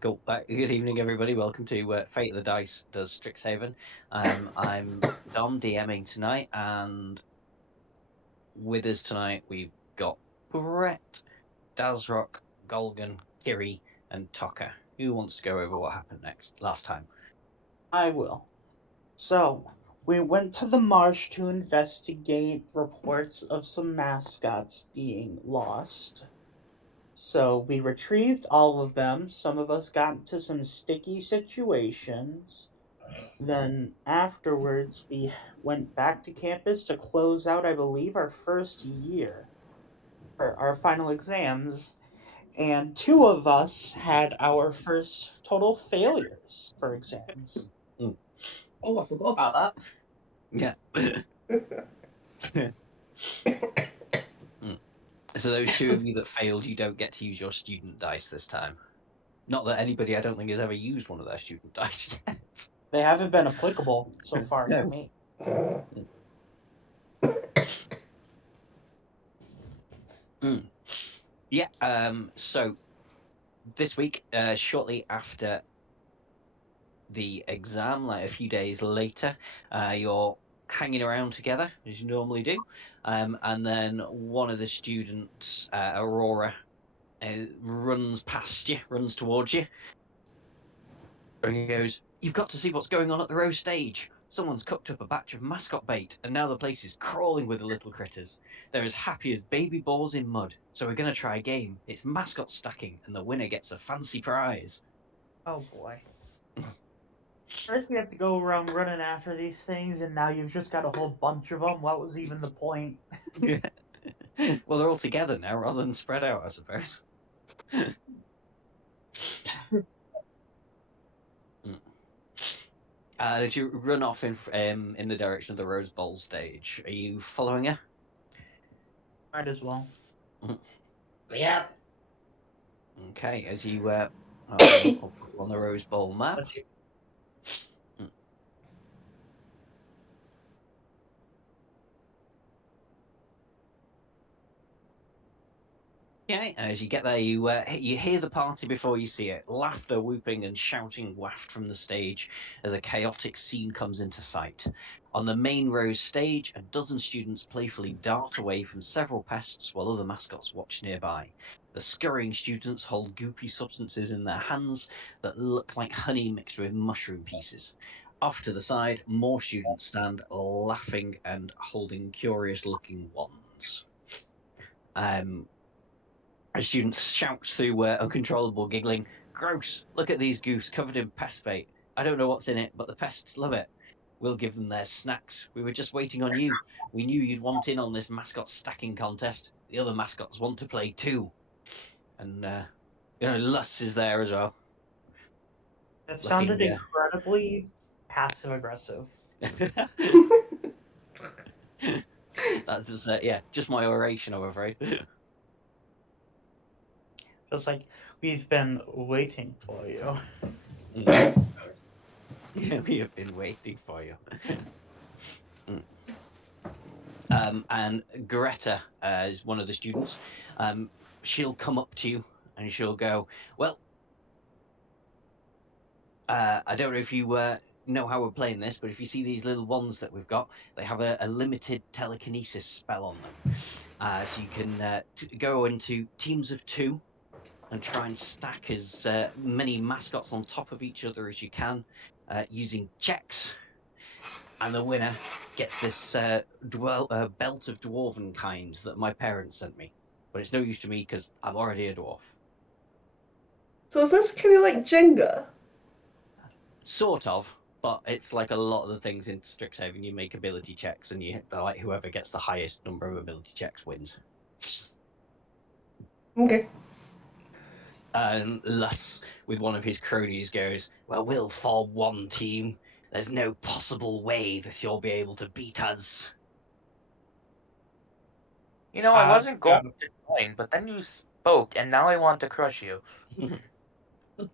Cool. Good evening, everybody. Welcome to Fate of the Dice does Strixhaven. I'm Dom DMing tonight, and with us tonight we've got Brett, Dazrock, Golgan, Kiri, and Toka. Who wants to go over what happened last time? I will. So, we went to the marsh to investigate reports of some mascots being lost. So, we retrieved all of them. Some of us got into some sticky situations. Then, afterwards, we went back to campus to close out, I believe, our first year, or our final exams. And two of us had our first total failures for exams. Oh, I forgot about Yeah. that. So those two of you that failed, you don't get to use your student dice this time. Not that anybody, I don't think, has ever used one of their student dice yet. They haven't been applicable so far No. for me. Yeah. So this week, shortly after the exam, like a few days later, you're hanging around together as you normally do, and then one of the students, Aurora, runs past you, runs towards you, and he goes, "You've got to see what's going on at the Rose stage. Someone's cooked up a batch of mascot bait, and now the place is crawling with the little critters. They're as happy as baby balls in mud. So we're going to try a game. It's mascot stacking, and the winner gets a fancy prize." Oh boy. First, we have to go around running after these things, and now you've just got a whole bunch of them. What was even the point? Well, they're all together now rather than spread out, I suppose. As you run off in the direction of the Rose Bowl stage, are you following her? Might as well. Yep. Okay, as you I'll put you on the Rose Bowl map. Let's see. Okay, as you get there, you hear the party before you see it. Laughter, whooping, and shouting waft from the stage as a chaotic scene comes into sight. On the main Rose stage, a dozen students playfully dart away from several pests while other mascots watch nearby. The scurrying students hold goopy substances in their hands that look like honey mixed with mushroom pieces. Off to the side, more students stand laughing and holding curious-looking wands. A student shouts through uncontrollable giggling, "Gross! Look at these goose covered in pest bait. I don't know what's in it, but the pests love it. We'll give them their snacks. We were just waiting on you. We knew you'd want in on this mascot stacking contest. The other mascots want to play too." And, Luss is there as well. That Looking. sounded incredibly passive aggressive. That's just, just my oration, I'm afraid. Just like, we've been waiting for you. We have been waiting for you. And Greta is one of the students. She'll come up to you and she'll go, "Well, I don't know if you know how we're playing this, but if you see these little wands that we've got, they have a limited telekinesis spell on them. So you can go into teams of two and try and stack as many mascots on top of each other as you can using checks. And the winner gets this belt of dwarven kind that my parents sent me. But it's no use to me because I'm already a dwarf. So is this kind of like Jenga? Sort of, but it's like a lot of the things in Strixhaven. You make ability checks, and like whoever gets the highest number of ability checks wins. Okay. And Luss, with one of his cronies, goes, "Well, we'll form one team. There's no possible way that you'll be able to beat us." You know, I wasn't going to join, but then you spoke, and now I want to crush you. So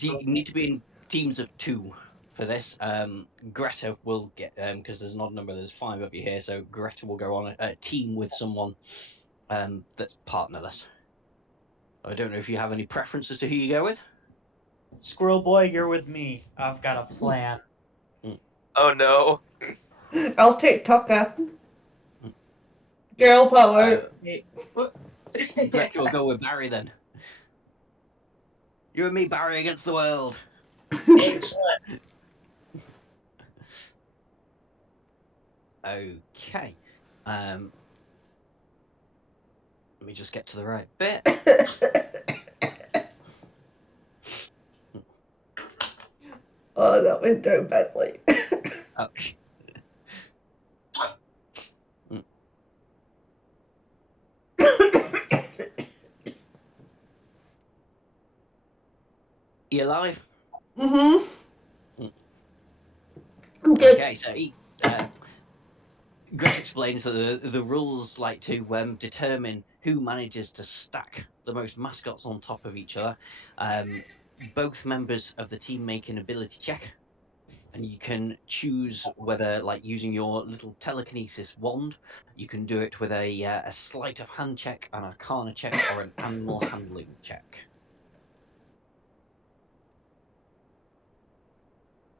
you need to be in teams of two for this. Greta will get because there's an odd number. There's 5 of you here, so Greta will go on a team with someone that's partnerless. I don't know if you have any preferences to who you go with. Squirrel Boy, you're with me. I've got a plan. Oh no. I'll take Tucker. Girl power. Gretchen will go with Barry then. You and me, Barry, against the world. Excellent. Okay. Let me just get to the right bit. Oh, that went down badly. Oh. You alive? Mm-hmm. Mm. I'm good. Okay, so Gretchen explains that the rules like to determine who manages to stack the most mascots on top of each other. Both members of the team make an ability check, and you can choose whether, like using your little telekinesis wand, you can do it with a sleight of hand check, an arcana check, or an animal handling check.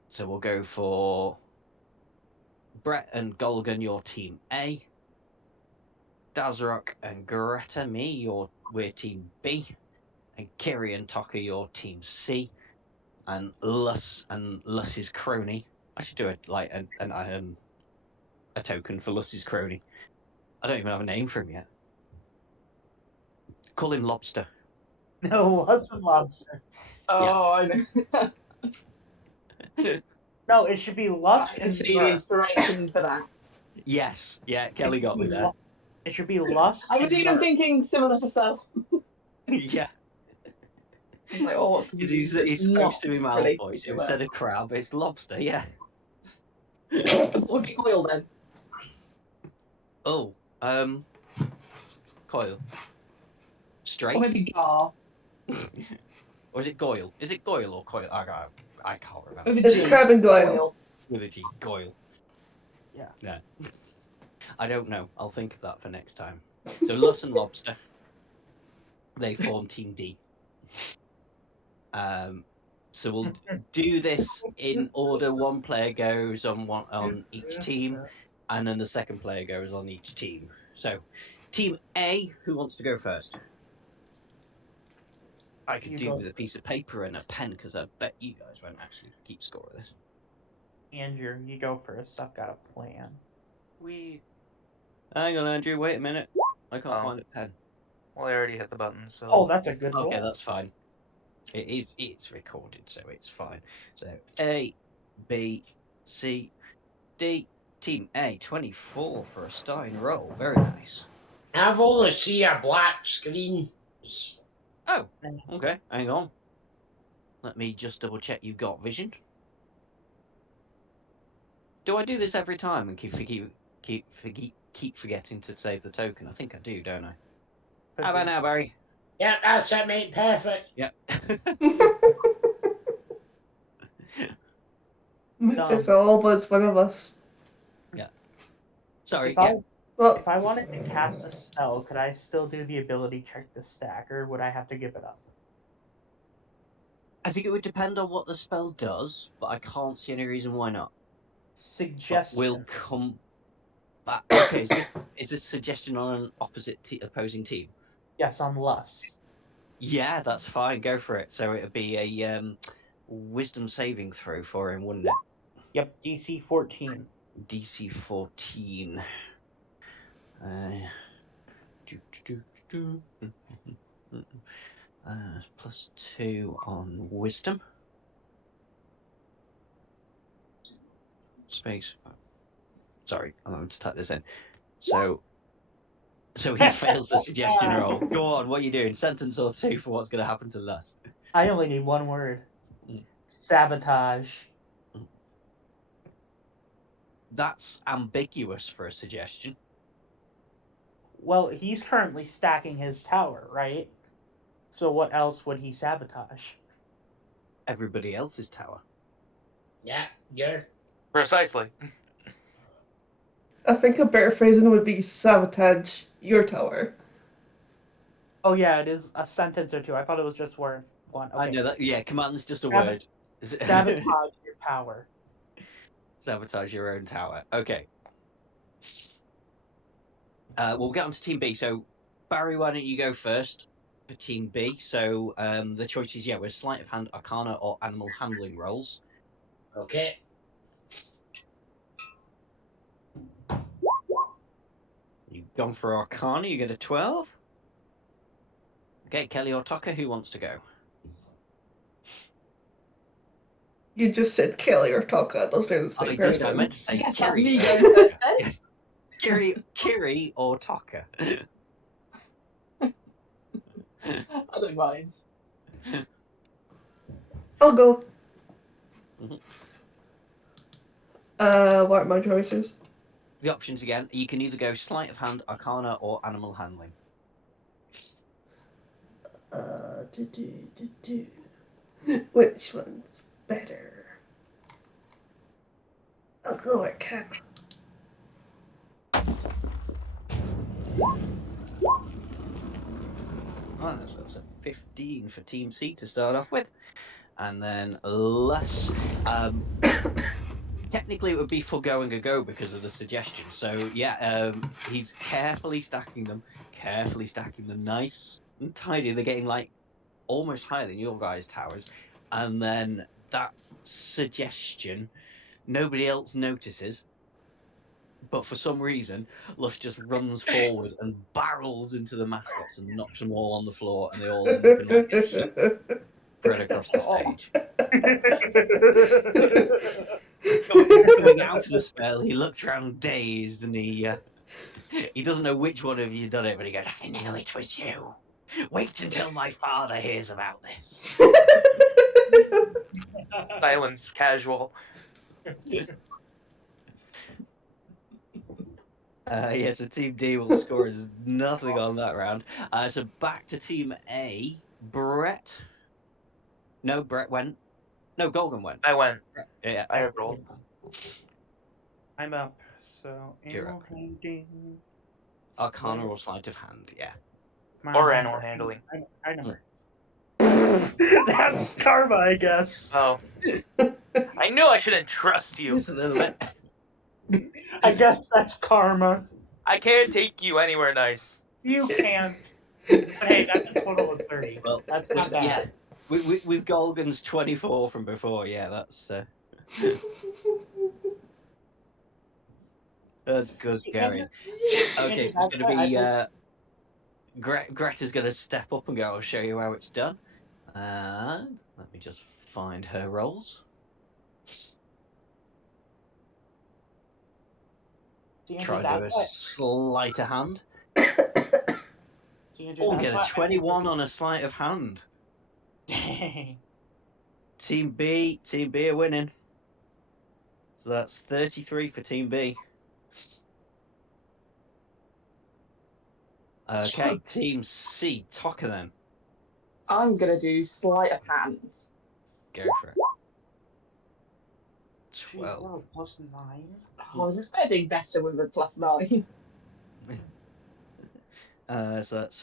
So we'll go for Brett and Golgan, your team A. Dazrock and Greta, we're team B. And Kiri and Tucker, your team C. And Luss's crony. I should do a token for Luss's crony. I don't even have a name for him yet. Call him Lobster. No, wasn't lobster. Oh, I know. No, it should be lust I can and see the myrrh. inspiration for that. Yes, yeah, It Kelly should got me be there. It should be lust I was and even myrrh. thinking similar to Sel. Yeah, I was like, oh, what can we because do that's he's not supposed to be related Malfoy, so to instead of crab, it's lobster. Yeah. What would be Coil then? Oh, Coil. Or Straight. maybe Jar. Or is it Goyle? Is it Goyle or Coil? I can't remember. With a It's G. Crab and Goyle. Coil. With a G, Goyle. Yeah. Yeah. I don't know. I'll think of that for next time. So Luss and Lobster, they form Team D. So we'll do this in order. One player goes on each team, and then the second player goes on each team. So, Team A, who wants to go first? I could You do go with a piece of paper and a pen because I bet you guys won't actually keep score of this. Andrew, you go first. I've got a plan. Hang on, Andrew. Wait a minute. I can't Oh. find a pen. Well, I already hit the button, so. Oh, that's a good Okay, roll. that's fine. It's recorded, so it's fine. So A, B, C, D. Team A, 24 for a starting roll. Very nice. I've only seen a black screen. Oh, okay. Hang on. Let me just double check you've got vision. Do I do this every time and keep forgetting to save the token? I think I do, don't I? How about now, Barry? Yeah, that's it, mate. Perfect. Yep. It's all but one of us. Yeah. Sorry. If I, Yeah. Well, if I wanted to cast a spell, could I still do the ability check to stack, or would I have to give it up? I think it would depend on what the spell does, but I can't see any reason why not. But Suggestion. we'll come back. Okay, is this suggestion on an opposing team? Yes, on Lust. Yeah, that's fine. Go for it. So it'd be a wisdom saving throw for him, wouldn't it? Yep, DC 14. DC 14. +2 on wisdom. Space. Sorry, I'm going to type this in. So he fails the suggestion roll. Go on, what are you doing? Sentence or two for what's going to happen to Lust. I only need one word. Sabotage. That's ambiguous for a suggestion. Well, he's currently stacking his tower, right? So what else would he sabotage? Everybody else's tower. Yeah, you're. Precisely. I think a better phrasing would be sabotage your tower. Oh yeah, it is a sentence or two. I thought it was just word. one. I Okay. know that. Yeah, command's just a Sabot- word. Is it- Sabotage your power. Sabotage your own tower. Okay. We'll get on to Team B. So, Barry, why don't you go first for Team B? So, the choices, we're sleight of hand, arcana, or animal handling rolls. Okay. You've gone for arcana, you get a 12. Okay, Kelly or Tucker, who wants to go? You just said Kelly or Taka. Those are the same I person. did. I meant to say Guess that's Kiri. me or going Tucker. first then. Yes, Kiri or Tucker. I don't mind. I'll go. Mhm. What are my choices? The options again. You can either go sleight of hand, arcana, or animal handling. Which one's better? I'll go Arcana. Oh, that's a 15 for Team C to start off with. And then less. Technically, it would be foregoing a go because of the suggestion. So, he's carefully stacking them nice and tidy. They're getting like almost higher than your guys' towers. And then that suggestion, nobody else notices. But for some reason, Lush just runs forward and barrels into the mascots and knocks them all on the floor, and they all end up in like a heap spread across the stage. Coming out of the spell, he looks around dazed, and he doesn't know which one of you done it, but he goes, "I knew it was you. Wait until my father hears about this." Silence, casual. So Team D will score as nothing on that round. So back to Team A. Brett. No, Brett went. No, Golden went. I went. Yeah, I rolled. I'm up. So You're animal up. handling. Arcana or sleight of hand. Yeah. Come Or on, animal handling. I number. That's karma, I guess. Oh. I knew I shouldn't trust you. Just a little bit. I guess that's karma. I can't take you anywhere nice. You can't. But hey, that's a total of 30. Well, That's not bad. yeah. With Golgan's 24 from before, yeah, that's that's good See, going. Okay, so it's going to be Greta's going to step up and go, "I'll show you how it's done." And let me just find her rolls. Try to do a sleight of hand. Oh, get a 21 on a sleight of hand. Dang. Team B are winning. So that's 33 for Team B. Okay, Team C, Tucker then. I'm gonna do sleight of hand. Go for it. 12. Jeez, plus 9. Oh, this is getting better with a +9. So that's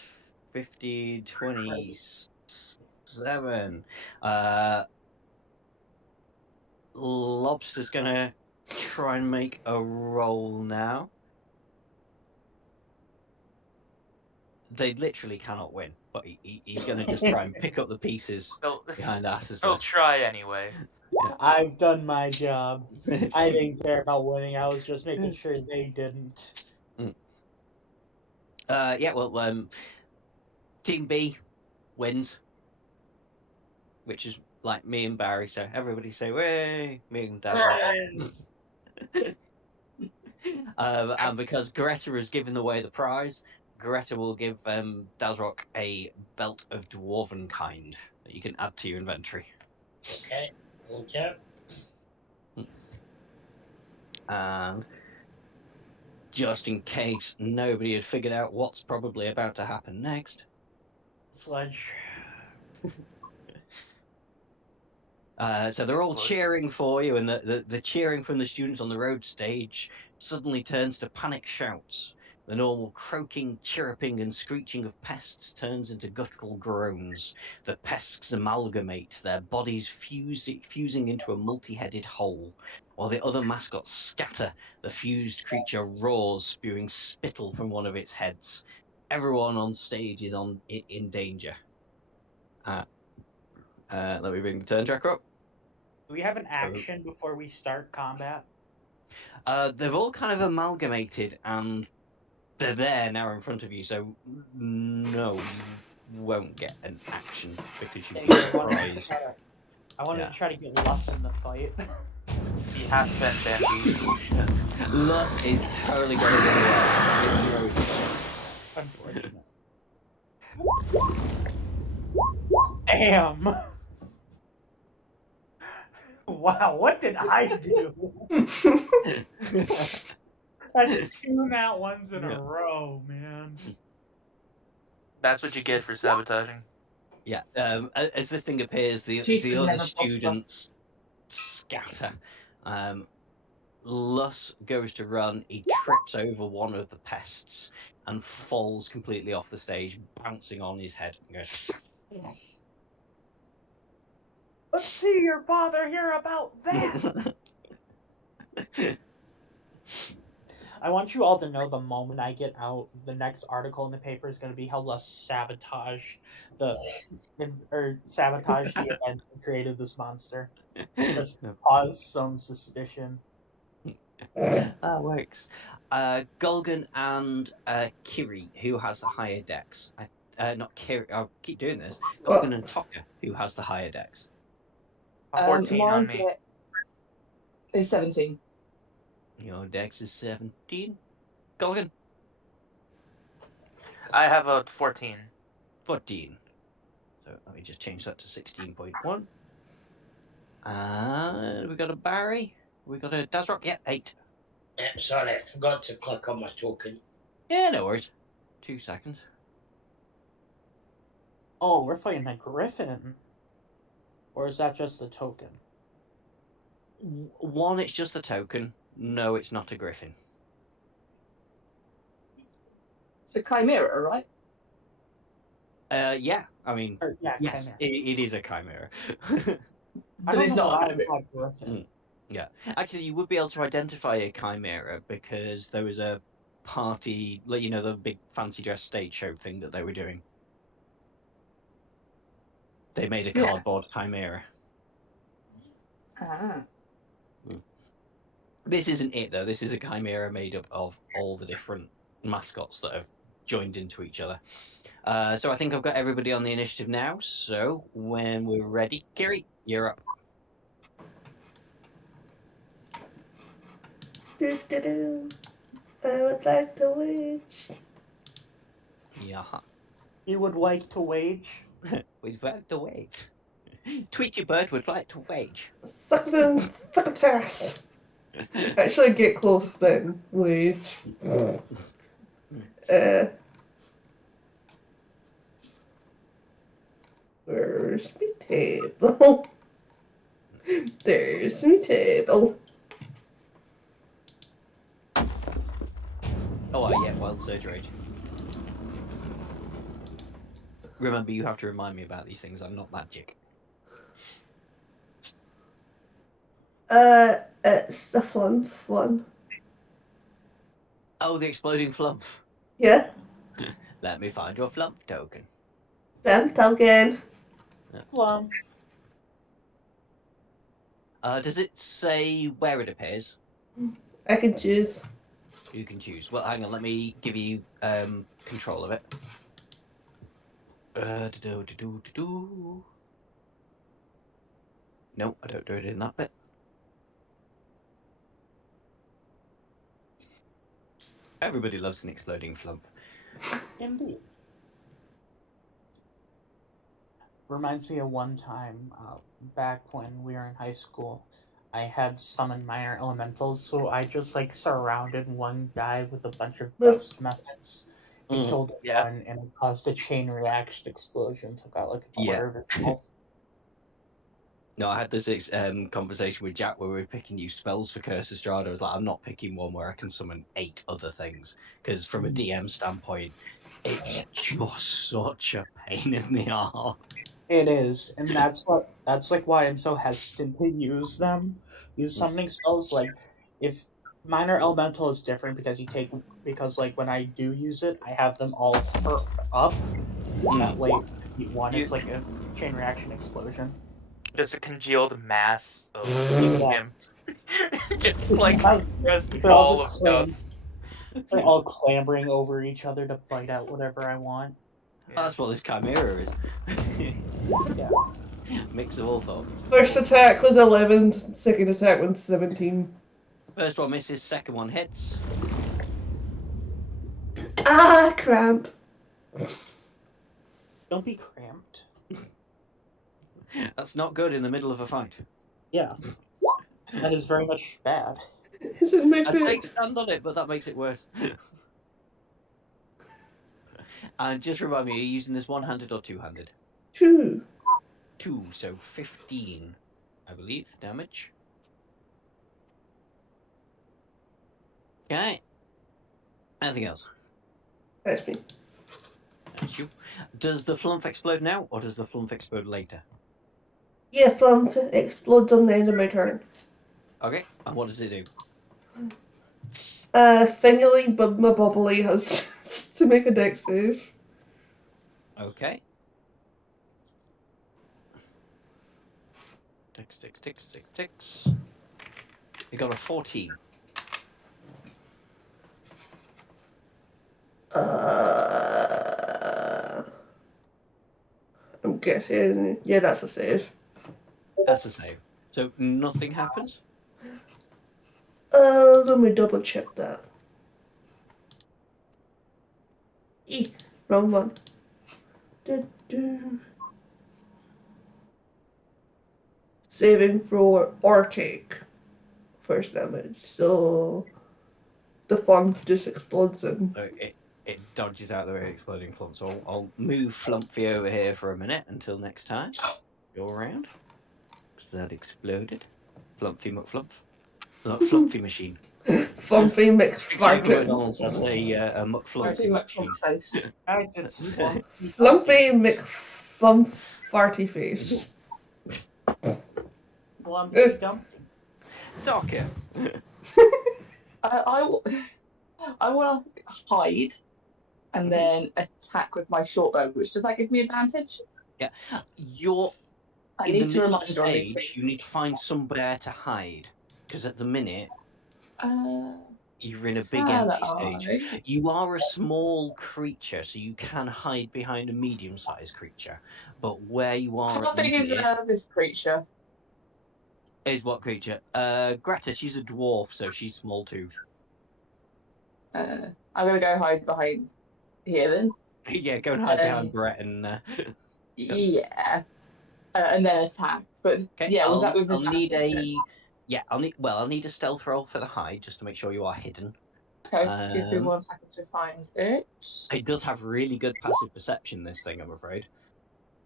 50, 27. Lobster's gonna try and make a roll now. They literally cannot win, but he's gonna just try and pick up the pieces behind asses. He'll try anyway. I've done my job. I didn't care about winning. I was just making sure they didn't. Team B wins, which is like me and Barry. So everybody say, "Way!" Me and Dad. And because Greta has given away the prize, Greta will give Dazrock a belt of dwarven kind that you can add to your inventory. Okay. Okay. And just in case nobody had figured out what's probably about to happen next, Sledge. So they're all cheering for you, and the cheering from the students on the road stage suddenly turns to panic shouts The normal croaking, chirruping, and screeching of pests turns into guttural groans. The pests amalgamate, their bodies fusing into a multi-headed whole. While the other mascots scatter, the fused creature roars, spewing spittle from one of its heads. Everyone on stage is in danger. Let me bring the turn tracker up. Do we have an action before we start combat? They've all kind of amalgamated, and they're there now in front of you. So no, you won't get an action because you'd be surprised. I wanted to try to get Lus in the fight. He has been bamboozled. Lus is totally going to run away. He knows it. Unfortunate. Damn! Wow, what did I do? That's 2 nat ones in a row, man. That's what you get for sabotaging. Yeah. As this thing appears, the Cheat is other never possible. students scatter. Lus goes to run. He trips over one of the pests and falls completely off the stage, bouncing on his head. And goes. Let's see your father hear about that. I want you all to know the moment I get out, the next article in the paper is going to be how Lus sabotaged the event and created this monster. Just cause some suspicion. That works. Golgan and Kiri, who has the higher dex. Not Kiri. I'll keep doing this. What? Golgan and Tokka, who has the higher dex. 14 on Mine me. is 17. Your dex is 17. Golgan, I have a 14. 14. So let me just change that to 16.1. And we got a Barry. We got a Dazrock. Yeah, 8. Sorry, I forgot to click on my token. Yeah, no worries. 2 seconds. Oh, we're fighting a griffin. Or is that just a token? 1, it's just a token. No, it's not a griffin. It's a chimera, right? Yeah, I mean, Or, yeah, yes, chimera. it is a chimera. I But don't it's know not why a chimera. I thought griffin. Yeah, actually, you would be able to identify a chimera because there was a party, the big fancy dress stage show thing that they were doing. They made a Yeah. cardboard chimera. Ah. This isn't it, though. This is a chimera made up of all the different mascots that have joined into each other. So I think I've got everybody on the initiative now. So when we're ready, Kiri, you're up. I would like to wage. Yeah. You would like to wage? We'd like to wait. Tweety Bird would like to wage. Succotash. Actually, get close then. Wage. Where's my table? There's my table. Oh, yeah, Wild Surge Rage. Remember, you have to remind me about these things. I'm not magic. It's the fun. Oh, the exploding flump. Yeah, Let me find your flump token. damn token. Flump. Does it say where it appears? I can choose. You can choose. Well, hang on. Let me give you control of it. No, I don't do it in that bit. Everybody loves an exploding flump. Indeed. Reminds me of one time back when we were in high school. I had summoned minor elementals, so I just surrounded one guy with a bunch of dust methods. It killed one, and it caused a chain reaction explosion. Took out a quarter of his health. No, I had this conversation with Jack where we were picking new spells for Curse of Strahd. I was like, I'm not picking one where I can summon 8 other things, because from a DM standpoint, it's just such a pain in the arse. It is, and that's like why I'm so hesitant to use them. Use summoning spells like if minor elemental is different because like when I do use it, I have them all perked up. That way, if you one, You- it's like a chain reaction explosion. Just a congealed mass of Exactly. imps. It's like just They're all ball just of dust. they're all clambering over each other to bite out whatever I want. Yeah. That's what this Chimera is. Yeah. Mix of all thoughts. First attack was 11, second attack was 17. First one misses, second one hits. Ah, cramp. Don't be cramped. That's not good in the middle of a fight. Yeah. That is very much bad. Is it my I'd say foot? stand on it, but that makes it worse. And just remind me, are you using this one-handed or two-handed? 2. 2, so 15, I believe, damage. Okay. Anything else? That's me. That's you. Does the flump explode now, or does the flump explode later? Yeah, Flump explodes on the end of my turn. Okay, and what does it do? Finally, but my bubbly has to make a dex save. Okay. Ticks, ticks, ticks, ticks, ticks. You got a 14. I'm guessing. Yeah, that's a save. That's a save. So nothing happens? Let me double check that. Wrong one. Saving throw or take first damage. So the flump just explodes in. It dodges out the way exploding flump. So I'll move Flumpy over here for a minute until next time you're around. Because that exploded. Flumpy McFlump. Flumpy machine. Flumpy Strixhaven McFarkin. McDonald's has a I McFlumpy think like machine. face. Guys, it's Flumpy. Flumpy McFlump farty face. Flumpy Dumpty. Docker. I want to hide and then attack with my short bow, which does that give me advantage? Yeah. You're I in the need to middle of reminder on these stage, things. you need to find somewhere to hide. Because at the minute, Uh, you're in a big can empty stage. I? You are a small creature, so you can hide behind a medium-sized creature. But where you are How at the big is minute this creature? is what creature? Greta, she's a dwarf, so she's small too. I'm gonna go hide behind here then. Yeah, go and hide behind Brett and. Yeah, and then attack. But Okay, yeah, was that with I'll need advantage? a. Yeah, I'll need a stealth roll for the hide just to make sure you are hidden. Okay, give me 1 second to find it. It does have really good passive perception. This thing, I'm afraid.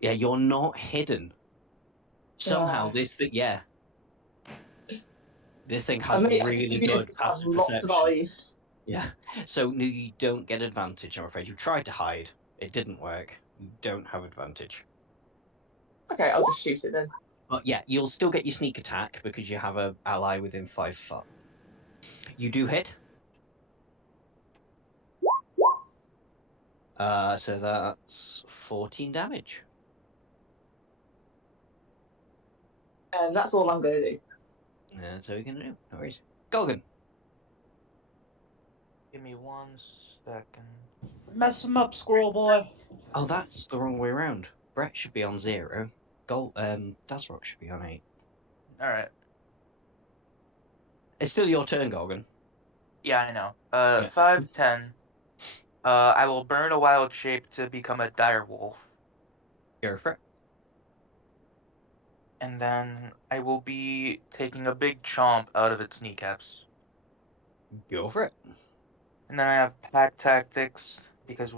Yeah, you're not hidden. Somehow, yeah, this thing I has mean, really maybe just good because I have passive lots of perception. eyes. Yeah, so no, you don't get advantage. I'm afraid you tried to hide, it didn't work. You don't have advantage. Okay, I'll just shoot it then. But yeah, you'll still get your sneak attack because you have an ally within 5 foot. You do hit. So that's 14 damage. And that's all I'm gonna do. That's all we can do. No worries. Golgan. Give me 1 second. Mess him up, squirrel boy. Oh, that's the wrong way around. Brett should be on 0. Dasrock should be on 8. Alright. It's still your turn, Golgan. Yeah, I know. Yeah. 5, 10. I will burn a wild shape to become a dire wolf. Go for it. And then I will be taking a big chomp out of its kneecaps. Go for it. And then I have pack tactics because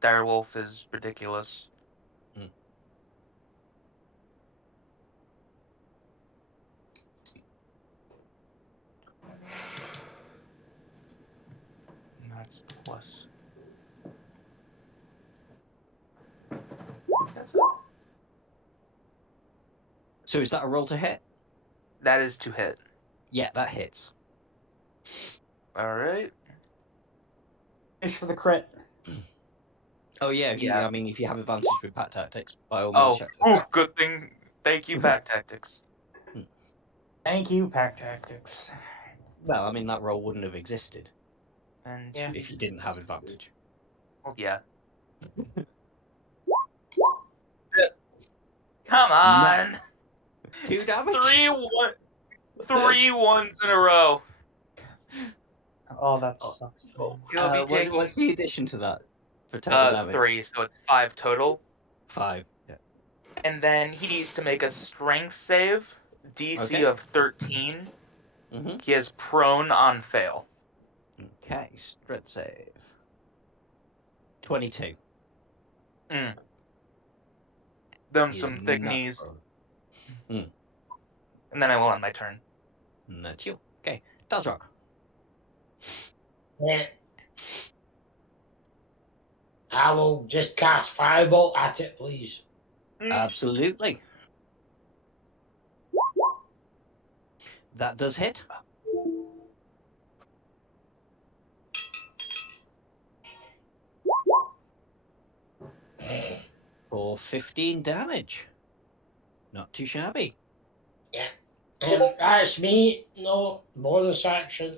dire wolf is ridiculous. Strength plus. So is that a roll to hit? That is to hit. Yeah, that hits. All right. Fish for the crit. Oh yeah, Yeah. I mean, if you have advantage with pack tactics, by all means Oh, check for the crit. good thing. Thank you, Pack Tactics. Thank you, Pack Tactics. Well, I mean, that roll wouldn't have existed And Yeah. if you didn't have advantage. well, yeah. Come on. 2 damage? 3 ones in a row. Oh, that Oh, sucks, man. He'll be taking what's the addition to that for total damage? 3, so it's 5 total. 5. Yeah. And then he needs to make a strength save, DC Okay. of 13. Mm-hmm. He is prone on fail. Okay, strength save. 22. Them He is some thick not knees. prone. And then I will end my turn. That's you. Okay, Dazrock. Yeah. I will just cast Firebolt at it, please. Absolutely. That does hit. For 15 damage. Not too shabby. Yeah. That's me. No bonus action.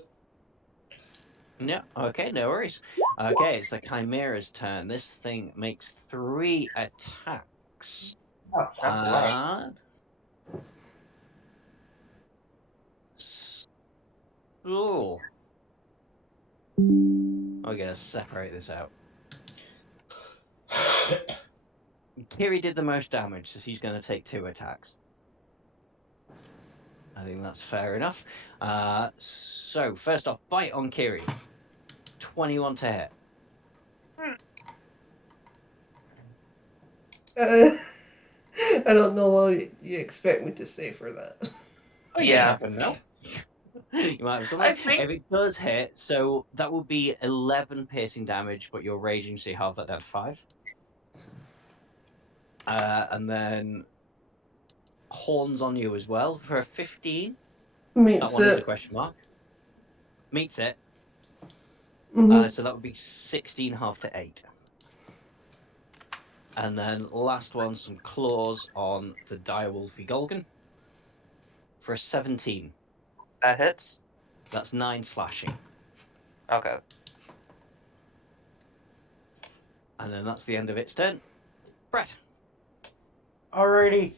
Yeah, okay, no worries. Okay, it's the Chimera's turn. This thing makes 3 attacks. That's right. Oh. I'm gonna separate this out. Kiri did the most damage, so he's gonna take 2 attacks. I think that's fair enough. So first off, bite on Kiri. 21 to hit. I don't know what you expect me to say for that. Oh, you Yeah. never know. You might have something. I think If it does hit, so that would be 11 piercing damage, but you're raging, so you halve that down to 5. And then horns on you as well for a 15. That Meets one is a it. question mark. Meets it. Mhm. So that would be 16 half to 8. And then last one, some claws on the direwolfy Golgan for a 17. that hits. That's 9 slashing. Okay. And then that's the end of its turn. Brett. Alrighty.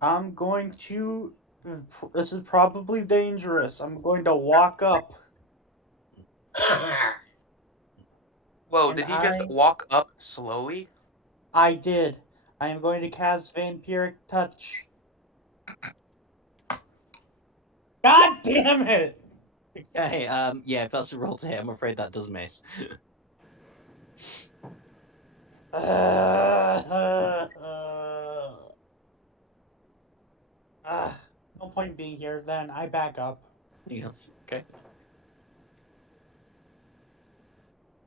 I'm going to. This is probably dangerous. I'm going to walk up. Whoa, And did he just walk up slowly? I did. I am going to cast Vampiric Touch. God damn it! Okay, yeah, if that's a roll to hit, I'm afraid that does miss. No point in being here. Then I back up. Yes, okay.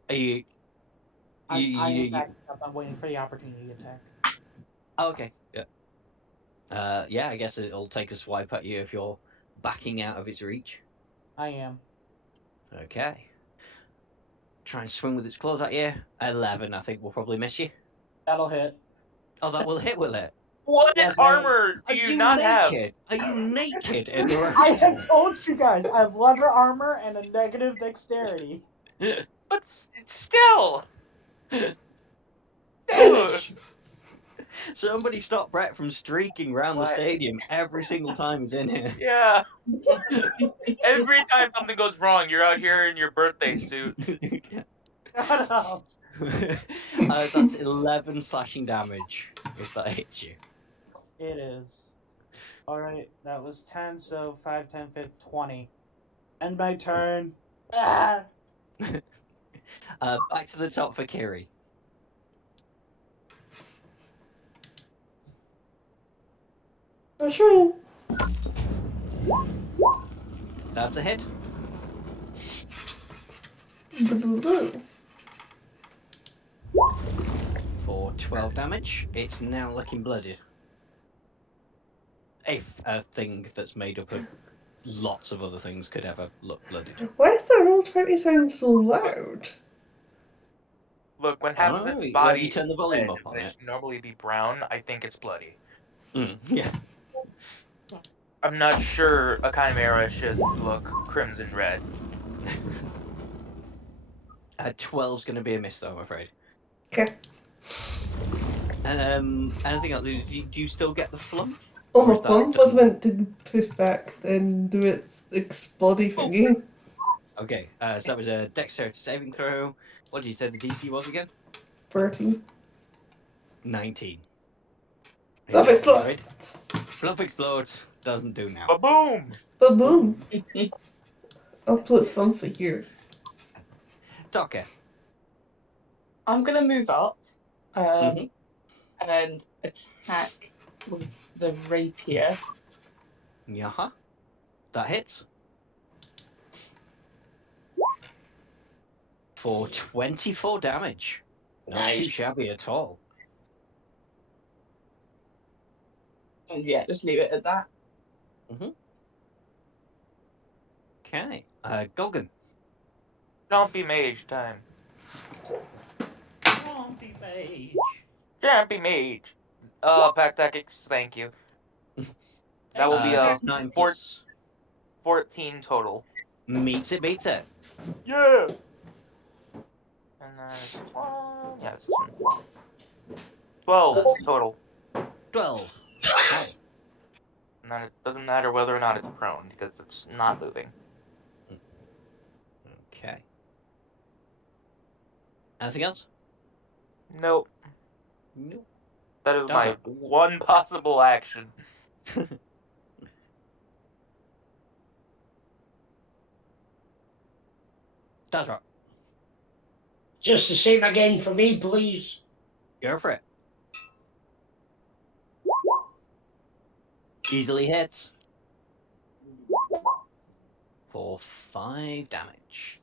Are you... I am you backing up. I'm waiting for the opportunity attack. Oh, okay, yeah. Yeah, I guess it'll take a swipe at you if you're backing out of its reach. I am. Okay. Try and swing with its claws at you. 11, I think, will probably miss you. That'll hit. Oh, that will hit, will it? What Yes, armor Are do you you not have? naked? Are you naked in the I have room? told you guys. I have leather armor and a negative dexterity. But still, dude. Damage. Somebody stop Brett from streaking around the What? stadium every single time he's in here. Yeah. Every time something goes wrong, you're out here in your birthday suit. Shut up. That's 11 slashing damage if that hits you. It is. Alright, that was 10, so 5, 10, 15, 20. End my turn. Ah! Back to the top for Kiri. I'm sure. That's a hit. Boo-boo-boo. For 12 damage. It's now looking blooded. If a thing that's made up of lots of other things could ever look blooded. Why does that Roll20 sound so loud? Look, when half of Oh, its have body you turned the is volume red, up on and it it? should normally be brown, I think it's bloody. Yeah. I'm not sure a chimera should look crimson red. 12's going to be a miss, though, I'm afraid. Okay. And anything else? Do you still get the flump? Oh, Or my is that thumb done? was meant to poof back and do its explodey Oh. thingy. Okay, so that was a dexterity saving throw. What did you say the DC was again? 13. 19. Flump I'm explodes! afraid. Flump explodes. Doesn't do now. Ba-boom! Ba-boom! I'll put thump here. Docker. I'm gonna move up Mhm. and attack with the rapier. Yaha. That hits. For 24 damage. Not too Nice. shabby at all. And yeah, just leave it at that. Okay. Golgan. Jumpy mage time. Grumpy Mage. Jumpy mage. Pack tactics, thank you. That will be So a it's 9 four- plus. 14 total. Meets it, beats it. Yeah! And then it's 12. Yeah, it's this one. 12 total. 12. Okay. And then it doesn't matter whether or not it's prone, because it's not moving. Okay. Anything else? Nope. Nope. That is Does my it? one possible action. That's right. Just the same again for me, please. Go for it. Easily hits. For 5 damage.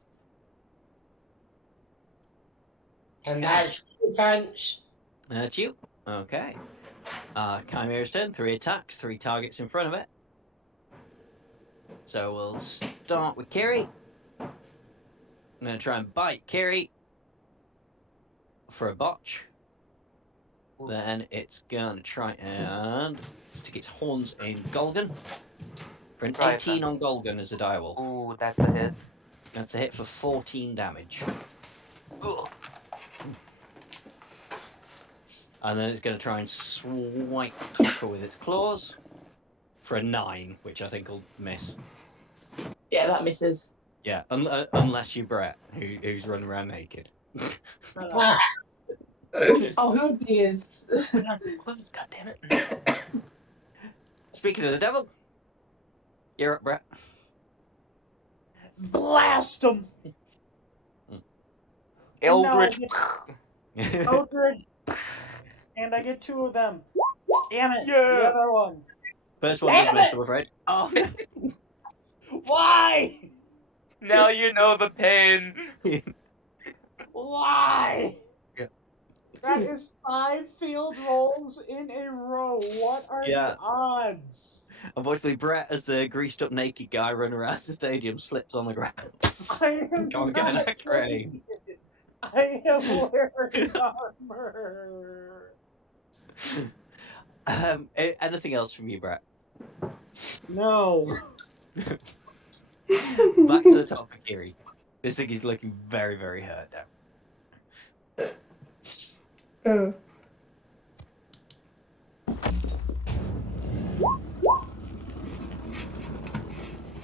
And Okay. that's thanks. That's you. Okay. Chimera's turn. 3 attacks, 3 targets in front of it. So we'll start with Kiri. I'm going to try and bite Kiri for a botch. Then it's going to try and stick its horns in Golgan. For an Try it 18 then. on Golgan as a direwolf. Ooh, that's a hit. That's a hit for 14 damage. Ugh. And then it's going to try and swipe Tucker with its claws for a 9, which I think will miss. Yeah, that misses. Yeah, unless you're Brett, who's running around naked. Ah, Oh, who would be his? God damn it. Speaking of the devil, you're up, Brett. Blast him! Eldritch. Eldritch. And I get 2 of them. Damn it! Yeah. The other one. First one does Damn miss, it! I'm afraid. Oh, Why? Now you know the pain. Why? Yeah. That is 5 field rolls in a row. What are Yeah. the odds? Unfortunately, Brett, as the greased up naked guy running around the stadium, slips on the ground. I am Can't get an not accurate aim. naked. I am wearing armor. Anything else from you, Brett? No. Back to the top for Kiri. This thing is looking very, very hurt now. Oh.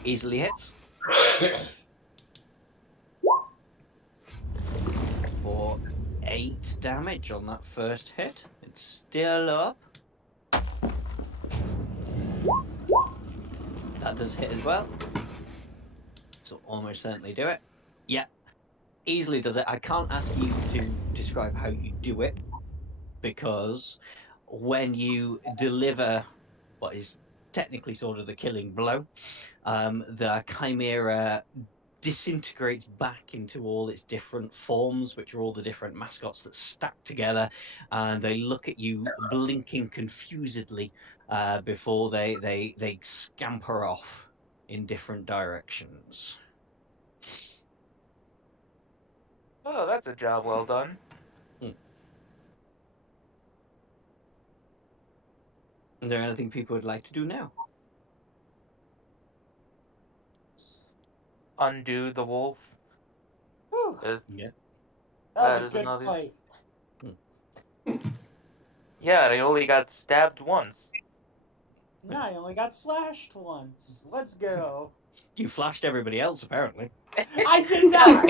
Easily hits. For 8 damage on that first hit. It's still up. That does hit as well. So almost certainly do it. Yeah. Easily does it. I can't ask you to describe how you do it, because when you deliver what is technically sort of the killing blow, the chimera disintegrates back into all its different forms, which are all the different mascots that stack together, and they look at you, blinking confusedly before they scamper off in different directions. Oh, that's a job well done. Is there anything people would like to do now? Undo the wolf. Whew, Yeah. that was That a is good another. fight. Yeah, they only got stabbed once. No, I only got slashed once. Let's go. You flashed everybody else, apparently. I did not.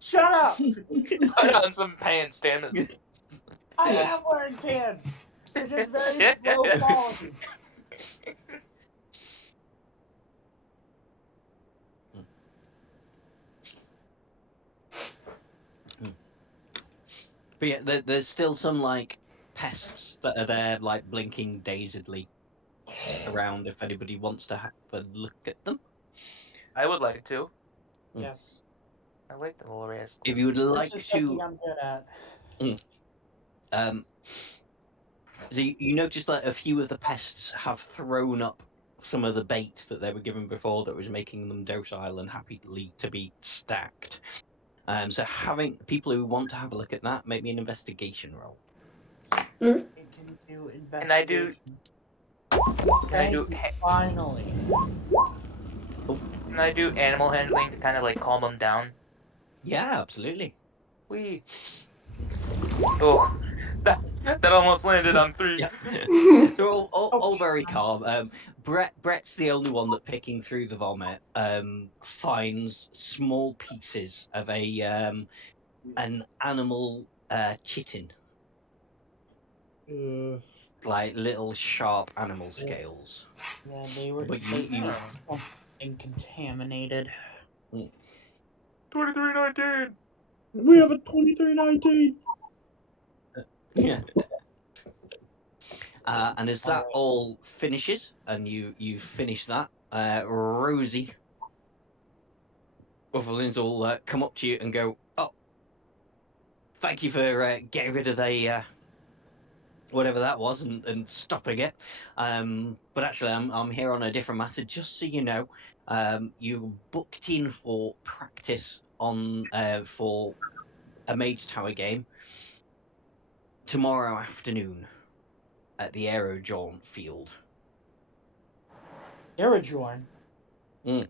Shut up. Put on some pants, damn it. I am wearing pants. They're just very low quality. But yeah, there's still some like pests that are there, like blinking dazedly around. If anybody wants to have a look at them, I would like to. Yes. I like the little rascals. if you would This like is something to, I'm good at. so you notice that a few of the pests have thrown up some of the bait that they were given before that was making them docile and happy to be stacked. So having people who want to have a look at that, make me an investigation roll. It can do And I do. investigation. Can I do? Thank you, finally. Can I do animal handling to kind of like calm them down? Yeah, absolutely. Wee. Oh, that almost landed on 3. Yeah. They're all very calm. Brett's the only one that, picking through the vomit, finds small pieces of an animal chitin, like little sharp animal scales. Yeah, they were But something contaminated. 2319. We have a 2319. yeah. And as that all finishes, and you finish that, Rosie Buffalins will come up to you and go, "Oh, thank you for getting rid of the whatever that was and stopping it. But actually, I'm here on a different matter. Just so you know, you booked in for practice on for a Mage Tower game tomorrow afternoon at the Aerojaunt field. Aerodrome. And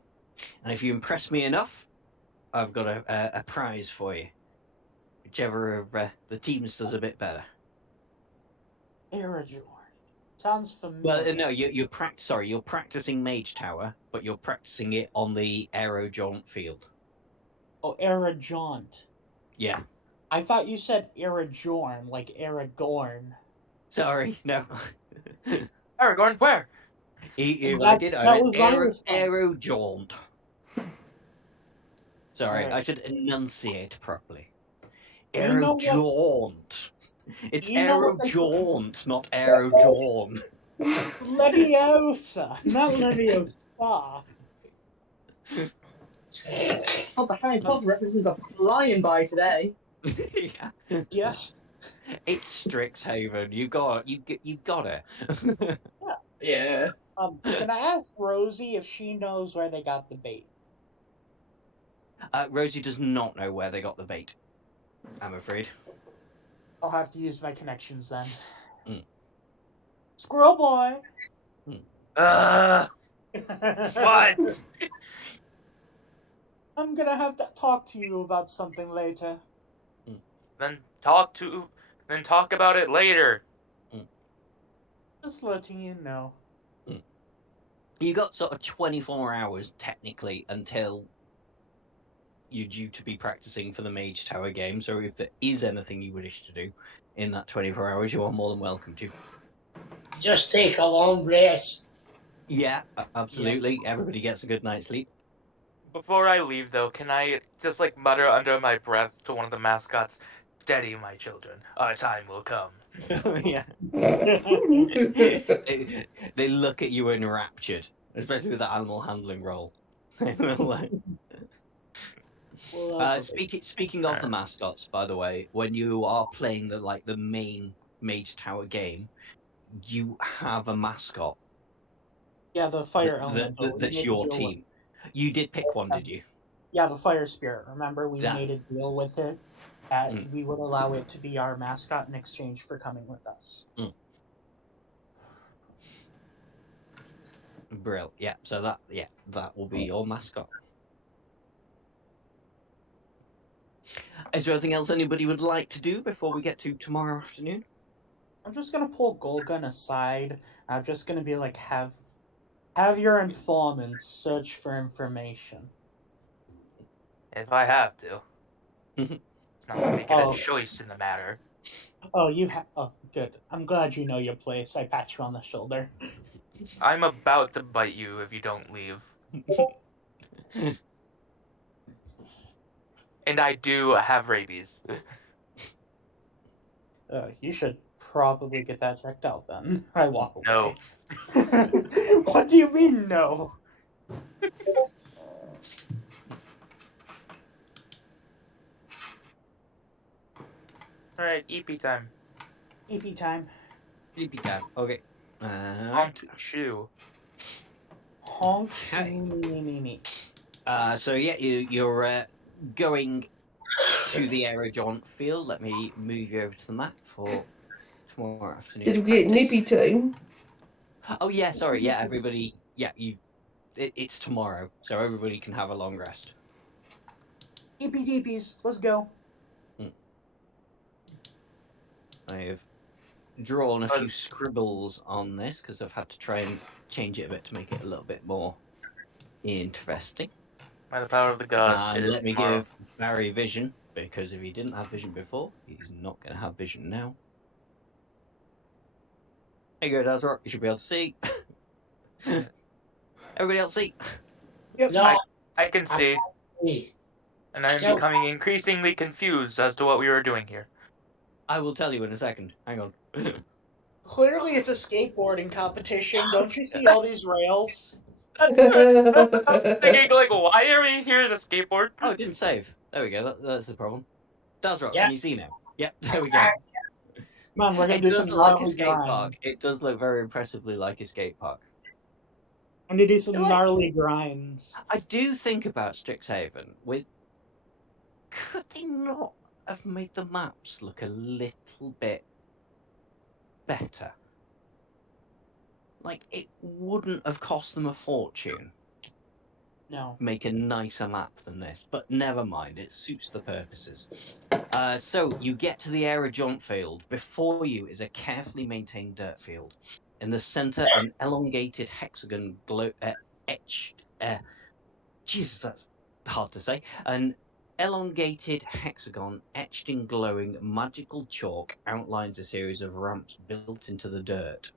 if you impress me enough, I've got a prize for you. Whichever of the teams does a bit better. Aerodrome. Sounds familiar. Well, no, you're practicing Mage Tower, but you're practicing it on the Aerojaunt field. Oh, Aerojaunt. Yeah. I thought you said Aerojorn, like Aragorn. Sorry, no. Aragorn, where? If I did, I that meant was my response. Aerojaunt. Sorry, Alright. I should enunciate properly. You know what- Aerojaunt. It's You know what Aerojaunt, not Aerojawn. Leviosa, not Leviosa. Oh, the Harry Potter references are flying by today. Yeah. Yes. It's Strixhaven. You've got it. Yeah. Can I ask Rosie if she knows where they got the bait? Rosie does not know where they got the bait, I'm afraid. I'll have to use my connections then. Mm. Squirrel boy. What? I'm gonna have to talk to you about something later. Then talk about it later. Just letting you know. You got sort of 24 hours technically until you're due to be practicing for the Mage Tower game. So if there is anything you wish to do in that 24 hours, you are more than welcome to. Just take a long rest. Yeah, absolutely. Everybody gets a good night's sleep. Before I leave, though, can I just like mutter under my breath to one of the mascots, "Steady, my children. Our time will come." Yeah. They look at you enraptured, especially with that animal handling role. Speaking of the mascots, by the way, when you are playing the main Mage Tower game, you have a mascot. Yeah, the fire elemental. That's your team. You did pick one, did you? Yeah, the fire spirit. Remember, we Yeah. made a deal with it that Mm. we would allow it to be our mascot in exchange for coming with us. Brill. Yeah. So that will be your mascot. Is there anything else anybody would like to do before we get to tomorrow afternoon? I'm just gonna pull Golgun aside. I'm just gonna be like, have your informants search for information. If I have to. It's not like we get a choice in the matter. Oh, you have. Oh, good. I'm glad you know your place. I pat you on the shoulder. I'm about to bite you if you don't leave. And I do have rabies. You should probably get that checked out then. I walk No. away. What do you mean, no? Alright, EP time. EP time. EP time. Okay. Honk shoe. Honk Okay. me. So yeah, you're going to the Aerodaunt field. Let me move you over to the map for tomorrow afternoon's Did we get practice. nippy time? Oh yeah, sorry. Yeah, everybody. Yeah, it's tomorrow, so everybody can have a long rest. EPDPs, let's go. I have drawn a few scribbles on this because I've had to try and change it a bit to make it a little bit more interesting. By the power of the gods, And it is let me tomorrow. give Barry vision, because if he didn't have vision before, he's not going to have vision now. There you go, Dazrock. You should be able to see. Everybody else see? Yep. No, I can see, me. and I'm Still- becoming increasingly confused as to what we were doing here. I will tell you in a second. Hang on. Clearly, it's a skateboarding competition. Don't you see all these rails? Thinking like, why are we here? The skateboard. Oh, it didn't save. There we go. That's the problem. Dazrock, Yeah. can you see now? Yep, there we go. Come on, we're gonna It do does some look like a gnarly skate park. grind. It does look very impressively like a skate park. I'm gonna do some Like- gnarly grinds. I do think about Strixhaven with. Could they not have made the maps look a little bit better? Like, it wouldn't have cost them a fortune No. to make a nicer map than this, but never mind, it suits the purposes. So you get to the Aerodaunt field. Before you is a carefully maintained dirt field. In the center, an elongated hexagon etched. Jesus, that's hard to say. An elongated hexagon etched in glowing magical chalk outlines a series of ramps built into the dirt.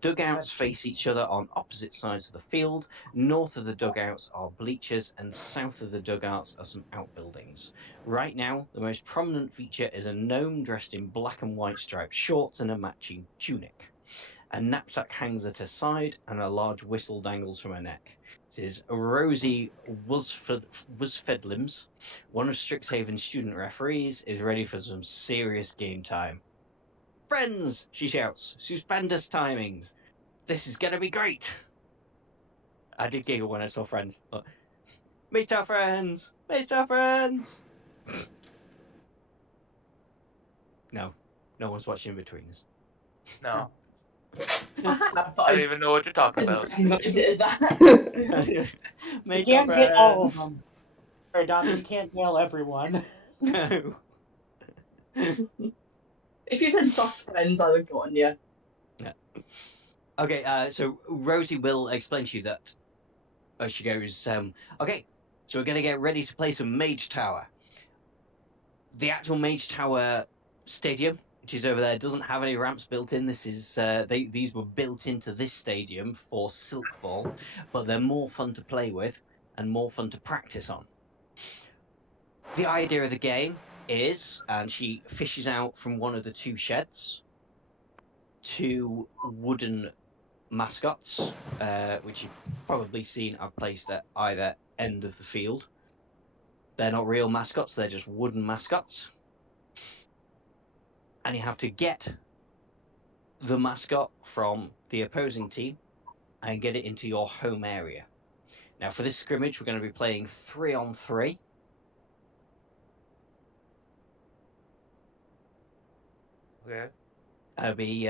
Dugouts face each other on opposite sides of the field. North of the dugouts are bleachers, and south of the dugouts are some outbuildings. Right now, the most prominent feature is a gnome dressed in black and white striped shorts and a matching tunic. A knapsack hangs at her side, and a large whistle dangles from her neck. This is Rosie Wusfedlims, one of Strixhaven's student referees, is ready for some serious game time. Friends, she shouts, stupendous timings. This is going to be great. I did giggle when I saw friends. But, meet our friends! Meet our friends! No, no one's watching between us. No, I have, but I don't I even know what you're talking didn't about. recognize it as that. You Meet our can't get all of friends! them. Sorry, Don, you can't nail everyone. No. If you said just friends, I would have gotten you. Yeah. Okay, so Rosie will explain to you that she goes, okay, so we're going to get ready to play some Mage Tower. The actual Mage Tower stadium, which is over there, doesn't have any ramps built in. This is these were built into this stadium for Silk Ball, but they're more fun to play with and more fun to practice on. The idea of the game is, and she fishes out from one of the two sheds, two wooden mascots, which you've probably seen are placed at either end of the field. They're not real mascots, they're just wooden mascots. And you have to get the mascot from the opposing team and get it into your home area. Now, for this scrimmage, we're going to be playing 3-on-3. Okay. It'll be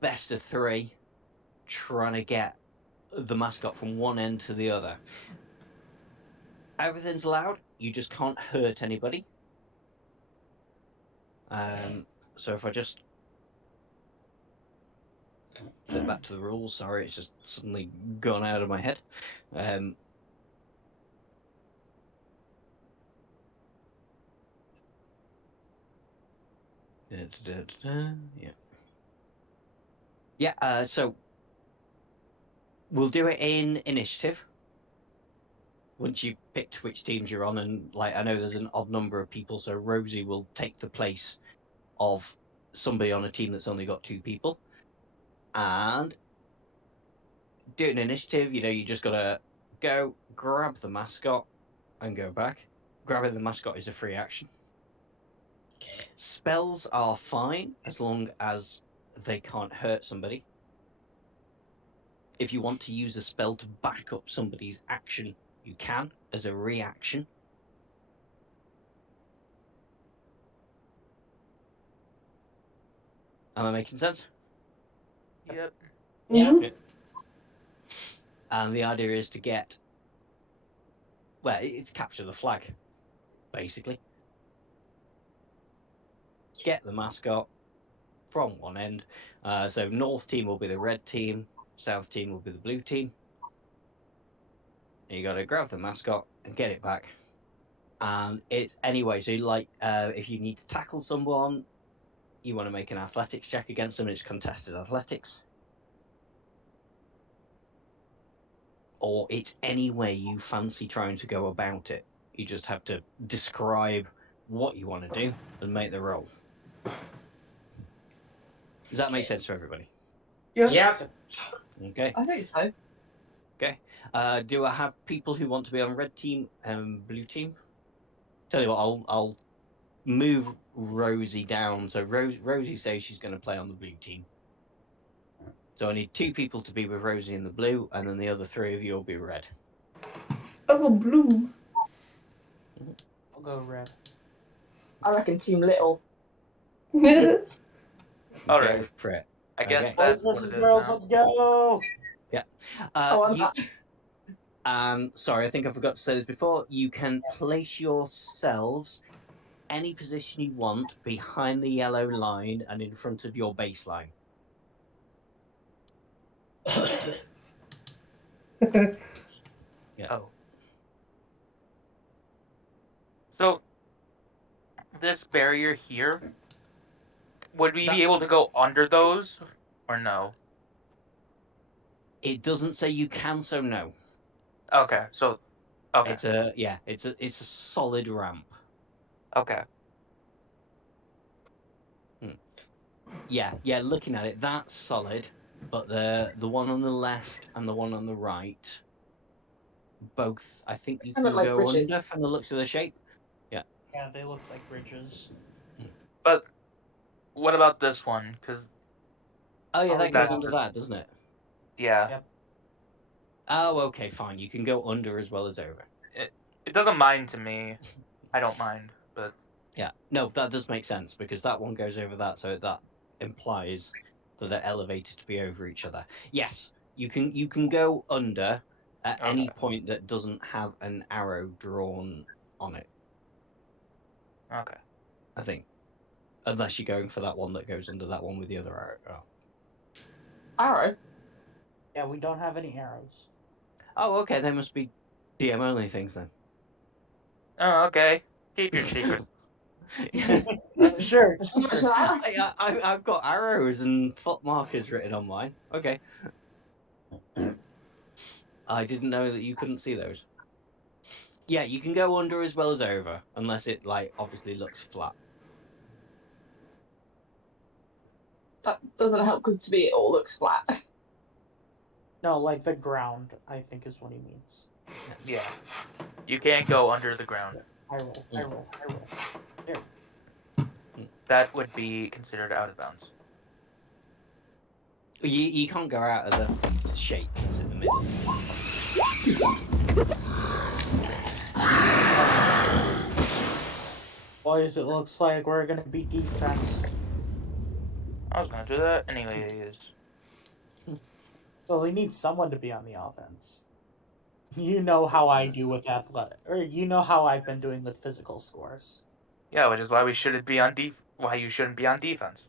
best of 3, trying to get the mascot from one end to the other. Everything's allowed, you just can't hurt anybody. So if I just flip back to the rules, sorry, it's just suddenly gone out of my head. Yeah. So we'll do it in initiative. Once you've picked which teams you're on, and like I know there's an odd number of people, so Rosie will take the place of somebody on a team that's only got 2 people. And do it in initiative, you just gotta go grab the mascot and go back. Grabbing the mascot is a free action. Spells are fine as long as they can't hurt somebody. If you want to use a spell to back up somebody's action, you can as a reaction. Am I making sense? Yep. Yeah. And the idea is to get, well, it's capture the flag, basically. Get the mascot from one end. So North team will be the red team, South team will be the blue team. And you got to grab the mascot and get it back. And it's anyway, so if you need to tackle someone, you want to make an athletics check against them, it's contested athletics. Or it's any way you fancy trying to go about it. You just have to describe what you want to do and make the roll. Does that make sense to everybody? Yeah. Yep. Okay. I think so. Okay. Do I have people who want to be on red team and blue team? Tell you what, I'll move Rosie down. So Rosie says she's going to play on the blue team. So I need 2 people to be with Rosie in the blue, and then the other 3 of you will be red. I'll go blue. I'll go red. I reckon Team Little. Yeah. All Go right. for it. I guess Okay. Boys that's what versus it is girls, now. let's go! Yeah. Oh, Sorry, I think I forgot to say this before. You can place yourselves any position you want behind the yellow line and in front of your baseline. Yeah. Oh. So this barrier here, would we be That's able to go under those, or no? It doesn't say you can, so no. Okay. So, okay. It's a solid ramp. Okay. Yeah. Looking at it, that's solid, but the one on the left and the one on the right, both I think you Kind of can like go bridges. under from the looks of the shape. Yeah, they look like bridges. But what about this one? Because, Oh yeah, Oh, that goes yeah. under that, doesn't it? yeah, Yep. Oh, okay, fine. You can go under as well as over. it doesn't mind to me. I don't mind, but Yeah, no, that does make sense because that one goes over that, so that implies that they're elevated to be over each other. Yes, you can go under at any okay. point that doesn't have an arrow drawn on it. Okay. I think, unless you're going for that one that goes under that one with the other arrow. Arrow. Yeah, we don't have any arrows. Oh, okay, they must be DM only things then. Oh, okay. Keep your secret. Sure, So much keep for your that. I've got arrows and foot markers written on mine. Okay. I didn't know that you couldn't see those. Yeah, you can go under as well as over, unless it obviously looks flat. That doesn't help because to me it all looks flat. No, like the ground, I think is what he means. Yeah. You can't go under the ground. I roll. I roll. I roll. There. That would be considered out of bounds. You can't go out of the shape that's in the middle. Boys, it looks like we're gonna be defense. I was gonna do that anyways. Well, we need someone to be on the offense. You know how I do with athletic, or you know how I've been doing with physical scores. Yeah, which is why we shouldn't be on why you shouldn't be on defense.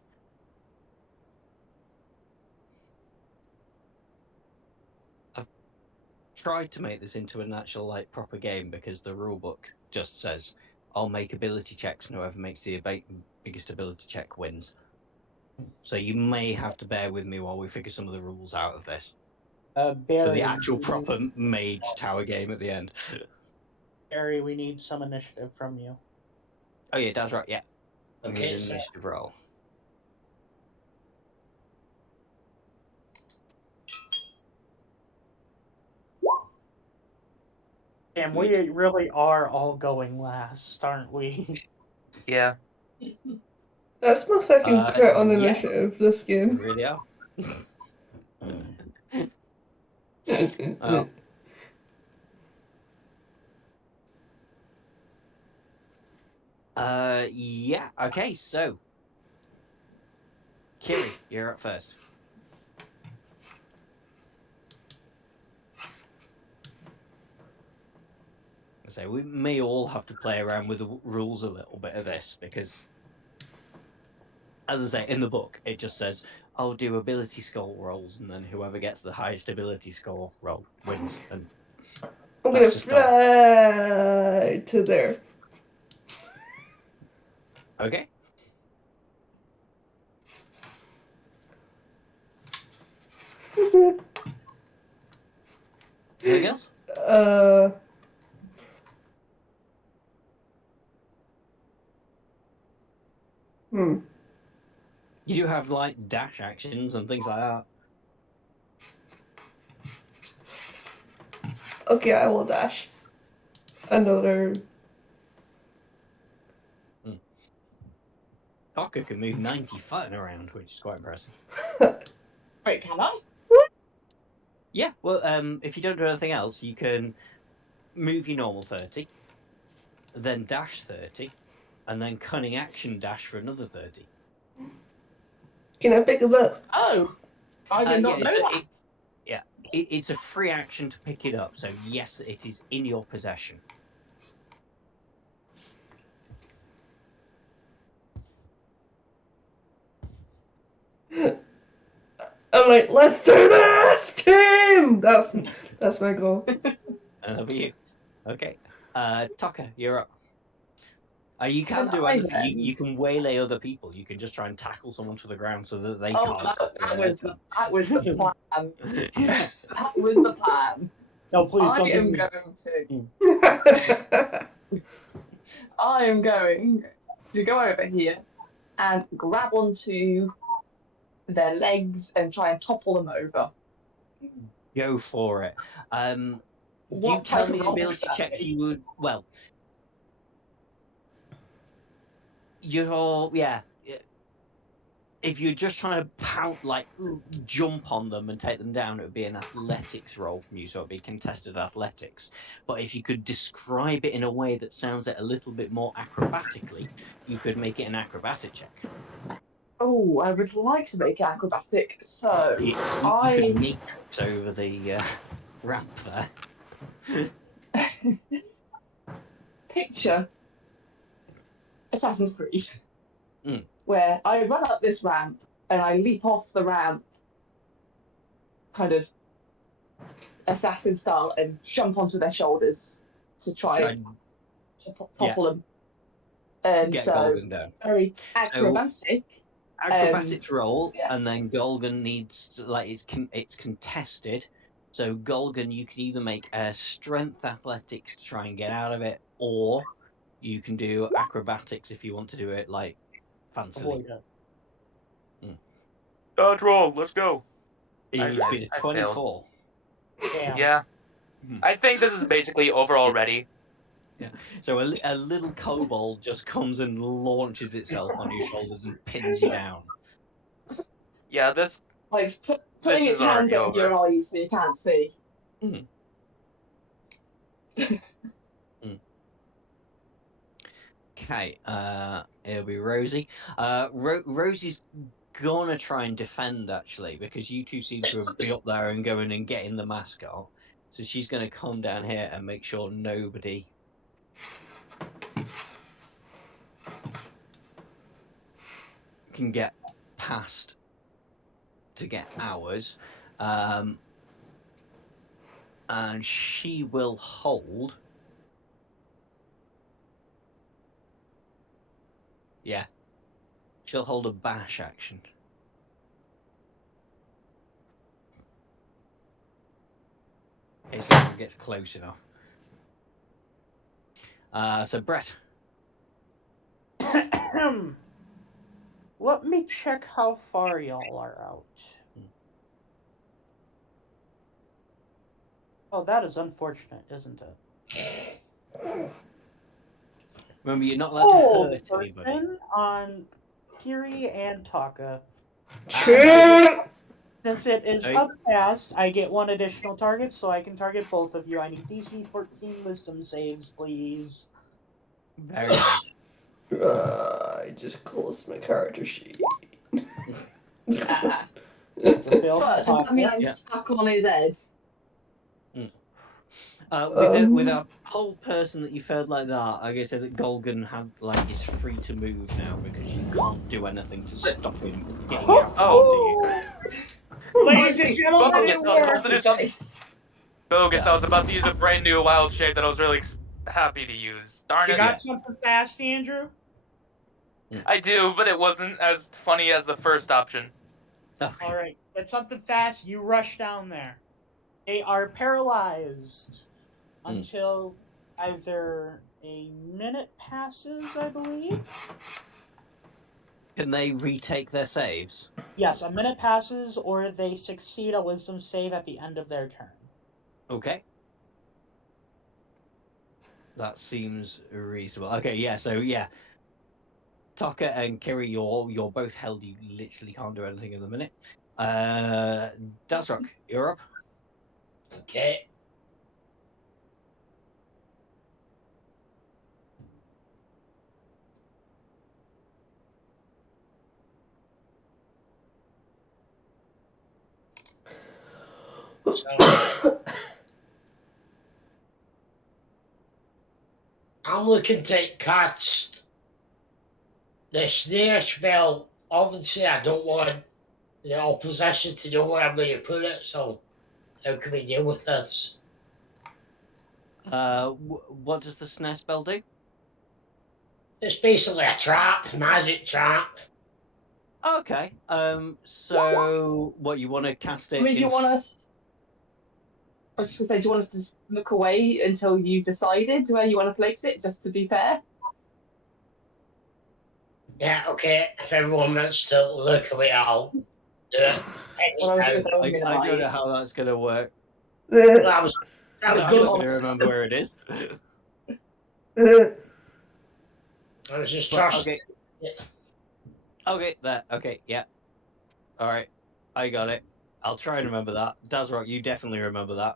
Tried to make this into an actual like proper game because the rule book just says I'll make ability checks and whoever makes the biggest ability check wins. So you may have to bear with me while we figure some of the rules out of this. For Barry, the actual proper mage tower game at the end. Barry, we need some initiative from you. Oh yeah, that's right. Yeah, we need Okay, an so initiative roll. And we really are all going last, aren't we? Yeah. That's my second crit on Yeah. initiative this We game. really are. Oh. Yeah. Okay. So, Kiri, you're up first. So we may all have to play around with the rules a little bit of this because, as I say, in the book it just says I'll do ability score rolls, and then whoever gets the highest ability score roll wins, and I'm gonna that's just done. fly to there. Okay. Anything else? uh. Hmm. You do have like dash actions and things like that. Okay, I will dash. Another. Taka can move 90 foot around, which is quite impressive. Wait, can I? Yeah, well, if you don't do anything else, you can move your normal 30, then dash 30, and then cunning action dash for another 30. Can I pick him up? Oh, I did Yeah, not know that. it's a free action to pick it up. So yes, it is in your possession. I'm like, let's do this, team. That's my goal. And that'll be you. Okay, Taka, you're up. You can Can do I anything. then? You can waylay other people. You can just try and tackle someone to the ground so that they Oh, can't take that away was the plan. yeah. That was the plan. No, please I don't give am me. going I am going to go over here and grab onto their legs and try and topple them over. Go for it. You What tell type of me an roll would ability that check be? you would. Well, yeah. If you're just trying to jump on them and take them down, it would be an athletics roll from you, so it'd be contested athletics. But if you could describe it in a way that sounds it a little bit more acrobatically, you could make it an acrobatic check. Oh, I would like to make it acrobatic, so You could matrix over the ramp there. picture Assassin's Creed, Mm. where I run up this ramp and I leap off the ramp, kind of assassin style, and jump onto their shoulders to try Try to yeah, topple them. And get so, Golgan down. very So acrobatic. acrobatics roll, Yeah. and then Golgan needs to, it's contested. So Golgan, you can either make a strength athletics to try and get out of it, or you can do acrobatics if you want to do it like fancily. Avoid it. Dodge roll. Let's go. You need to beat a I failed. 24. Damn. Yeah. I think this is basically over already. So a little kobold just comes and launches itself on your shoulders and pins you down. Yeah, this Like This putting is its hands already over your over. eyes so you can't see. Mm. Okay, it'll be Rosie. Rosie's gonna try and defend actually because you two seem to be up there and going and getting the mascot. So she's gonna come down here and make sure nobody can get past to get ours. And she will hold. Yeah, she'll hold a bash action. It's no one gets close enough. So Brett. Let me check how far y'all are out. Oh, that is unfortunate, isn't it? Remember, you're not allowed to Hold hurt anybody. person on Kiri and Taka. Since it is Sorry? up past, I get one additional target, so I can target both of you. I need DC 14 wisdom saves, please. Very nice. I just closed my character sheet. It's a fail But from does that mean Taka. I'm Yeah. stuck on his head? With a whole person that you felt like that, like I said, that Golgan has is free to move now because you can't do anything to stop him getting out from under you. Ladies and gentlemen, Bogus, it I was about to do works! something. Bogus, Yeah. I was about to use a brand new wild shape that I was really happy to use. Darn You it. got something fast, Andrew? I do, but it wasn't as funny as the first option. Okay. Alright, get something fast, you rush down there. They are paralyzed until either a minute passes, I believe. Can they retake their saves? Yes, a minute passes, or they succeed a wisdom save at the end of their turn. Okay. That seems reasonable. Okay, yeah, so yeah. Taka and Kiri, you're both held. You literally can't do anything in the minute. Dazrock, you're up. Okay. So I'm looking to cast the snare spell. Obviously, I don't want the opposition to know where I'm going to put it. So how can we deal with this? What does the snare spell do? It's basically a trap, magic trap. Okay. So what you want to cast I it mean, do in? you want us? I was just gonna say, do you want us to just look away until you decided where you want to place it, just to be fair? Yeah, okay. If everyone wants to look away, I'll do it. Well, I was going to Now. say I'll I don't know minimise. how that's going to work. Well, I was I'm going. not going to Honest. remember where it is. I was just But trusting. okay. Okay, there. Okay, yeah. All right. I got it. I'll try and remember that. Dazrock, you definitely remember that.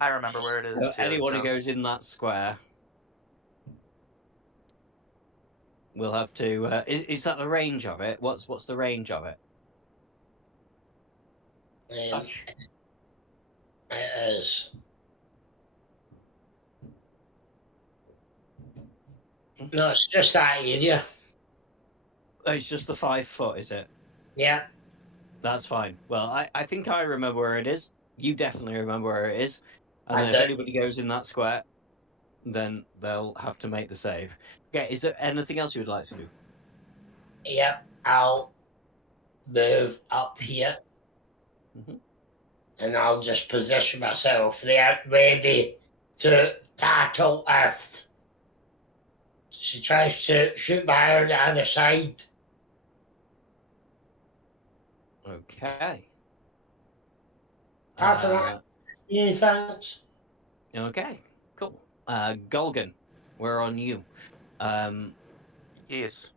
I remember where it is too. Anyone who So. goes in that square will have to. Is that the range of it? What's the range of it? Touch. It is. No, it's just that area. Oh, it's just the 5 foot, is it? Yeah. That's fine. Well, I think I remember where it is. You definitely remember where it is. And then I if do. anybody goes in that square, then they'll have to make the save. Okay, is there anything else you would like to do? Yep. I'll move up here Mm-hmm. and I'll just position myself there ready to tackle if she tries to shoot my on the other side. Okay. Apart from that, anything else? Okay, cool. Golgan, we're on you. Yes.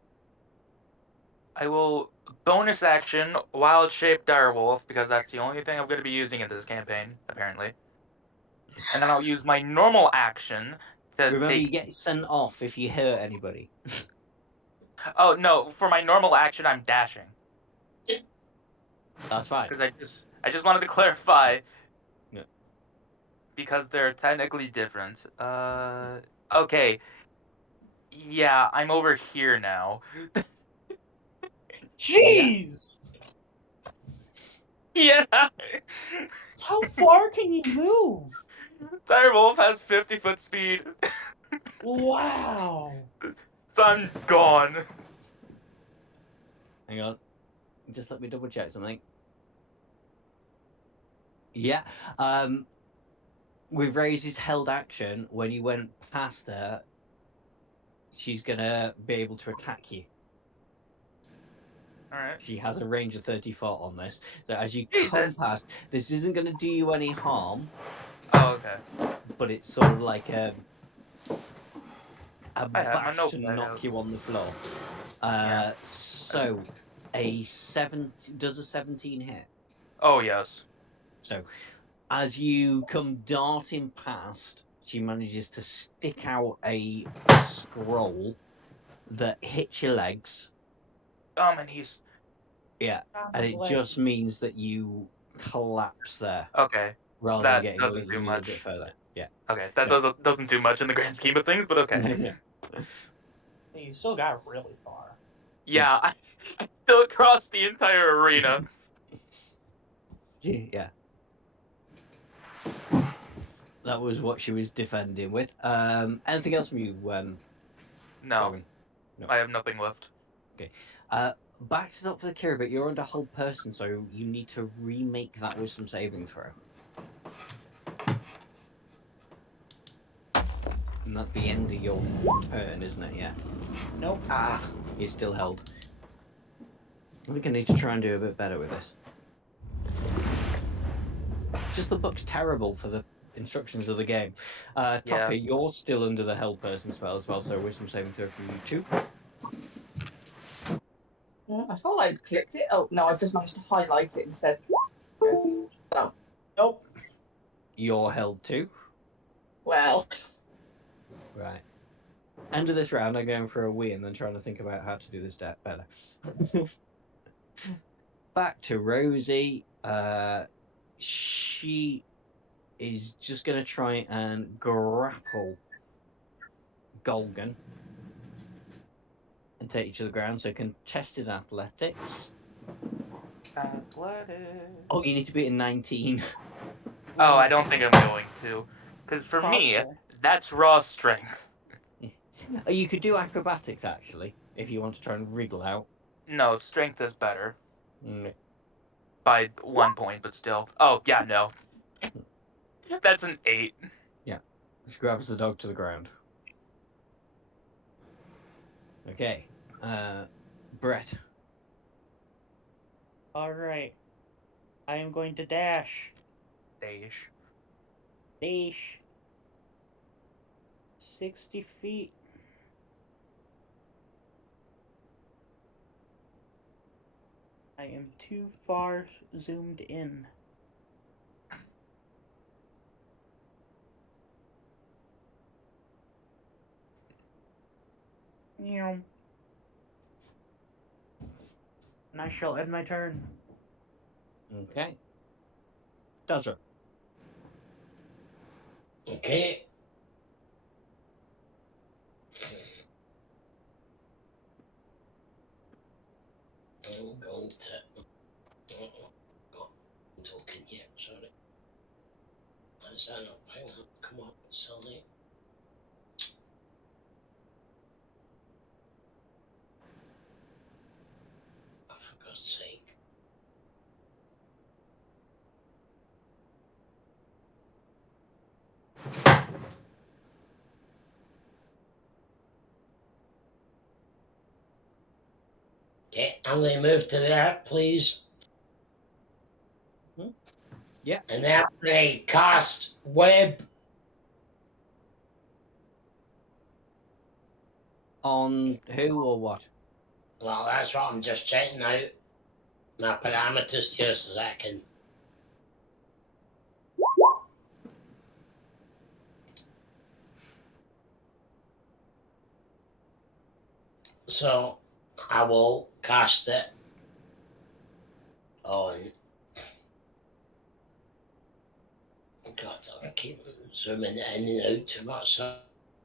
I will bonus action wild shape direwolf because that's the only thing I'm going to be using in this campaign, apparently. And then I'll use my normal action to Remember, you take. get sent off if you hurt anybody. Oh no! For my normal action, I'm dashing That's fine. because I just wanted to clarify Yeah. because they're technically different. Okay. Yeah, I'm over here now. Jeez! Yeah. How far can you move? Direwolf has 50-foot speed, Wow! so I'm gone. Hang on. Just let me double check something. Yeah. With Raise's held action, when you went past her, she's gonna be able to attack you. All right. She has a range of 30 foot on this. So as you Jesus. come past, this isn't going to do you any harm, Oh, okay. but it's sort of like a I had my bash to notepad knock out. you on the floor. Yeah. So a 17 does a 17 hit. Oh yes. So as you come darting past, she manages to stick out a scroll that hits your legs. And he's Yeah, On and the it blade. just means that you collapse there okay. rather than That getting a doesn't do little bit much. further. Yeah. Okay, that No. doesn't do much in the grand scheme of things, but okay. Yeah. You still got really far. Yeah, I still crossed the entire arena. Yeah. That was what she was defending with. Anything else from you, No, Gogan? No. I have nothing left. Okay. Backs it up for the Kira, but you're under hold person, so you need to remake that wisdom saving throw. And that's the end of your turn, isn't it? Yeah. Nope. Ah, you're still held. I think I need to try and do a bit better with this. Just the book's terrible for the instructions of the game. Yeah. Tucker, you're still under the held person spell as well, so wisdom saving throw for you too. I felt like I clicked it. Oh no, I just managed to highlight it instead. Oh Nope. You're held too. well. Right. End of this round, I'm going for a wee and then trying to think about how to do this deck better. Back to Rosie. She is just going to try and grapple Golgan and take you to the ground. So contested athletics. Athletics. Oh, you need to beat a 19. Oh, I don't think I'm going to, because for me, Possible. that's raw strength. You could do acrobatics actually if you want to try and wriggle out. No, strength is better Mm. by 1 point, but still. Oh yeah, no. That's an 8. Yeah. She grabs the dog to the ground. Okay. Brett. Alright. I am going to dash. Dash. Dash. 60 feet. I am too far zoomed in. And I shall end my turn. Okay. Dazra. Okay. I'm going to. Got a token yet, sorry. Is that not? Hang on, come on, Sally. Oh, for God's sake. Okay, I'm going to move to there, please. Yeah. And now they cast web On who or what? Well, that's what I'm just checking out. My parameters just a second. So I will cast it on. God, I keep zooming in and out too much. Sorry,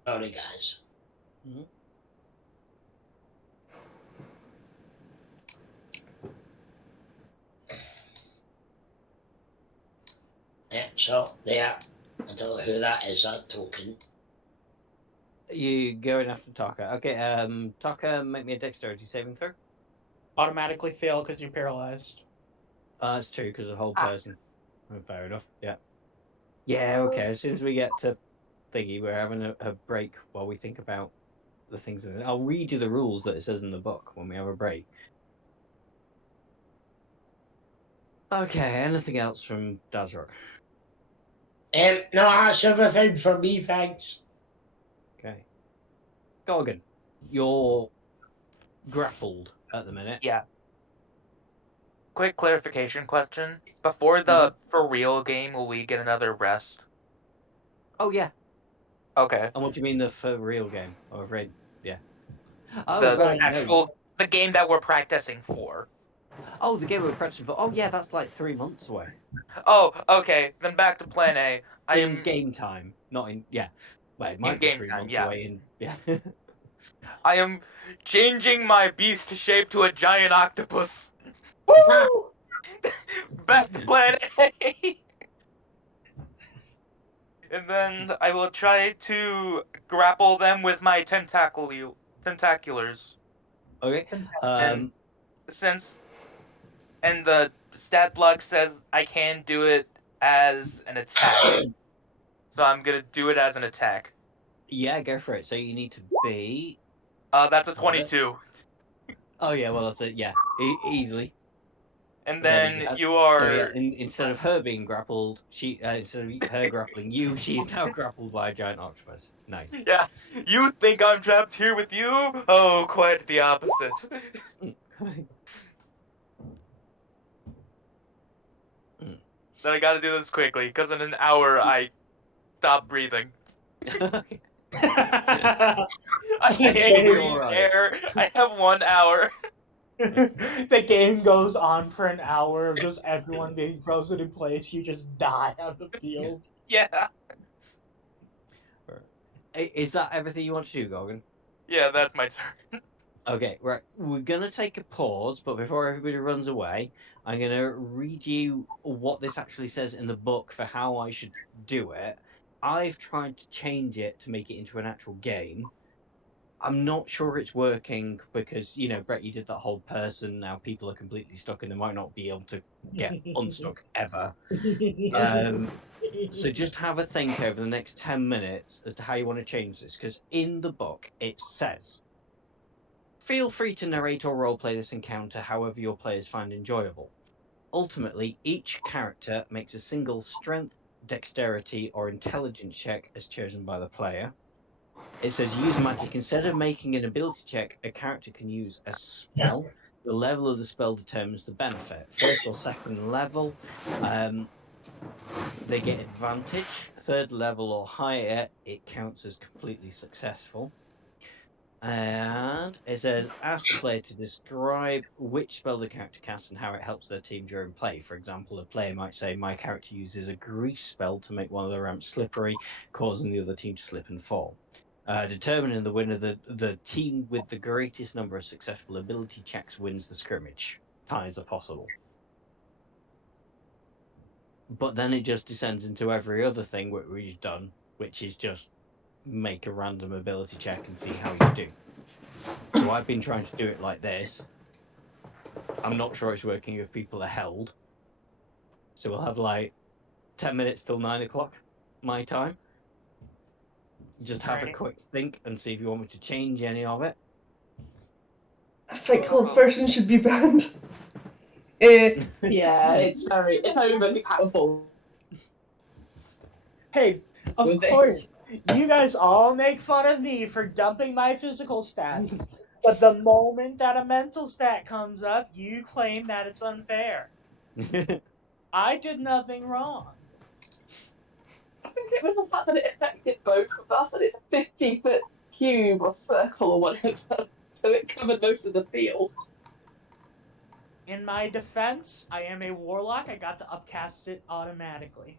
guys. Mhm. Yeah, so there. I don't know who that is, that token. You going after Taka. Okay, Taka, make me a dexterity saving throw. Automatically fail because you're paralyzed. That's true, because the whole Ah. person. Oh, fair enough, yeah. Yeah, okay, as soon as we get to thingy, we're having a break while we think about the things. I'll read you the rules that it says in the book when we have a break. Okay, anything else from Dazrock? No, that's everything for me, thanks. Okay. Gorgon, you're grappled at the minute. Yeah. Quick clarification question. Before the for real game, will we get another rest? Oh, yeah. Okay. And what do you mean the for real game? Oh, I've read, yeah. Oh, The right, no. actual the game that we're practicing for. Oh, the game we're practicing for. Oh, yeah, that's like 3 months away. Oh, okay. Then back to plan A. I In am game time, not in, yeah. Well, it in might be game 3 time, months yeah. away in, yeah. I am changing my beast shape to a giant octopus. Woo! Back to plan A. And then I will try to grapple them with my tentaculars. Okay. And since and the stat block says I can do it as an attack, so I'm gonna do it as an attack. Yeah, go for it. So you need to be. That's a Find it. 22. Oh yeah, well that's it. Yeah, easily. And That is. then you So yeah, are instead of her being grappled, she instead of her grappling you, she's now grappled by a giant octopus. Nice. yeah. You think I'm trapped here with you? Oh, quite the opposite. Then I gotta do this quickly, because in an hour I stop breathing. I You'll be breathe alright. air. I have 1 hour. The game goes on for an hour of just everyone being frozen in place. You just die on the field. Yeah. Is that everything you want to do, Gorgon? Yeah, that's my turn. Okay, right. We're gonna take a pause, but before everybody runs away, I'm gonna read you what this actually says in the book for how I should do it. I've tried to change it to make it into an actual game. I'm not sure it's working because, Brett, you did that whole person. Now people are completely stuck and they might not be able to get unstuck ever. So just have a think over the next 10 minutes as to how you want to change this, because in the book it says, feel free to narrate or roleplay this encounter however your players find enjoyable. Ultimately, each character makes a single strength, dexterity, or intelligence check as chosen by the player. It says use magic. Instead of making an ability check, a character can use a spell. The level of the spell determines the benefit. First or second level, they get advantage. Third level or higher, it counts as completely successful. And it says ask the player to describe which spell the character casts and how it helps their team during play. For example, a player might say, my character uses a grease spell to make one of the ramps slippery, causing the other team to slip and fall. Determining the winner, the team with the greatest number of successful ability checks wins the scrimmage. Ties are possible. But then it just descends into every other thing that we've done, which is just make a random ability check and see how you do. So I've been trying to do it like this. I'm not sure it's working if people are held. So we'll have like 10 minutes till 9 o'clock my time. Just have a quick think and see if you want me to change any of it. I think whole person should be banned. Eh. Yeah, it's overly powerful. Hey, of With course, this. You guys all make fun of me for dumping my physical stats, but the moment that a mental stat comes up, you claim that it's unfair. I did nothing wrong. I think it was the fact that it affected both of us, and it's a 50-foot cube or circle or whatever, so it covered most of the field. In my defense, I am a warlock. I got to upcast it automatically.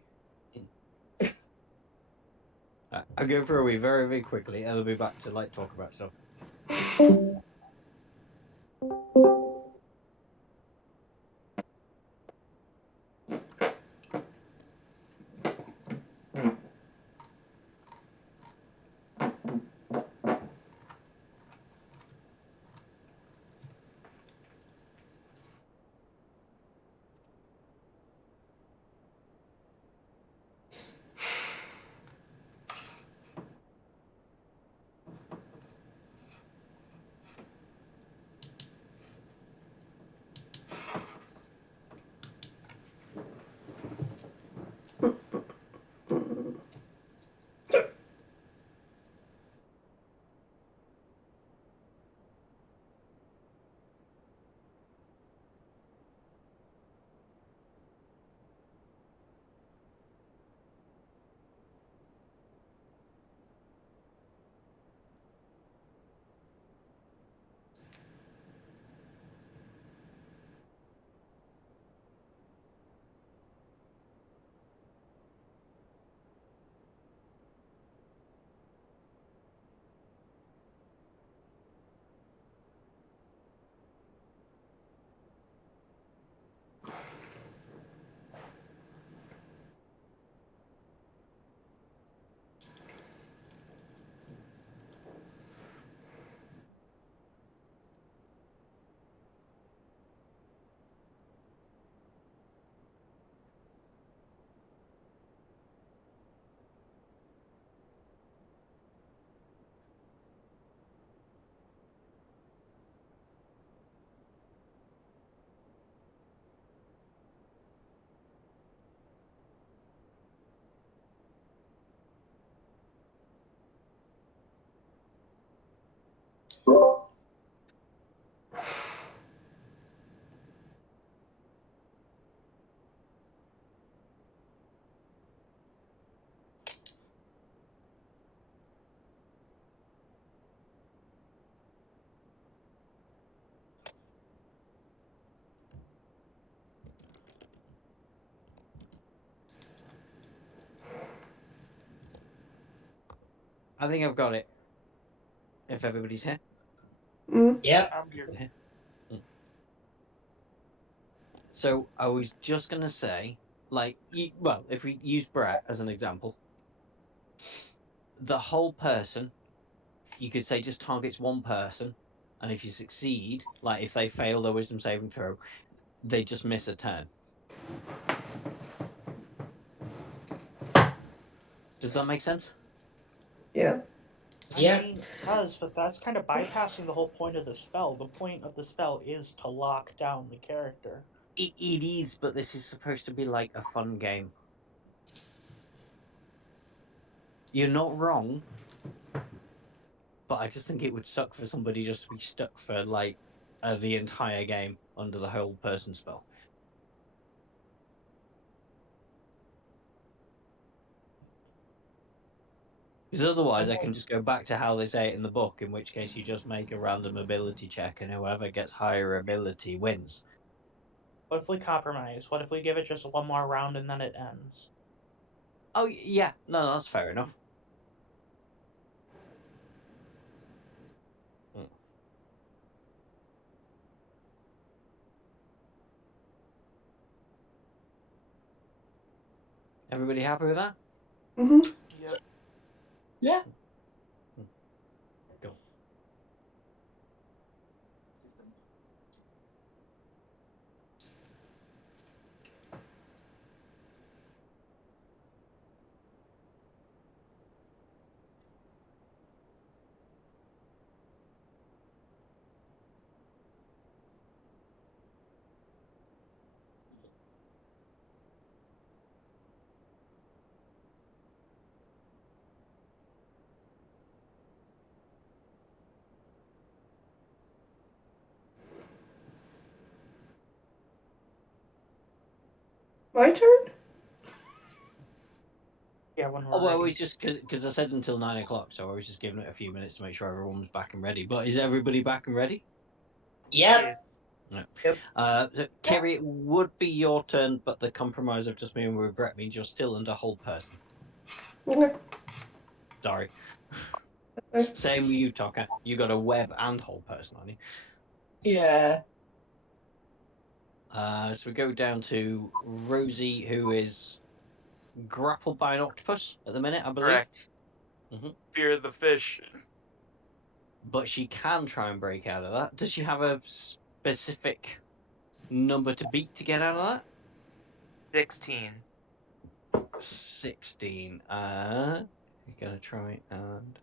I'll go through a wee very, very quickly, and I'll be back to like talk about stuff. I think I've got it. If everybody's here. Yep. I'm here. So I was just gonna say, like, well, if we use Brett as an example, the whole person, you could say just targets one person, and if you succeed, like if they fail their wisdom saving throw, they just miss a turn. Does that make sense? Yeah. I Yep. mean, it does, but that's kind of bypassing the whole point of the spell. The point of the spell is to lock down the character. It is, but this is supposed to be like a fun game. You're not wrong, but I just think it would suck for somebody just to be stuck for like the entire game under the whole person spell. Because otherwise, I can just go back to how they say it in the book, in which case you just make a random ability check, and whoever gets higher ability wins. What if we compromise? What if we give it just one more round and then it ends? Oh, yeah, no, that's fair enough. Mm. Everybody happy with that? Mm-hmm. Yep. Yeah. Cool. My turn? Yeah, when we're Oh, well, ready. it's just because I said until 9 o'clock, so I was just giving it a few minutes to make sure everyone was back and ready. But is everybody back and ready? Yep. No. Yep. So, Kiri, it would be your turn, but the compromise I've just made with Brett means you're still under hold person. Okay. Sorry. Okay. Same with you, Taka. You got a web and hold person on you. Yeah. So we go down to Rosie, who is grappled by an octopus at the minute, I believe. Correct. Mhm. Fear the fish. But she can try and break out of that. Does she have a specific number to beat to get out of that? 16. 16. You're gonna try and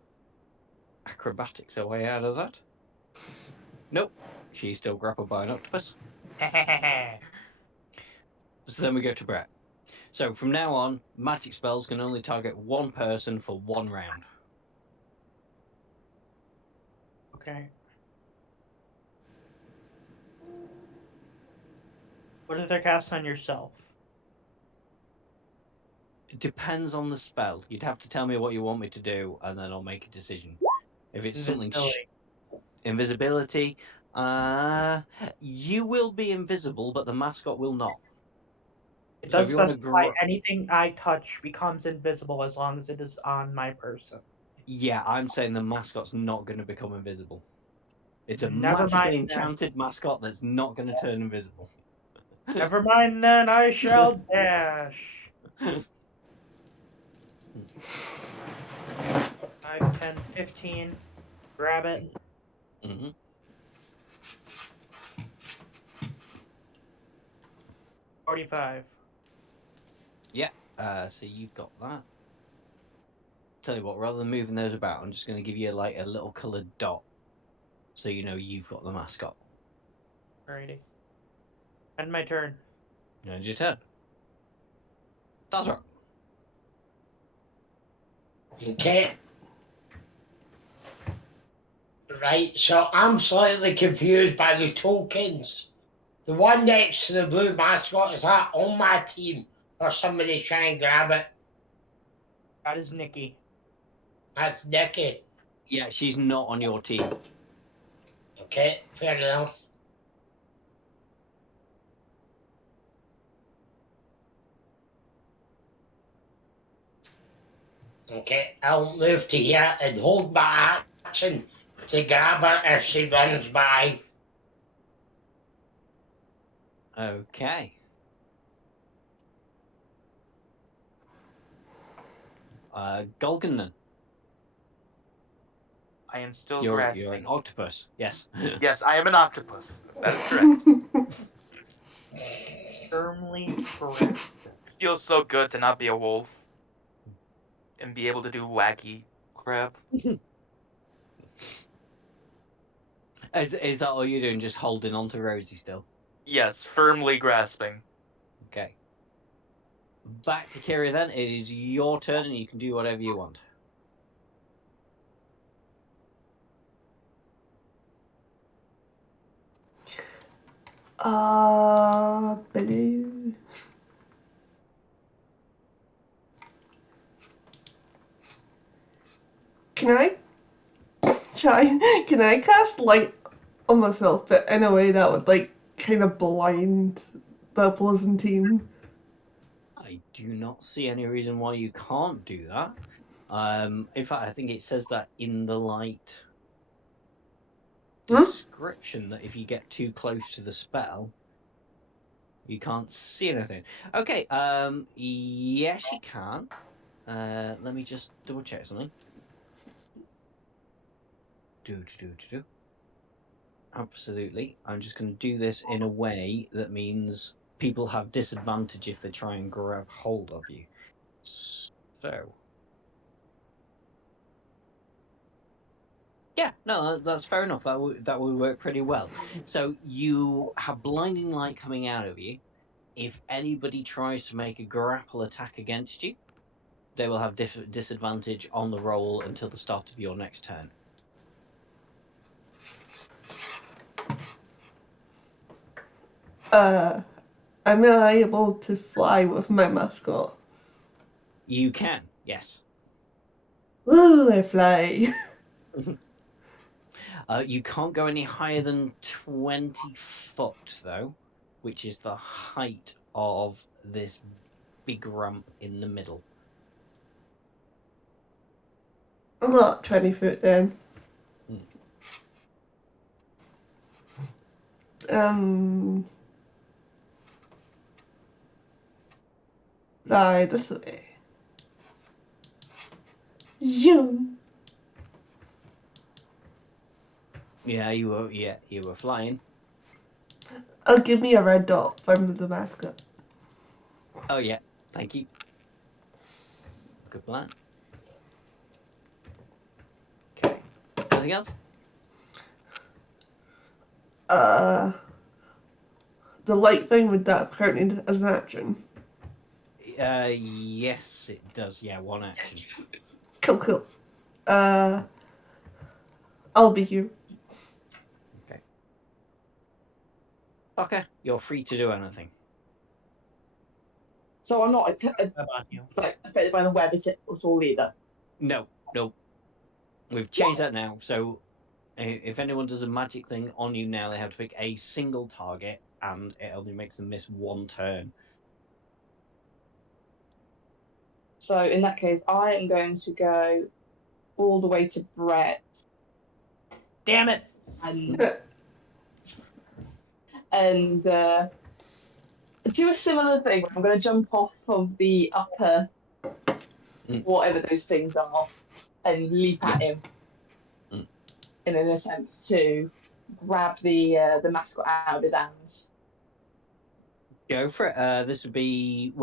acrobatics her way out of that? Nope. She's still grappled by an octopus. So then we go to Brett. So from now on, magic spells can only target one person for 1 round. Okay. What if they're cast on yourself? It depends on the spell. You'd have to tell me what you want me to do, and then I'll make a decision. If it's something Invisibility. invisibility, you will be invisible, but the mascot will not. It So if does you want specify to, anything I touch becomes invisible as long as it is on my person. yeah, I'm saying the mascot's not going to become invisible. It's a Never mind magically then. enchanted mascot that's not going to turn invisible. Never mind then, I shall dash. 5, 10, 15. Grab it. Mm-hmm. 45. Yeah. So you've got that. Tell you what, rather than moving those about, I'm just going to give you like a little coloured dot, so you know you've got the mascot. Alrighty. End my turn. And your turn. That's right. Okay. Right, so I'm slightly confused by the tokens. The one next to the blue mascot, is that on my team or somebody trying to grab it? That is Nikki. That's Nikki. Yeah, she's not on your team. Okay, fair enough. Okay, I'll move to here and hold my action to grab her if she runs by. Okay. Golgan then. I am still You're grasping. an octopus. Yes. Yes, I am an octopus. That is correct. Firmly correct. It feels so good to not be a wolf and be able to do wacky crap. Is that all you're doing? Just holding on to Rosie still? Yes, firmly grasping. Okay. Back to Kira then. It is your turn, and you can do whatever you want. Blue. Can I Can I cast light on myself, but in a way that would like kind of blind the opposing team? I do not see any reason why you can't do that. In fact, I think it says that in the light description that if you get too close to the spell, you can't see anything. Okay. Yes, you can. Let me just double check something. Do. Absolutely. I'm just going to do this in a way that means people have disadvantage if they try and grab hold of you. So, yeah, no, that's fair enough. That would work pretty well. So you have blinding light coming out of you. If anybody tries to make a grapple attack against you, they will have disadvantage on the roll until the start of your next turn. am I able to fly with my mascot? You can, yes. Woo, I fly. You can't go any higher than 20 foot, though, which is the height of this big ramp in the middle. I'm not 20 foot then. Mm. Fly this way. Zoom. Yeah, you were flying. Oh, give me a red dot from the mascot. Oh yeah, thank you. Good plan. Okay. Anything else? The light thing, would that count as an action? Yes, it does. Yeah, one action. Cool. I'll be here. Okay. Okay, you're free to do anything. So I'm not About you. like affected by the web at all either. No. We've changed that now. So if anyone does a magic thing on you now, they have to pick a single target, and it only makes them miss one turn. So in that case, I am going to go all the way to Brett Damn it! and do a similar thing. I'm going to jump off of the upper, whatever those things are, and leap at him in an attempt to grab the mascot out of his hands. Go for it. This would be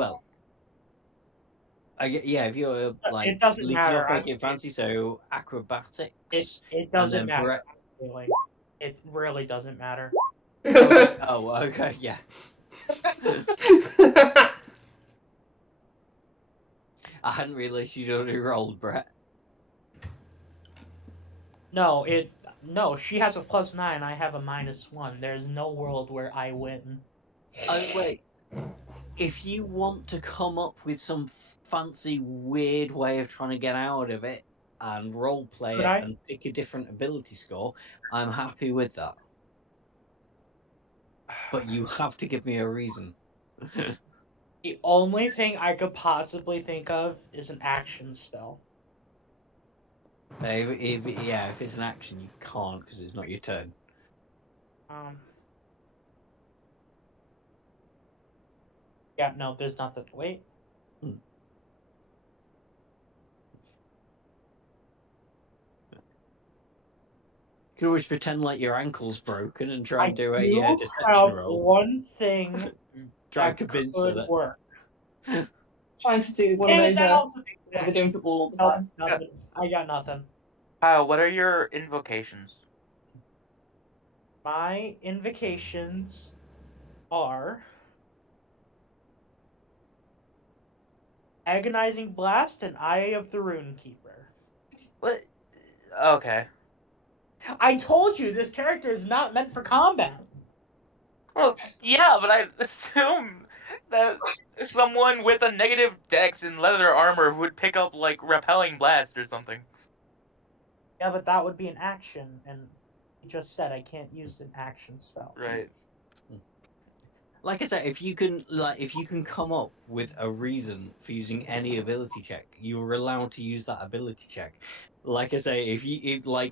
if you're like It doesn't leaping matter. off, make it fancy. So acrobatics. It and doesn't then matter. Brett. Really. It really doesn't matter. Okay, yeah. I hadn't realised you'd already rolled, Brett. No, she has a +9, I have a -1. There's no world where I win. Oh wait. If you want to come up with some fancy, weird way of trying to get out of it and role play Could it I? and pick a different ability score, I'm happy with that. But you have to give me a reason. The only thing I could possibly think of is an action spell. If it's an action, you can't because it's not your turn. Yeah, no, there's nothing. Wait. You can always pretend like your ankle's broken and try and do a do deception have roll. one thing Try and that convince her could that. work. Trying to do one of those that also makes what we're action. doing football all the time. Nothing. I got nothing. Kyle, what are your invocations? My invocations are Agonizing Blast and Eye of the Runekeeper. What? Okay. I told you this character is not meant for combat. Well, yeah, but I assume that someone with a negative dex and leather armor would pick up like repelling blast or something. Yeah, but that would be an action, and you just said I can't use an action spell. Right. Like I said, if you can come up with a reason for using any ability check, you're allowed to use that ability check. Like I say,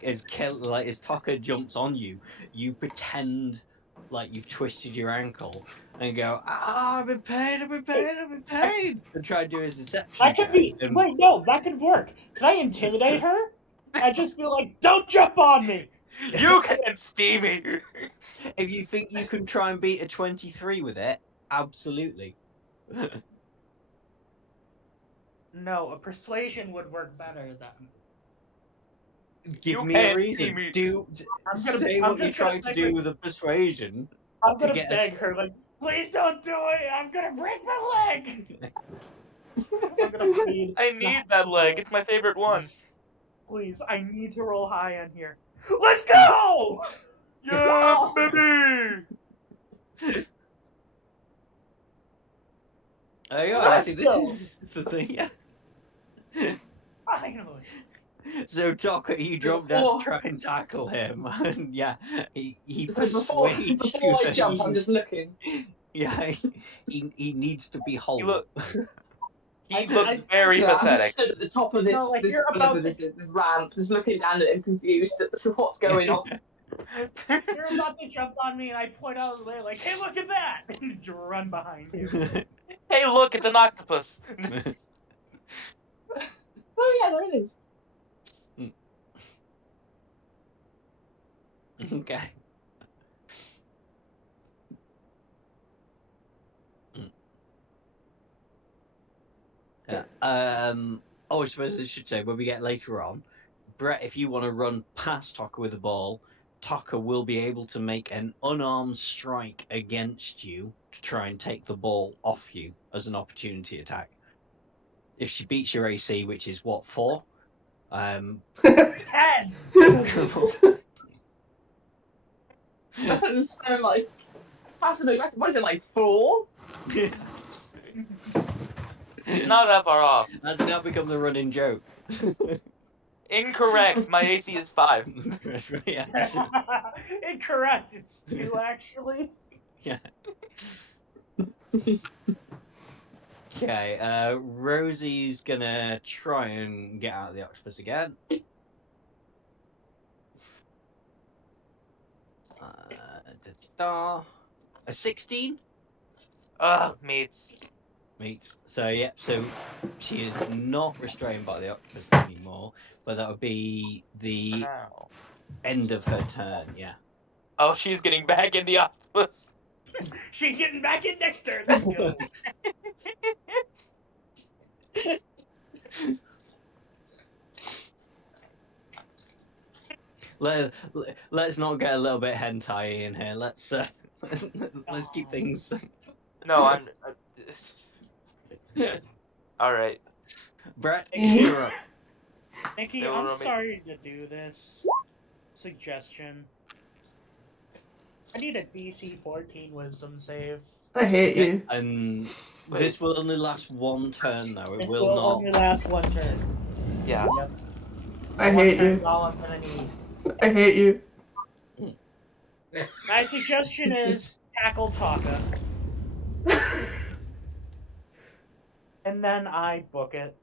as Tucker jumps on you, you pretend like you've twisted your ankle and go, I'm in pain, and try to do a deception That could check. be. And Wait, no, that could work. Can I intimidate her? I just feel like, don't jump on me. You can't steamy. if you think you can try and beat a 23 with it, absolutely. No, a persuasion would work better then. Give You me a can't reason. Say what you're trying to do with a persuasion. I'm gonna get beg her, like, please don't do it. I'm gonna break my leg. I'm gonna plead. I need that leg. It's my favorite one. Please, I need to roll high on here. Let's go! Yeah, baby. Oh yeah, I see. Let's This go. is the thing. Yeah. Finally. So Doc, you dropped down to try and tackle him, and yeah, he So before persuades you before I that jump, I'm just looking. yeah, he needs to be He whole. look. He I- looks I- very Yeah, I'm just pathetic. stood at the top of this No, like, this you're whatever about this to- is, this ramp, just looking down at him, confused at what's going on. You're about to jump on me, and I point out the way, like, "Hey, look at that!" and run behind you. Hey, look, it's an octopus. Oh yeah, there it is. Okay. Yeah. Oh, I suppose I should say when we get later on, Brett, if you want to run past Taka with the ball, Taka will be able to make an unarmed strike against you to try and take the ball off you as an opportunity attack. If she beats your AC, which is what, 4? 10. That's so like passive aggressive. What is it like 4? Not that far off. That's now become the running joke. Incorrect. My AC is 5. Yeah. Incorrect. It's 2 actually. Yeah. Okay, Rosie's gonna try and get out of the octopus again. A 16 Mates. meets. So yeah, so she is not restrained by the octopus anymore, but that would be the Now. end of her turn. Yeah. Oh, she's getting back in the octopus. She's getting back in next turn. Let's go. Let's not get a little bit hentai in here. Let's let's keep things. No, I'm. All right. Brett, Nikki, you're up. Nikki, They will I'm remain- sorry to do this. Suggestion. I need a DC 14 Wisdom save. I hate Okay, you. and Wait. this will only last one turn, though. It This will will not. only last 1 turn. Yeah. Yep. I 1 hate turn's you. all I'm gonna need. I hate you. My suggestion is tackle Taka, and then I book it.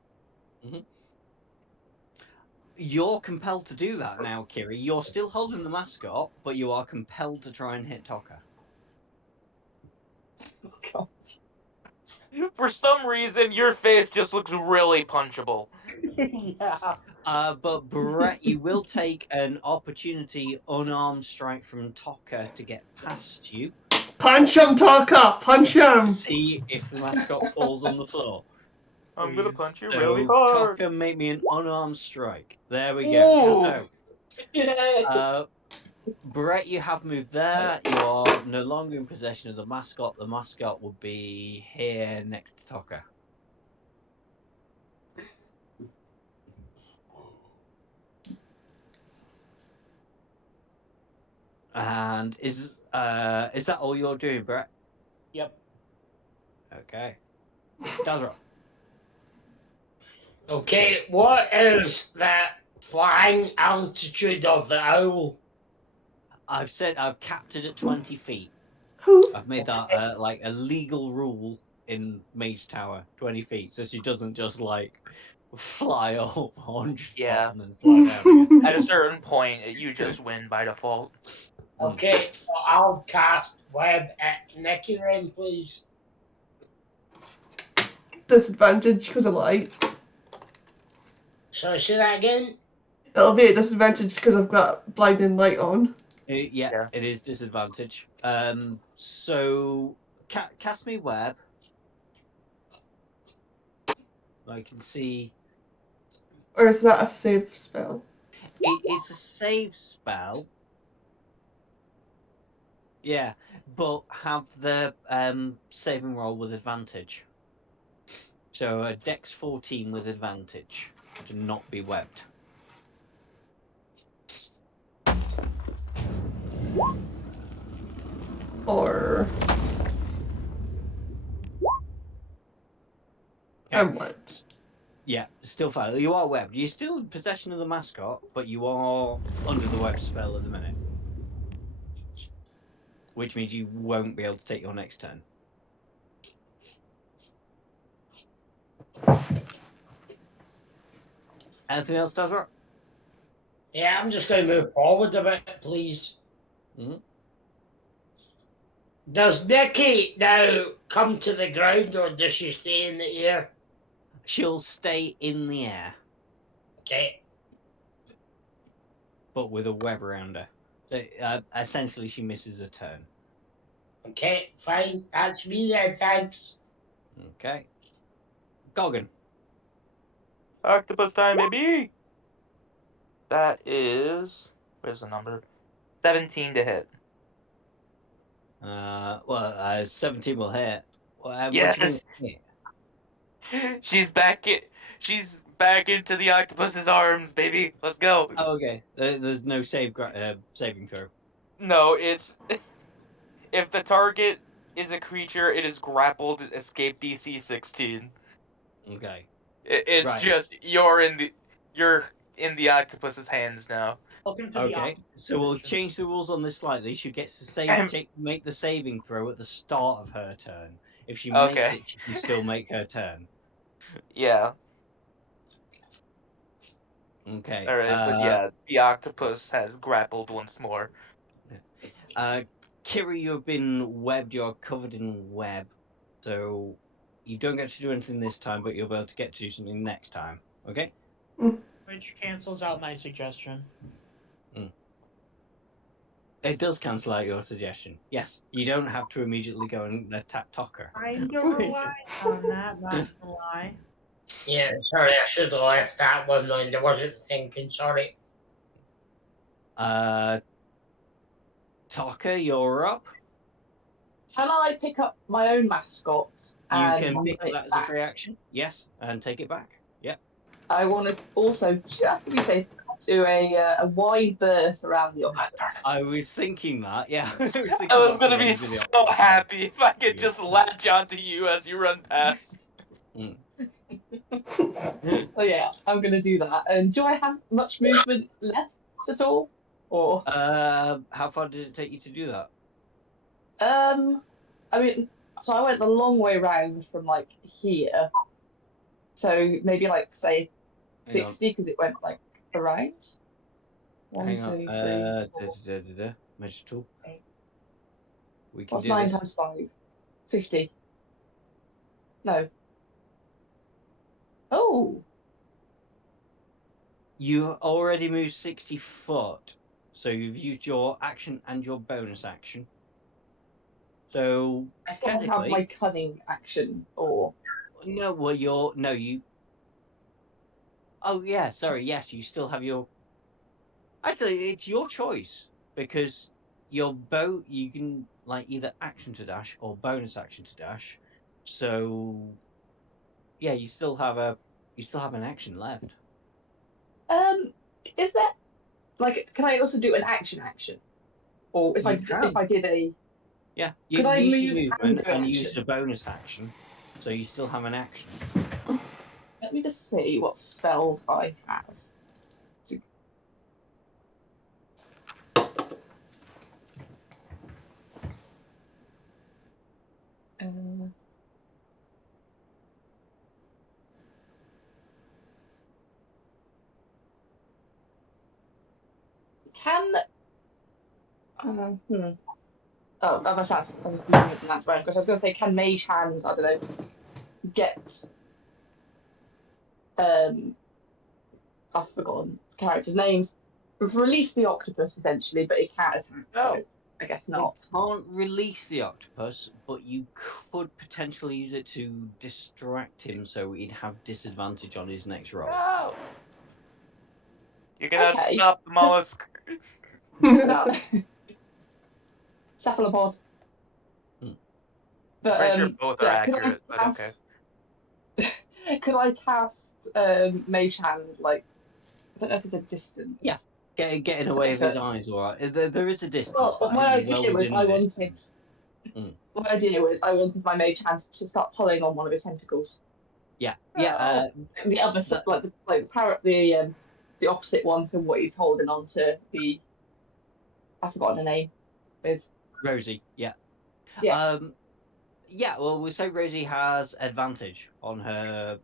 You're compelled to do that now, Kiri. You're still holding the mascot, but you are compelled to try and hit Taka. God. For some reason, your face just looks really punchable. Yeah. But Brett, you will take an opportunity unarmed strike from Taka to get past you Punch him, Taka! Punch to him! see if the mascot falls on the floor. I'm gonna Please. punch you So really hard. Taka, make me an unarmed strike. There we go. Ooh. So, Yeah. Brett, you have moved there. You are no longer in possession of the mascot. The mascot will be here next to Taka. And is that all you're doing, Brett? Yep. Okay. Dazra. Okay, what is that flying altitude of the owl? I've capped it at 20 feet. Who? I've made that like a legal rule in Mage Tower, 20 feet, so she doesn't just like fly up 100 Yeah. foot and then fly down again. At a certain point, you just win by default. Okay, so I'll cast web at Nikki then, please. Disadvantage because of light. So say that again. It'll be a disadvantage because I've got blinding light on. Yeah, it is disadvantage. So cast me web. I can see Or is that a save spell? it's a save spell. Yeah, but have the saving roll with advantage. So a Dex 14 with advantage to not be webbed. Or I'm webbed. Yeah, still fine. You are webbed. You're still in possession of the mascot, but you are under the web spell at the minute. Which means you won't be able to take your next turn. Anything else, Tazra? Yeah, I'm just going to move forward a bit, please. Mm-hmm. Does Nikki now come to the ground or does she stay in the air? She'll stay in the air, Okay. but with a web around her. So, essentially, she misses a turn. Okay, fine. That's me then, thanks. Okay. Goggin. Octopus time, baby! That is... Where's the number? 17 to hit. 17 will hit. What do you mean Yes! hit? She's back into the octopus's arms, baby. Let's go. Oh, okay. There's no saving throw. No, it's... If the target is a creature, it is grappled, escape DC 16. Okay. It's Right. just, you're in the octopus's hands now. Welcome to the Okay. Octopus So we'll Session. change the rules on this slightly. She gets to Ahem. make the saving throw at the start of her turn. If she Okay. makes it, she can still make her turn. Yeah. Okay. Alright, but yeah, the octopus has grappled once more. Kiri, you've been webbed. You're covered in web, so you don't get to do anything this time, but you'll be able to get to do something next time. Okay. Which cancels out my suggestion. It does cancel out your suggestion. Yes, you don't have to immediately go and attack Tucker. I'm relying on that, not gonna lie. Yeah, sorry, I should have left that one on. I wasn't thinking, sorry. Tucker, you're up. Can I pick up my own mascot You and can bring pick it that as a back? free action. Yes, and take it back. Yep. I want to also, just to be safe, do a wide berth around the octopus. I was thinking that. Yeah, I was thinking I was that's the gonna way be to do the so octopus thing. happy if I could Yeah. just latch onto you as you run past. So yeah, I'm going to do that. And do I have much movement left at all? Or How far did it take you to do that? I mean, so I went the long way round from like here. So maybe like say Hang on. 60 because it went like around. One, Hang on. 2, 3, 4. Measure tool. 8. We can What's do 9 this. times 5? 50. No. Oh, You already moved 60 foot, so you've used your action and your bonus action. So I still don't have my cunning action or. no, well you. Oh yeah, sorry. Yes, you still have your. Actually, it's your choice because your bow you can like either action to dash or bonus action to dash. So yeah, you still have an action left. Is there like can I also do an action? Or if You if I did a Yeah, you could I used your move and movement do an and action? used a bonus action, so you still have an action. Let me just see what spells I have. Uh, can oh that's I was looking at that's right because I was going to say can Mage Hand I don't know get I've forgotten characters' names. Release the octopus essentially, but it can't attack, so Oh. I guess You not. can't release the octopus, but you could potentially use it to distract him, so he'd have disadvantage on his next roll. No! You cannot Okay. stop the mollusk. Cephalopod. But Pretty sure both are yeah, accurate, but okay. could I cast Mage Hand like I don't know if it's a distance. Yeah. Getting away with his eyes, all right. There is a distance, Well, but my you're well idea was within I the wanted distance. my idea was I wanted my Mage Hand to start pulling on one of his tentacles. Yeah. The other that- like the parrot, the opposite one to what he's holding on to. I've forgotten her name. With Rosie. Yeah. yeah. Yeah. Well, we'll say Rosie has advantage on her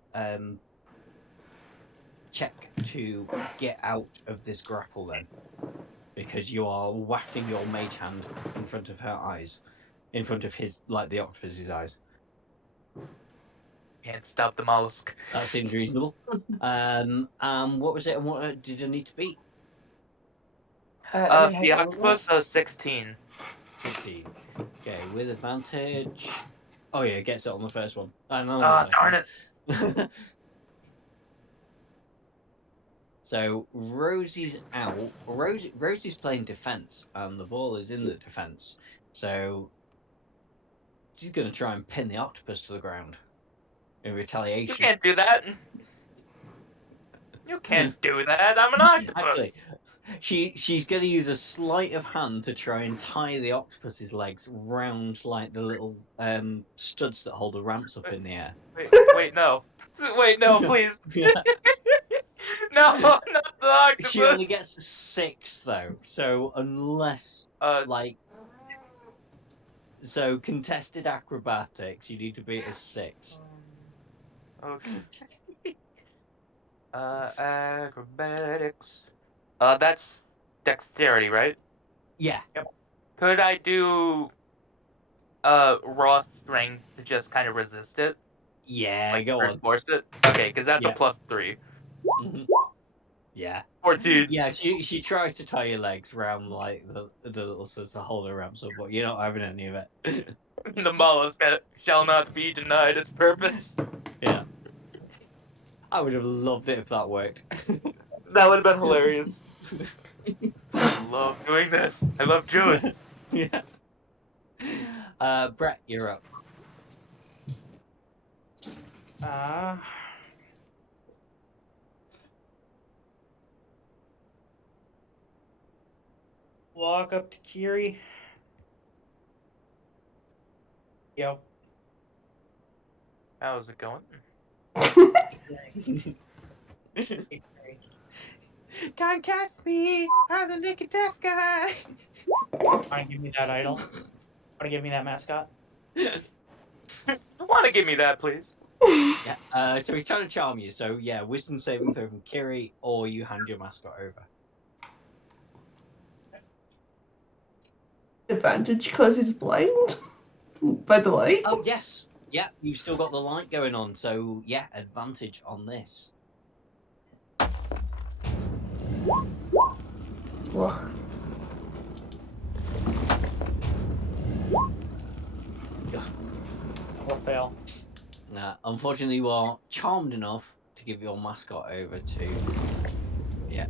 check to get out of this grapple then, because you are wafting your mage hand in front of her eyes, in front of his, like, the octopus's eyes. Can't stop the mollusk. That seems reasonable. What was it, and what did you need to beat? The octopus, 16. 16. Okay, with advantage. Oh yeah, gets it on the first one. And on the Ah, second darn one. it. So Rosie's out. Rosie's playing defense, and the ball is in the defense. So she's going to try and pin the octopus to the ground in You retaliation. can't do that. You can't do that. I'm an octopus. Actually, she's going to use a sleight of hand to try and tie the octopus's legs round, like, the little studs that hold the ramps up in the air. Wait, no. Wait, no, please. Yeah. No, not the octopus. She only gets a 6 though, so unless like, so contested acrobatics, you need to beat a 6. Okay. Acrobatics. That's dexterity, right? Yeah, Could I do raw strength to just kind of resist it, yeah, like go brute on. force it? Okay, because that's a Yeah. +3. Mhm. Yeah, 14. yeah. She tries to tie your legs around, like, the little studs to hold her ramps up, but you're not having any of it. The mollusk shall not be denied its purpose. Yeah, I would have loved it if that worked. That would have been hilarious. I love doing this. I love Jules. Yeah. Brett, you're up. Walk up to Kiri. Yo. How's it going? Hey, Kiri. Can't catch me! I'm the naked deaf guy! Want to give me that idol? Want to give me that mascot? Want to give me that, please? Yeah, so he's trying to charm you. So yeah, wisdom saving throw from Kiri, or you hand your mascot over. Advantage because he's blind, by the way. Oh yes, yeah, you've still got the light going on. So yeah, advantage on this. Ugh. Or fail. Unfortunately, you are charmed enough to give your mascot over to. Yeah,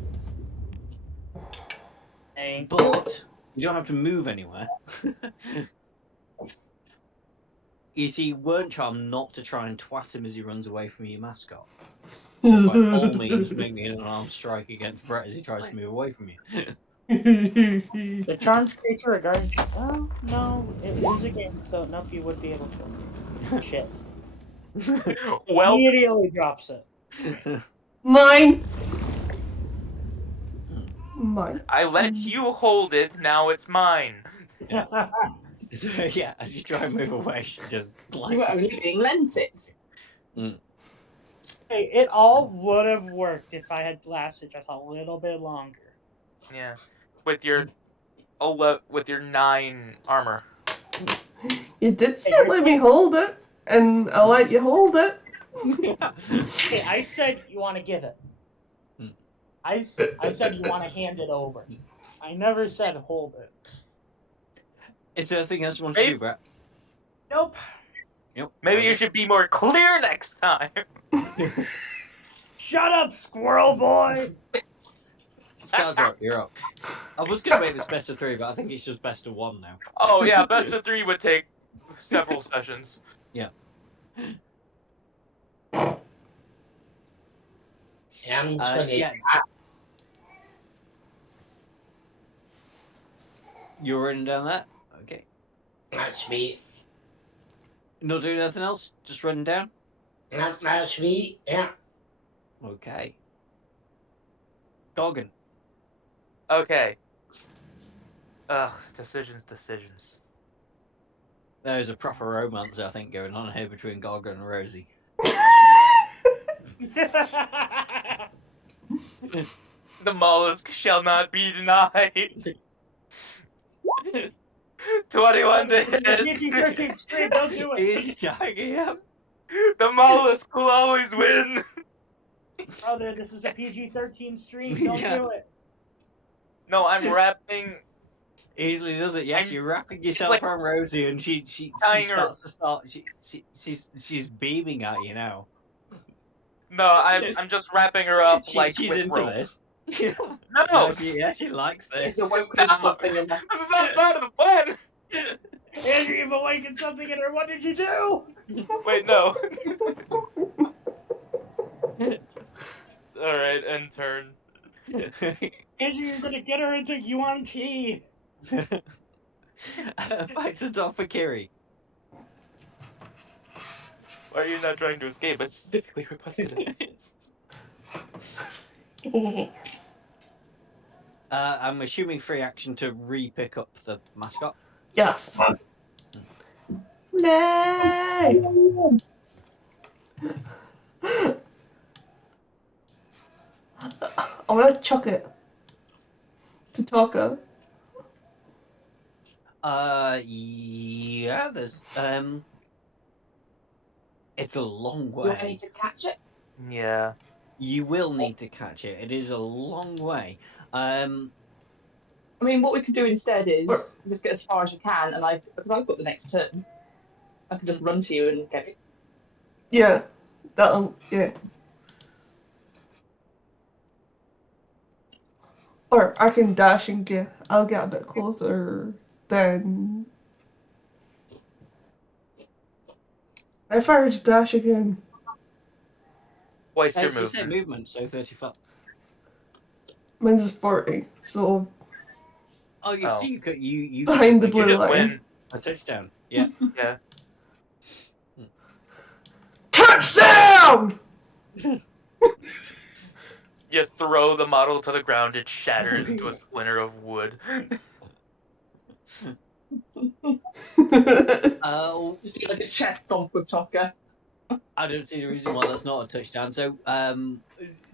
Thank you. but you don't have to move anywhere. You see, you weren't charmed not to try and twat him as he runs away from your mascot. So by all means, make me an unarmed strike against Brett as he tries to move away from you. The charmed creature regards. Oh no, it is a game, so nope, you would be able to. Shit. Well, Immediately drops it. Mine. Mine. I let you hold it. Now it's mine. Yeah. So yeah, as you try and move away, she just like. You were only being lent it. Hey, it all would have worked if I had lasted just a little bit longer. Yeah, with your with your 9 armor. You did Hey, still you're let me saying- hold it, and I'll let you hold it. Hey, I said you want to give it. I said you want to hand it over. I never said hold it. Is there anything else you want to do, Brett? Nope. Yep. Maybe you should be more clear next time. Shut up, squirrel boy! Gazor, you're up. I was going to make this best of 3, but I think it's just best of 1 now. Oh yeah, best of 3 would take several sessions. Yeah. I'm gonna Yeah. You're running down that? Okay. That's me. Not doing anything else? Just running down? That's me. Yeah. Okay. Gorgon. Okay. Ugh, decisions. There's a proper romance, I think, going on here between Gorgon and Rosie. The mollusk shall not be denied. 21 This is a days. PG-13 stream. Don't do it. He's dying up. The mollusk will always win. Brother, this is a PG-13 stream. Don't Yeah. do it. No, I'm rapping. Easily does it. Yes, I'm- you're wrapping yourself like around Rosie, and she tying her- she's beaming at you now. No, I'm just wrapping her up like She's with into rope. this. No, she likes Is this. the woken something in there? this is not part of the plan. Andrew, you've awakened something in her. What did you do? Wait, no. All right, end turn. Andrew, you're gonna get her into Yuan Ti. Fights a dog for Kiri. Why are you not trying to escape? I specifically requested it. I'm assuming free action to re-pick up the mascot. Yes. Nay! I'm gonna chuck it to Taka. Yeah, there's it's a long Do I way. need to catch it? Yeah. You will need to catch it. It is a long way. I mean, what we could do instead is Where? just get as far as you can, and because I've got the next turn, I can just run to you and get it. Yeah. Yeah. Or I can dash and I'll get a bit closer then. I fire just dash again. What's your It's the same movement? movement, so 30 foot. Mine's is 40, so Oh, you Oh. see, you could you behind the could blue You just line. win. a touchdown. Yeah. Yeah. Touchdown! You throw the model to the ground, it shatters into a splinter of wood. Just do like a chest bump with Tonka. I don't see the reason why that's not a touchdown. So,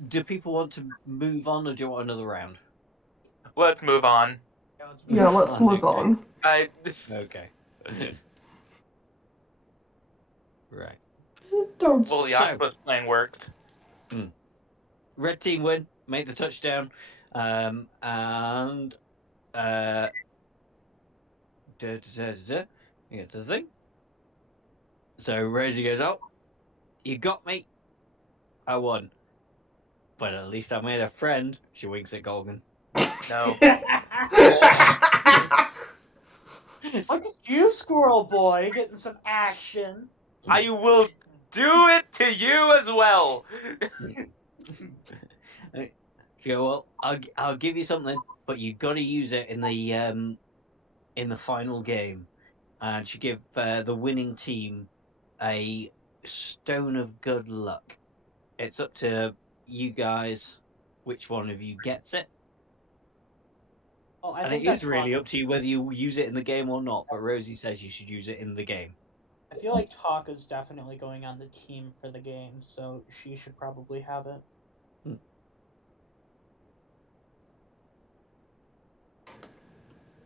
do people want to move on, or do you want another round? Let's move on. Yeah, let's move Okay. on. Okay. Right. Well, the So- octopus plan worked. Red team win, make the touchdown, and you get to the thing. So Rosie goes, "Oh, you got me. I won, but at least I made a friend." She winks at Golgan. No. Look at you, squirrel boy, getting some action. I will do it to you as well. She go, "Well, I'll give you something, but you got to use it in the final game." And she give the winning team a stone of good luck. It's up to you guys which one of you gets it. Well, I And think it is that really up to you whether you use it in the game or not, but Rosie says you should use it in the game. I feel like Taka's definitely going on the team for the game, so she should probably have it.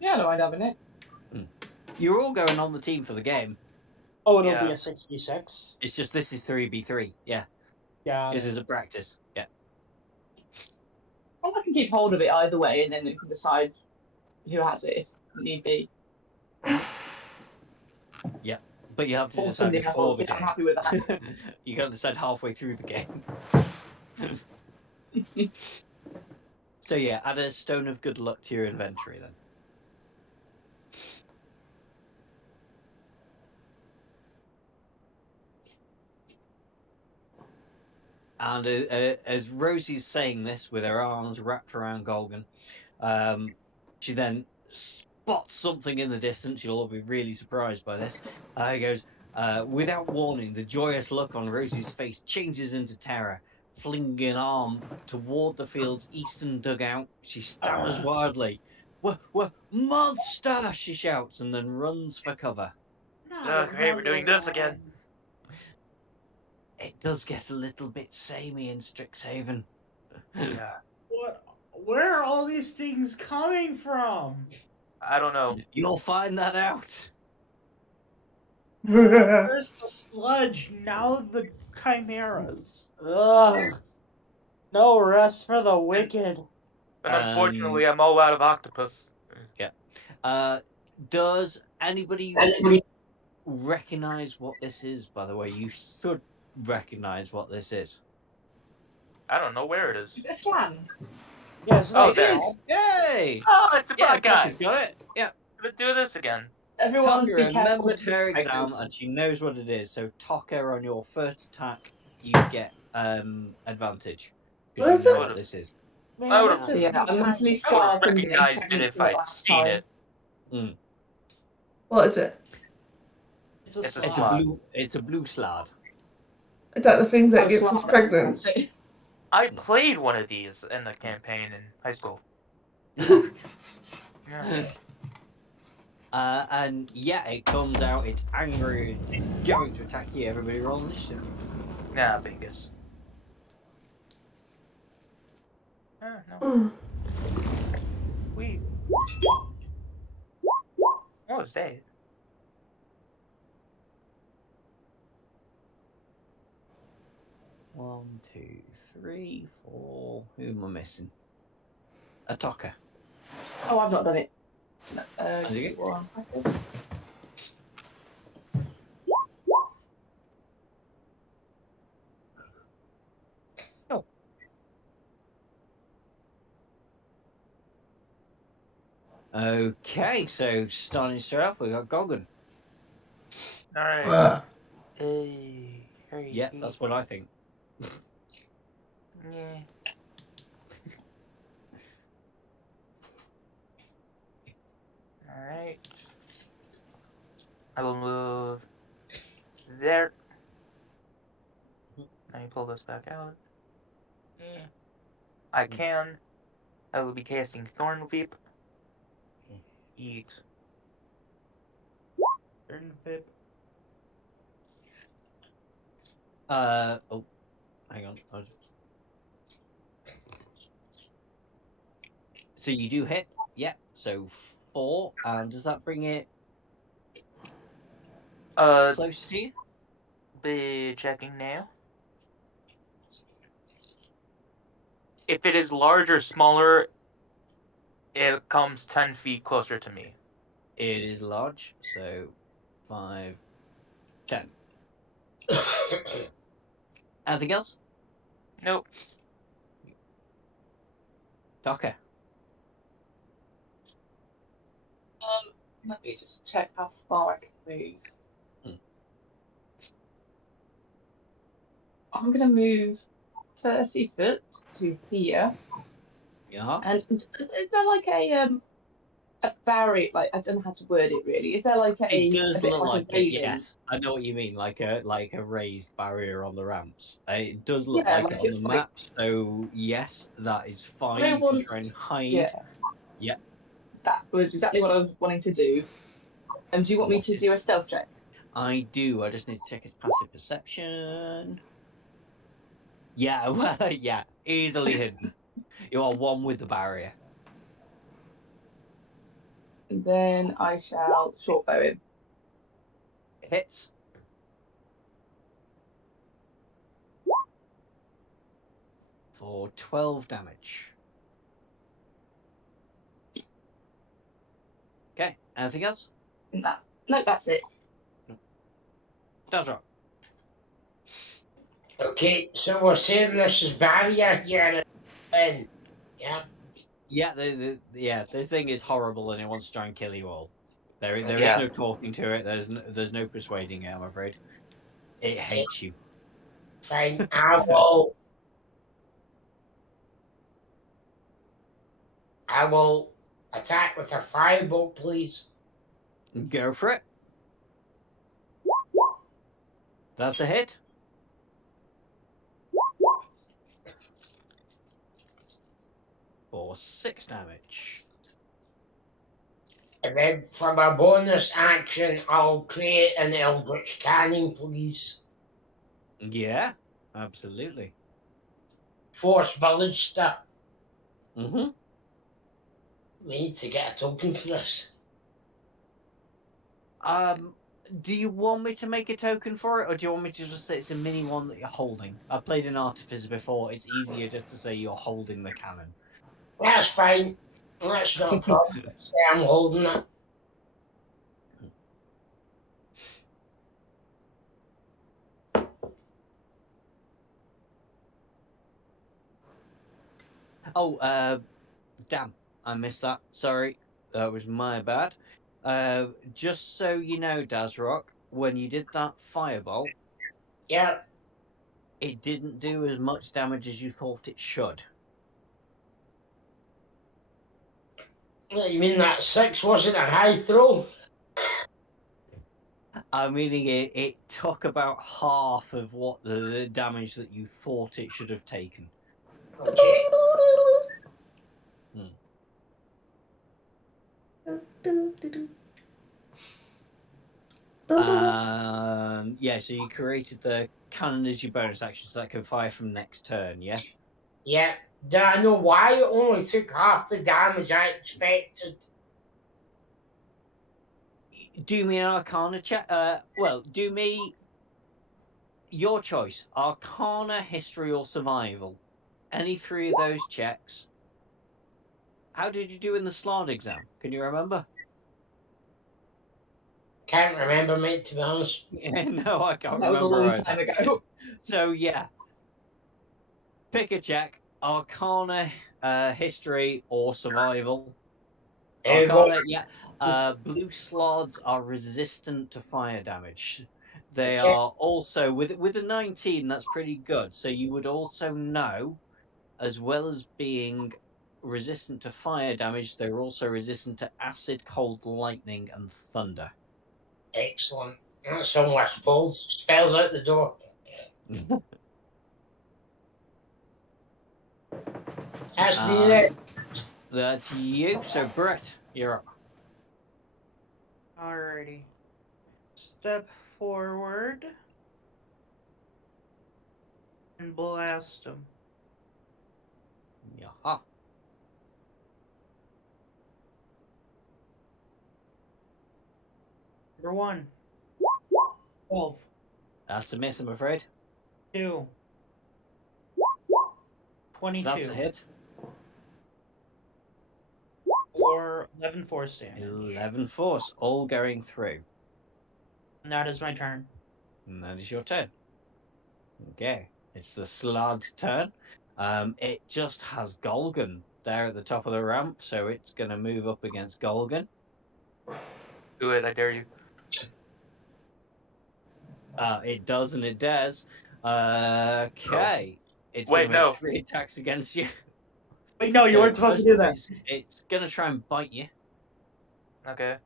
Yeah, no, I'd having it. You're all going on the team for the game. Oh, it'll be Yeah. a 6v6? It's just this is 3v3. Yeah, Yeah. this is a practice. Yeah. Well, I can keep hold of it either way, and then we can decide who has it if need be. Yeah, but you have to Or decide somebody before else. the I'm game. happy with that. You got to decide halfway through the game. So yeah, add a stone of good luck to your inventory then. And as Rosie's saying this with her arms wrapped around Golgan, she then spots something in the distance. You'll all be really surprised by this. He goes, Without warning, the joyous look on Rosie's face changes into terror. Flinging an arm toward the field's eastern dugout, she stammers wildly. What monster! She shouts and then runs for cover. Not Great, we're doing another this again. one. It does get a little bit samey in Strixhaven. Yeah. What? Where are all these things coming from? I don't know. You'll find that out. First the sludge, now the chimeras. Ugh. No rest for the wicked. And unfortunately, I'm all out of octopus. Yeah. Does anybody recognize what this is? By the way, you should recognize what this is. I don't know where it is. Is this land? Yes, Oh, It there. is. Yay! Oh, it's a Yeah, bad guy. Becca's got it. Yeah. Gonna do this again. Everyone Taka be careful. remembered with her the exam breakers. and she knows what it is. So Taka, on your first attack, you get advantage because What you is know it? what this is. I man, would've- it took Yeah, me I'm time. mentally I would have scarred from being recognized it pregnant if with it I'd last seen time. it. What is it? It's a It's a It's a slot. blue. It's a blue slard. Is that the thing that Oh, gets us slot, pregnant? that's it. I played one of these in the campaign in high school. Yeah. And yeah, it comes out. It's angry. It's going to attack you. Everybody roll initiative. Nah, Bingus. No. Mm. We. Oh, it's Dave. One, two, three, four. Who am I missing? Ataka. Oh, I've not done it. No, How's it give me 1 second. Oh. Okay, so starting straight off, we got Goggin. Alright. Hey. Yeah, that's what I think. Yeah. Alright. I will move there. Let me pull this back out. Yeah. I can. I will be casting Thorn Whip. Eat. Turn fit. Oh, hang on. So you do hit. Yeah. So 4, and does that bring it close to you? Be checking now. If it is large or smaller, it comes 10 feet closer to me. It is large, so 5, 10. Anything else? Nope. Docker. Let me just check how far I can move. I'm going to move 30 foot to here. Yeah. And is there like a barrier? Like, I don't know how to word it really. Is there like It a does bit look like like a it. railing? Yes, I know what you mean. Like a raised barrier on the ramps. It does look Yeah, like like it on it's the like map. So yes, that is fine. I You can want. try and hide. Yeah, Yeah. that was exactly what I was wanting to do. And do you want me What to is do a it? stealth check? I do. I just need to check his passive perception. Yeah, well, yeah, easily hidden. You are one with the barrier. And then I shall short bow him. Hits. For 12 damage. Okay, anything else? No, that's it. That's right. Okay, so we're saying this is barrier here, and yeah. Yeah, this thing is horrible and it wants to try and kill you all. There is Okay. no talking to it. There's no persuading it. I'm afraid. It hates you. Fine, I will attack with a firebolt, please. Go for it. That's a hit. For 6 damage. And then for my bonus action, I'll create an Eldritch Cannon, please. Yeah, absolutely. Force village stuff. Mm-hmm. We need to get a token for this. Do you want me to make a token for it, or do you want me to just say it's a mini one that you're holding? I played an artificer before. It's easier just to say you're holding the cannon. That's fine. That's not a problem. Say I'm holding it. Oh, damn. I missed that. Sorry. That was my bad. Just so you know, Dazrock, when you did that firebolt, Yeah. it didn't do as much damage as you thought it should. You mean that 6 wasn't a high throw? I'm meaning it took about half of what the damage that you thought it should have taken. Okay. Hmm. Yeah, so you created the cannon as your bonus action, so that can fire from next turn, yeah? Yeah. Do I know why it only took half the damage I expected? Do me an Arcana check. Well, do me your choice: Arcana, History, or Survival. Any 3 of those checks. How did you do in the Slard exam? Can you remember? Can't remember, mate, to be honest. No, I can't That was a remember long either. time ago. So yeah, pick a check: Arcana, History, or Survival. Arcana, yeah. Blue slots are resistant to fire damage. They Okay. are also with a 19. That's pretty good. So you would also know, as well as being resistant to fire damage, they're also resistant to acid, cold, lightning, and thunder. Excellent. That's all my spells out the door. That's me there. That's you. So Brett, you're up. Alrighty. Step forward and blast him. Yaha. Number 1. 12. That's a miss, I'm afraid. 2. 22. That's a hit. Or 11 force damage. 11 force, all going through. And that is my turn. And that is your turn. Okay, it's the Slad's turn. It just has Golgan there at the top of the ramp, so it's going to move up against Golgan. Do it, I dare you. It does, and it dares. Okay, it's going Wait, to make no. 3 attacks against you. Wait, no, you So weren't supposed to first do one that. it's going to try and bite you Okay.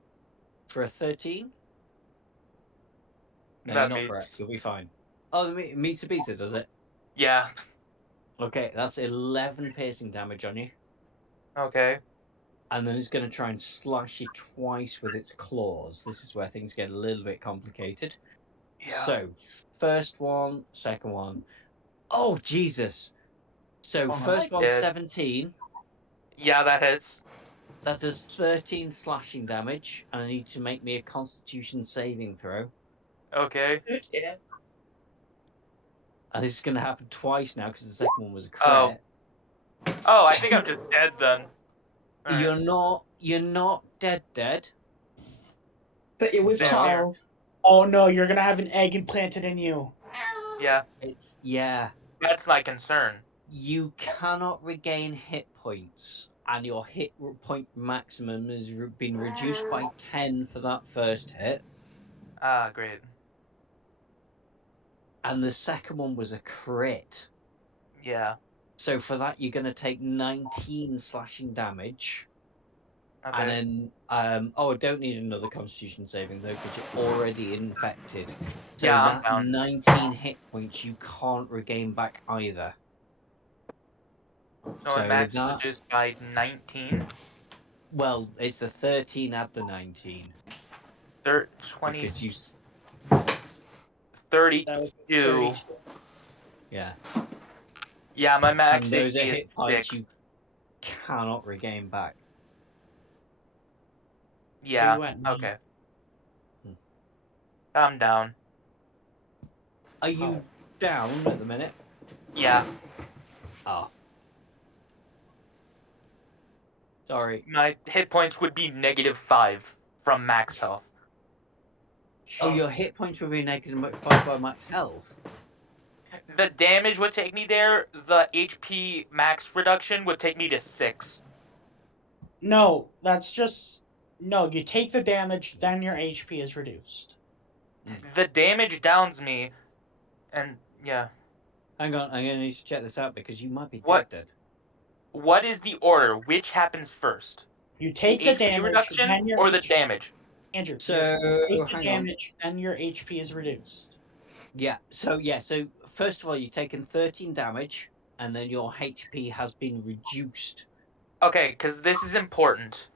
for a 13. No, you're That not, Brett. means. You'll be fine. Oh, the meter beater, does it? Yeah. Okay, that's 11 piercing damage on you. Okay. And then it's going to try and slash you twice with its claws. This is where things get a little bit complicated. Yeah. So, first one, second one. Oh, Jesus. So, Oh, first I one, did. 17. Yeah, that hits. That does 13 slashing damage. And I need to make me a constitution saving throw. Okay. Yeah. And this is going to happen twice now because the second one was a Oh. crit. Oh, I think I'm just dead then. All You're right. not dead. But you're with Damn near. child. Oh no, you're gonna have an egg implanted in you. Yeah, Yeah. that's my concern. You cannot regain hit points, and your hit point maximum has been reduced by 10 for that first hit. Ah, great. And the second one was a crit. Yeah. So for that, you're going to take 19 slashing damage. Okay. And then, I don't need another Constitution saving though, because you're already infected. So Yeah, I'm that down. 19 hit points you can't regain back either. So my So max is that, reduced by 19. well, it's the 13 add the 19 20, because you, 32. That was 32. yeah, Yeah, my max and those are HP is hit points 6. you cannot regain back. Yeah. You at Okay. Hmm. I'm down. Are you down at the minute? Yeah. Oh, sorry. My hit points would be -5 from max health. Oh, your hit points will be negative 5 by max health. The damage would take me there. The HP max reduction would take me to 6. No, that's just no. You take the damage, then your HP is reduced. The damage downs me, and yeah. Hang on, I'm going to need to check this out because you might be What? dead. What is the order? Which happens first? You The take the HP damage, reduction then your or the HP. damage? Andrew, So you take the hang on. damage, then your HP is reduced. Yeah. So first of all, you've taken 13 damage, and then your HP has been reduced. Okay, because this is important.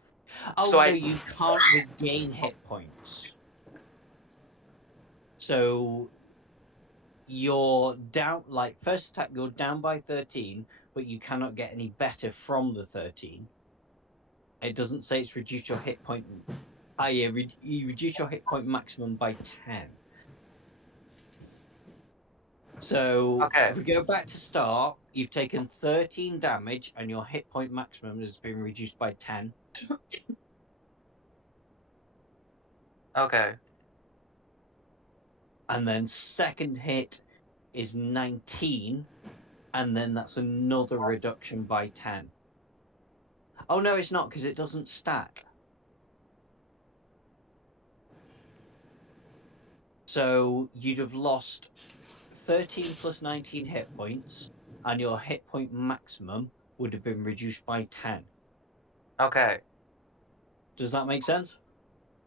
Oh So no, you can't regain hit points. So you're down. Like first attack, you're down by 13, but you cannot get any better from the 13. It doesn't say it's reduced your hit point. Yeah, you reduce your hit point maximum by 10. So Okay. if we go back to start, you've taken 13 damage and your hit point maximum has been reduced by 10. Okay. And then second hit is 19, and then that's another reduction by 10. Oh no, it's not because it doesn't stack. So you'd have lost 13 plus 19 hit points, and your hit point maximum would have been reduced by 10. Okay. Does that make sense?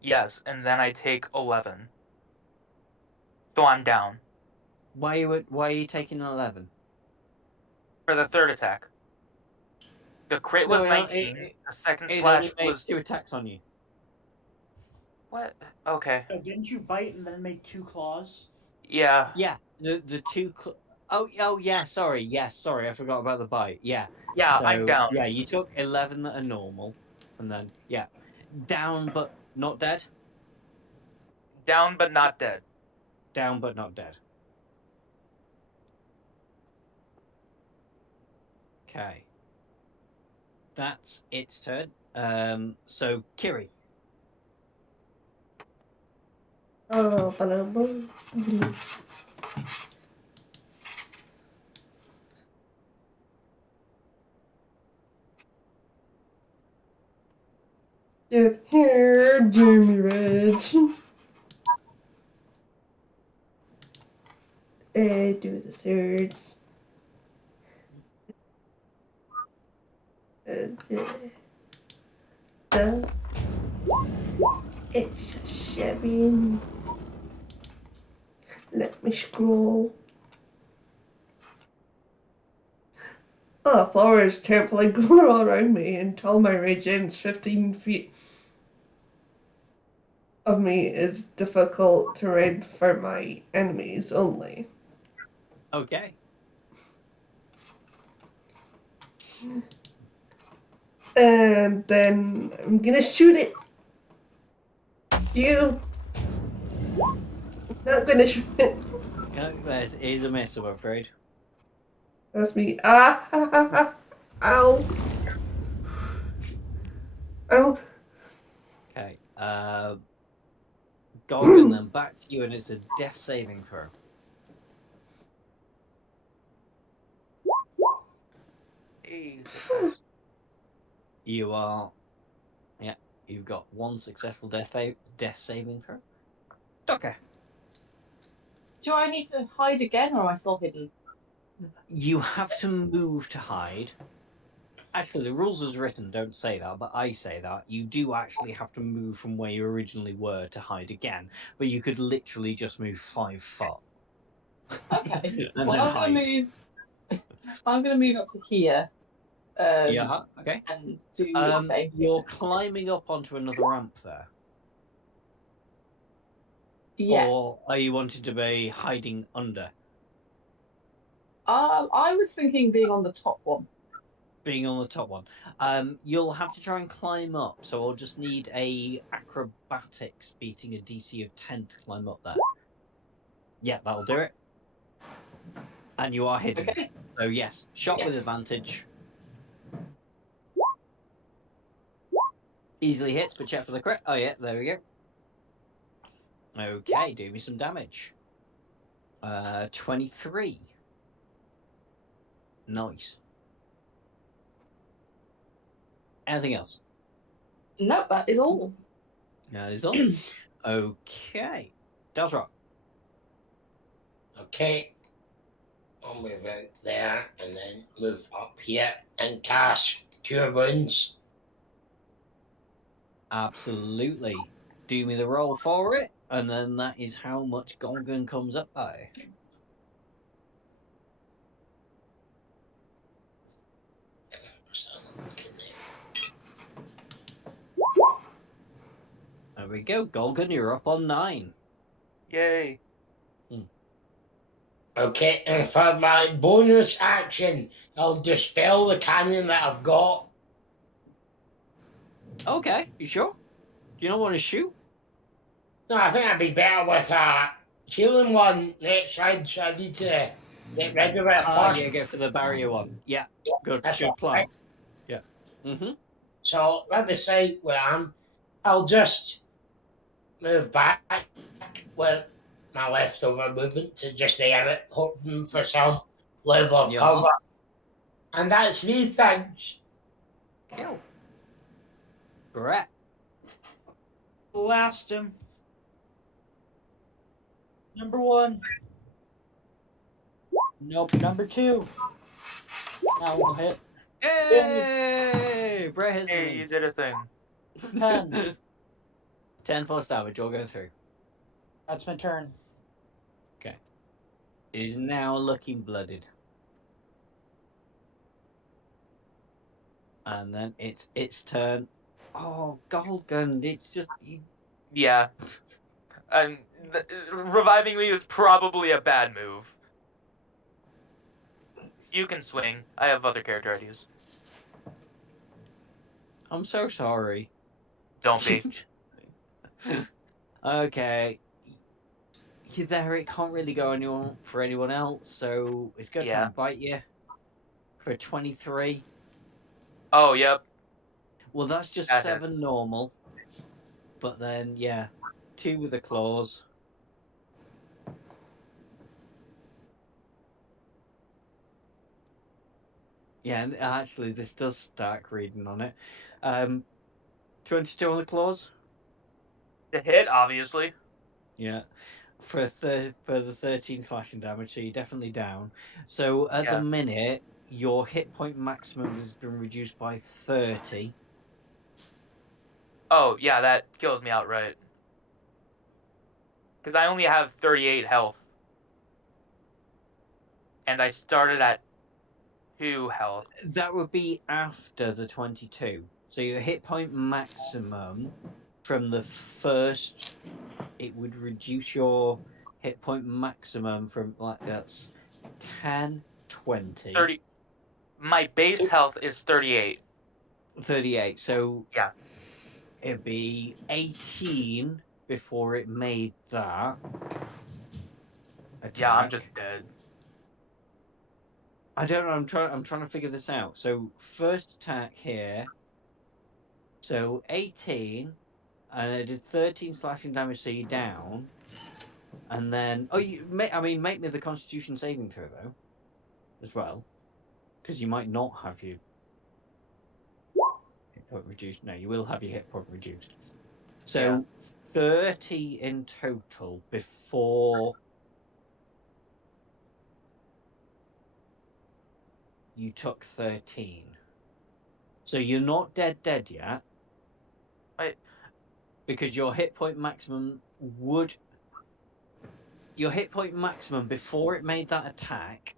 Yes, and then I take 11. So I'm down Why are you taking 11? for the third attack. The crit No, was 19. The second it only slash made was 2 attacks on you. what? Okay. So didn't you bite and then make 2 claws? Yeah. Yeah, the two. Oh yeah. Sorry. Yes, sorry. I forgot about the bite. Yeah. Yeah, I'm So down. yeah, you took 11 that are normal, and then yeah, down but not dead. Down but not dead. Down but not dead. Okay, that's its turn. So Kiri. Oh, ba-da-boom. Get here, Jimmy Reg. Do the third. The it's 7. Let me scroll. Oh, flowers terribly grow all around me until my radiance 15 feet of me is difficult to read for my enemies only. Okay. And then I'm gonna shoot it. You. Not gonna shoot it. Here's a miss, I'm afraid. That's me. Ah, ha, ha, ha. Ow. Ow. Okay. Gorgon, then back to you, and it's a death saving throw. Hey, success. You are. Yeah, you've got one successful death saving throw. Docker. Do I need to hide again, or am I still hidden? You have to move to hide. Actually, the rules as written don't say that, but I say that. You do actually have to move from where you originally were to hide again, but you could literally just move 5 foot. Okay. And Well, then hide. I'm gonna move up to here. Yeah, okay. And do the same You're thing. climbing up onto another ramp there. Yes. Or are you wanting to be hiding under? I was thinking being on the top one. Being on the top one. You'll have to try and climb up, so I'll just need a acrobatics beating a DC of 10 to climb up there. Yeah, that'll do it. And you are hidden. Okay. So yes, shot with Yes. advantage. Easily hits, but check for the crit. Oh yeah, there we go. Okay, do me some damage. 23. Nice. Anything else? No, that is all. That is all. Okay. Dalsrock. Okay. I'll move out there and then move up here and cast Cure Wounds. Absolutely. Do me the roll for it, and then that is how much Golgan comes up by. There we go. Golgan, you're up on 9. Yay. Okay, and for my bonus action, I'll dispel the cannon that I've got. Okay, you sure? Do you not want to shoot? No, I think I'd be better with a healing one next round, so I need to get rid of it first. Yeah, go for the barrier one. Yeah, good That's good plan. right. Yeah. Mm-hmm. So let me say where I am. I'll just move back with my leftover movement to just there, hoping for some level of Yeah. cover. And that's me, thanks. Kill. Brett. Blast him. Number 1. Nope. Number 2. That will hit. Hey! Brett hits Hey, you did a thing. 10. 10 plus damage, all go through. That's my turn. Okay. It is now looking blooded. And then it's its turn. Oh, Golgan, it's just... Yeah. Reviving me is probably a bad move. You can swing. I have other character ideas. I'm so sorry. Don't be. Okay. You're there, it can't really go for anyone else, so it's going to try Yeah. and bite you for 23. Oh, yep. Well, that's just That 7 normal. But then, yeah, 2 with the claws. Yeah, and actually, this does stack reading on it. 22 on the claws? The hit, obviously. Yeah. For the 13 slashing damage, so you're definitely down. So at the Yeah. minute, your hit point maximum has been reduced by 30. Oh, yeah, that kills me outright. Because I only have 38 health. And I started at 2 health. That would be after the 22. So your hit point maximum from the first, it would reduce your hit point maximum from like that's 10, 20, 30. My base health is 38. 38. So Yeah. it'd be 18 before it made that attack. Yeah, I'm just dead. I don't know. I'm trying to figure this out. So first attack here. So 18, and it did 13 slashing damage, so you're down. And then make me the Constitution saving throw though, as well, because you might not have your hit point reduced. No, you will have your hit point reduced. So 30 in total before you took 13. So you're not dead yet. Wait. Because your hit point maximum before it made that attack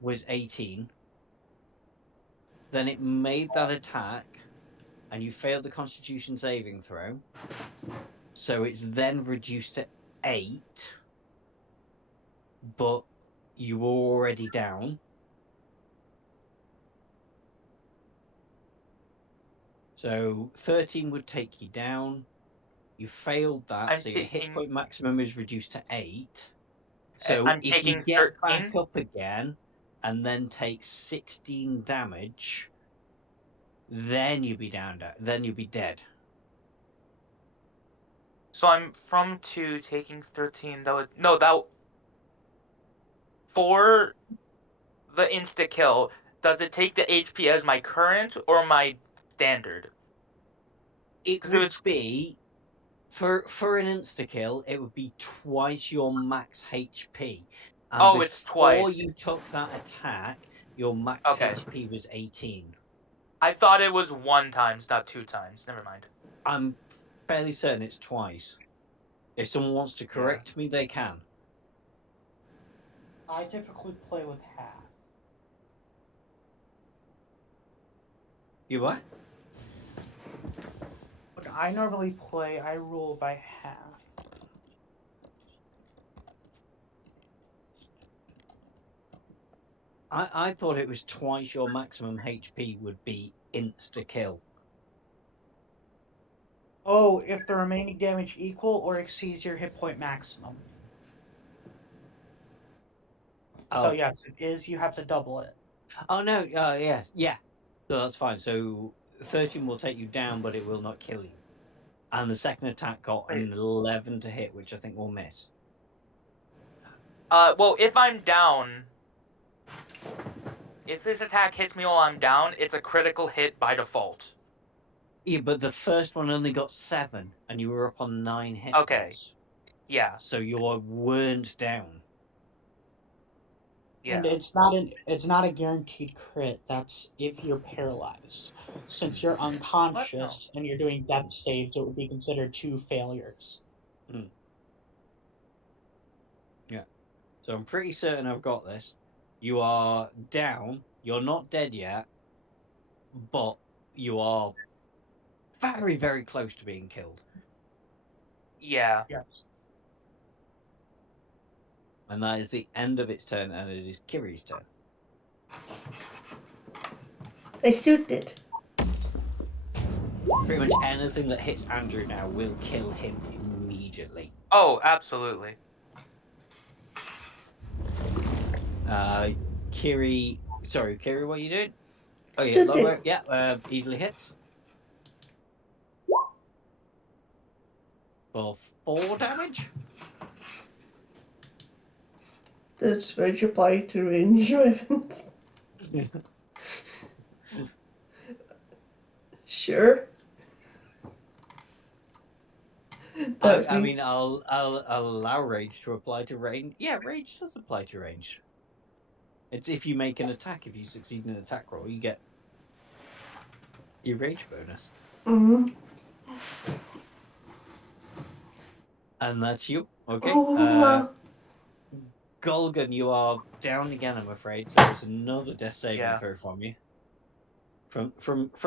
was 18. Then it made that attack and you failed the Constitution saving throw. So it's then reduced to 8. But you were already down. So 13 would take you down. You failed that, I'm so your hit taking. point maximum is reduced to 8. So I'm if you taking get 13. back up again and then take 16 damage, then you'll be down. Then you'll be dead. So I'm from 2 taking 13. For the insta kill, does it take the HP as my current or my standard? It 'Cause would be for an insta kill. It would be twice your max HP. And it's before twice. you took that attack, your max Okay. HP was 18. I thought it was 1 times, not 2 times. Never mind. I'm fairly certain it's twice. If someone wants to correct me, they can. I typically play with half. You what? Look, I rule by half. I thought it was twice your maximum HP would be insta kill. Oh, if the remaining damage equal or exceeds your hit point maximum. So Oh. yes, it is. You have to double it. Oh no, yeah. So that's fine. So 13 will take you down, but it will not kill you. And the second attack got an 11 to hit, which I think will miss. Well, if I'm down, if this attack hits me while I'm down, it's a critical hit by default. Yeah, but the first one only got 7, and you were up on 9 hit points. Yeah. So you weren't down. And Yeah. it's not a guaranteed crit. That's if you're paralyzed. Since you're unconscious and you're doing death saves, it would be considered 2 failures. Yeah. So I'm pretty certain I've got this. You are down. You're not dead yet, but you are very, very close to being killed. Yeah. Yes. And that is the end of its turn, and it is Kiri's turn. I suited. Pretty much anything that hits Andrew now will kill him immediately. Oh, absolutely. Kiri, what are you doing? Oh yeah, Suited. lower, yeah, easily hits. For 4 damage. That's which apply to range weapons. Sure. I mean, I'll allow rage to apply to range. Yeah, rage does apply to range. It's if you make an attack. If you succeed in an attack roll, you get your rage bonus. Mm-hmm. And that's you. Okay. Oh, Golgan, you are down again, I'm afraid. So it's another death saving throw from you. From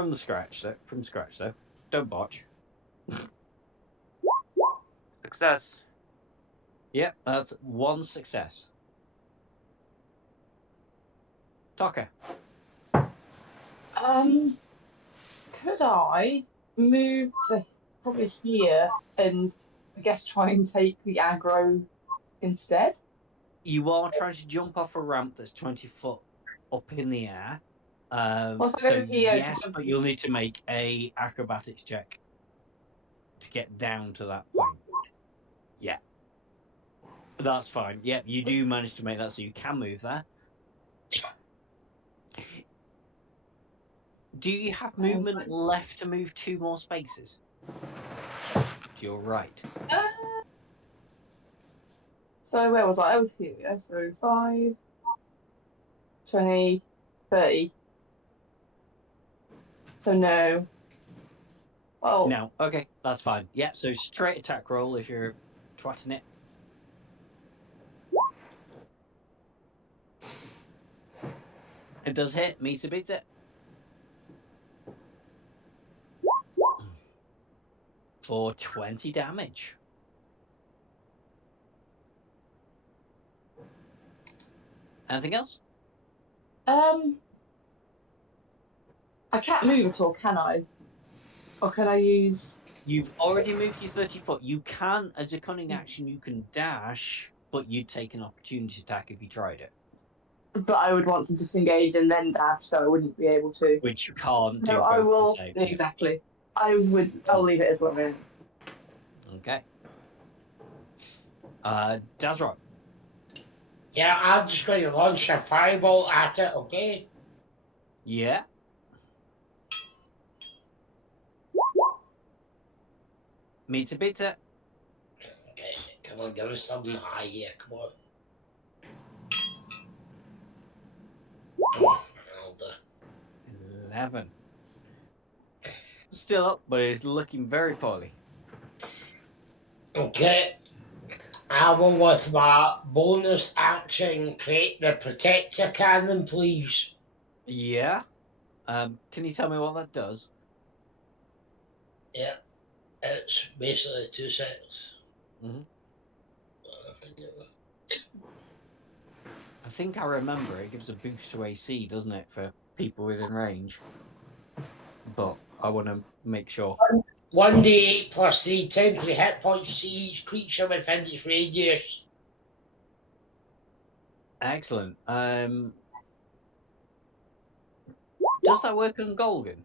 the scratch, though. From scratch, though. Don't botch. Success. Yep, that's 1 success. Taka. Could I move to probably here and I guess try and take the aggro instead? You are trying to jump off a ramp that's 20 foot up in the air. Well, if I So go here, yes, but you'll need to make a acrobatics check to get down to that point. Yeah. That's fine. Yep, you do manage to make that, so you can move there. Do you have movement left to move 2 more spaces? To your right. So where was I? I was here. So 5, 20, 30. So no. Oh. No. Okay, that's fine. Yeah, so straight attack roll if you're twatting it. It does hit. Meter beats it. For 20 damage. Anything else? I can't move at all, can I? Or can I use? You've already moved your 30 foot. You can, as a cunning action, you can dash, but you'd take an opportunity attack if you tried it. But I would want to disengage and then dash, so I wouldn't be able to. Which you can't do No, both I will. the same. Exactly. I'll leave it as long as. Okay. Dazrock. Yeah, I'm just going to launch a fireball at it, okay? Yeah. Meter beat it. Okay, come on, give us something high here, come on. Oh, 11. Still up, but it's looking very poorly. okay. I will, with my bonus action, create the protector cannon, please. Yeah. Can you tell me what that does? Yeah, it's basically 2 seconds. Mm-hmm. I think I remember it gives a boost to AC, doesn't it, for people within range? But I want to make sure. 1d8 plus 3 temporary hit points to each creature within its radius. Excellent. Does that work on Golgan?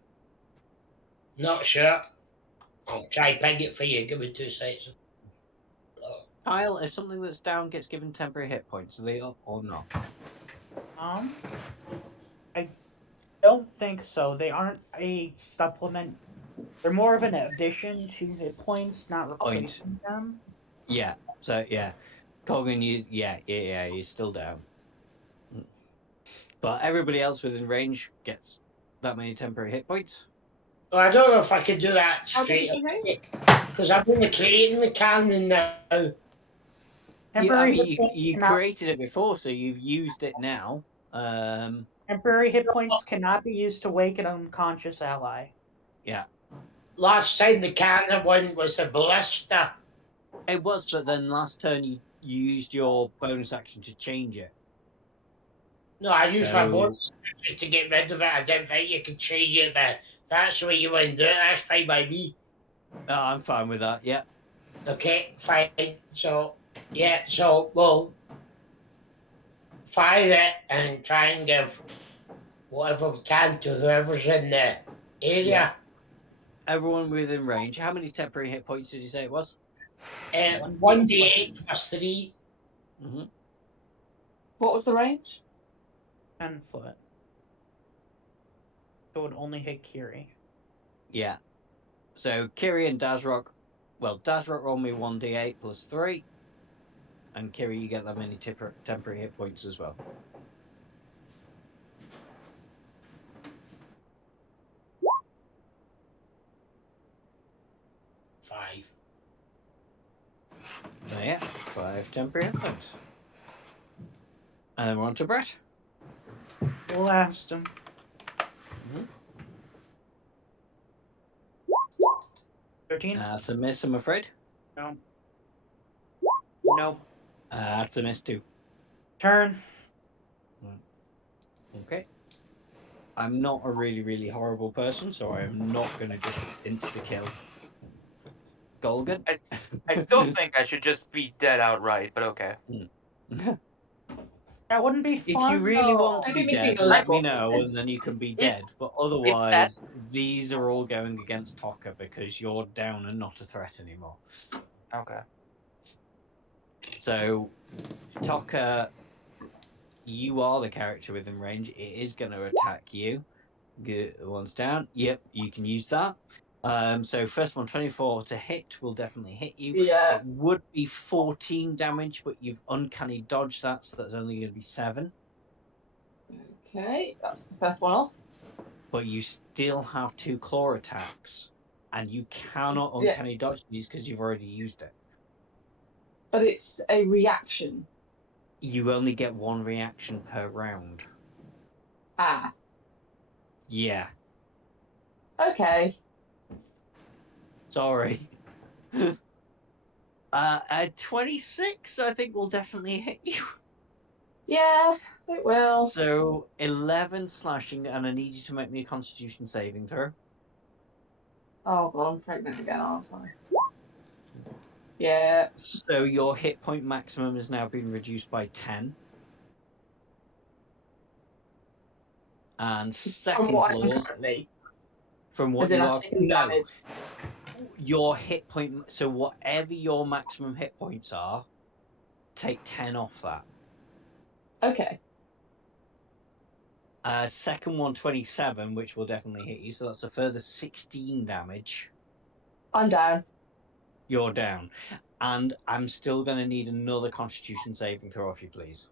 Not sure. I'll try ping it for you. Give me 2 seconds. Kyle, if something that's down gets given temporary hit points, are they up or not? I don't think so. They aren't a supplement. They're more of an addition to hit points, not replacing them. Yeah. So yeah, Golgan, you're still down. But everybody else within range gets that many temporary hit points. Well, I don't know if I could do that How big straight is the range? because I'm only creating the cannon now. Yeah, I Temporary mean, hit points you cannot. created it before, so you've used it now. Temporary hit points cannot be used to wake an unconscious ally. Yeah, Last time the cannon one was a ballista. it was, but then last turn you used your bonus action to change it. No, I used my So- bonus action to get rid of it. I didn't think you could change it, but if that's the way you want to do it, that's fine by me. I'm fine with that. Yeah. Okay, fine. So, yeah, so we'll fire it and try and give whatever we can to whoever's in the area. Yeah. Everyone within range. How many temporary hit points did you say it was? 1d8 plus 3. Mm-hmm. What was the range? 10 foot. So it would only hit Kiri. Yeah. So Kiri and Dazrock. Well, Dazrock roll me 1d8 plus 3. And Kiri, you get that many temporary hit points as well. Five. Oh, yeah, 5 temporary hit points. And then we're on to Brett. Blast him. Mm-hmm. 13? That's a miss, I'm afraid. No. Nope. That's a miss too. Turn. Okay. I'm not a really, really horrible person, so I am not going to just insta-kill Golgan. I still think I should just be dead outright, but okay. That wouldn't be If fun. you really though. want to Maybe be missing dead, a let leg me or know, something. and then you can be dead. But otherwise, these are all going against Tokka because you're down and not a threat anymore. Okay. So, Tokka, you are the character within range. It is going to attack you. Good, one's down. Yep, you can use that. So first one, 24 to hit will definitely hit you. Yeah. It would be 14 damage, but you've uncanny dodged that, so that's only going to be 7. Okay, that's the first one off. but you still have 2 claw attacks, and you cannot Yeah. uncanny dodge these because you've already used it. But it's a reaction. You only get 1 reaction per round. Ah. Yeah, Okay. sorry. At 26, I think will definitely hit you. Yeah, it will. So 11 slashing, and I need you to make me a Constitution saving throw. Oh, well, I'm pregnant again, aren't I? Yeah. So your hit point maximum has now been reduced by 10. And From second what I'm clause, currently. from what As in, you I've are, taken no, damage. your hit point. So whatever your maximum hit points are, take 10 off that. Okay. Second one, 27, which will definitely hit you. So that's a further 16 damage. I'm down. You're down. And I'm still going to need another Constitution saving throw off you, please.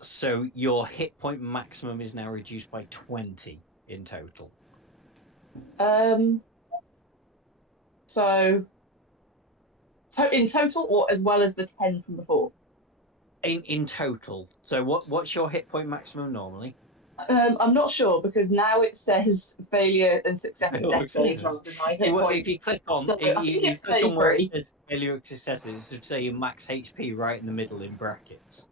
So your hit point maximum is now reduced by 20 in total. So in total, or as well as the 10 from before? In total. So what's your hit point maximum normally? I'm not sure because now it says failure and success and Failure death saves successes. rather than my hit points. If you click on, So I think you it's click on where it 33. says failure successes, it should say your max HP right in the middle in brackets.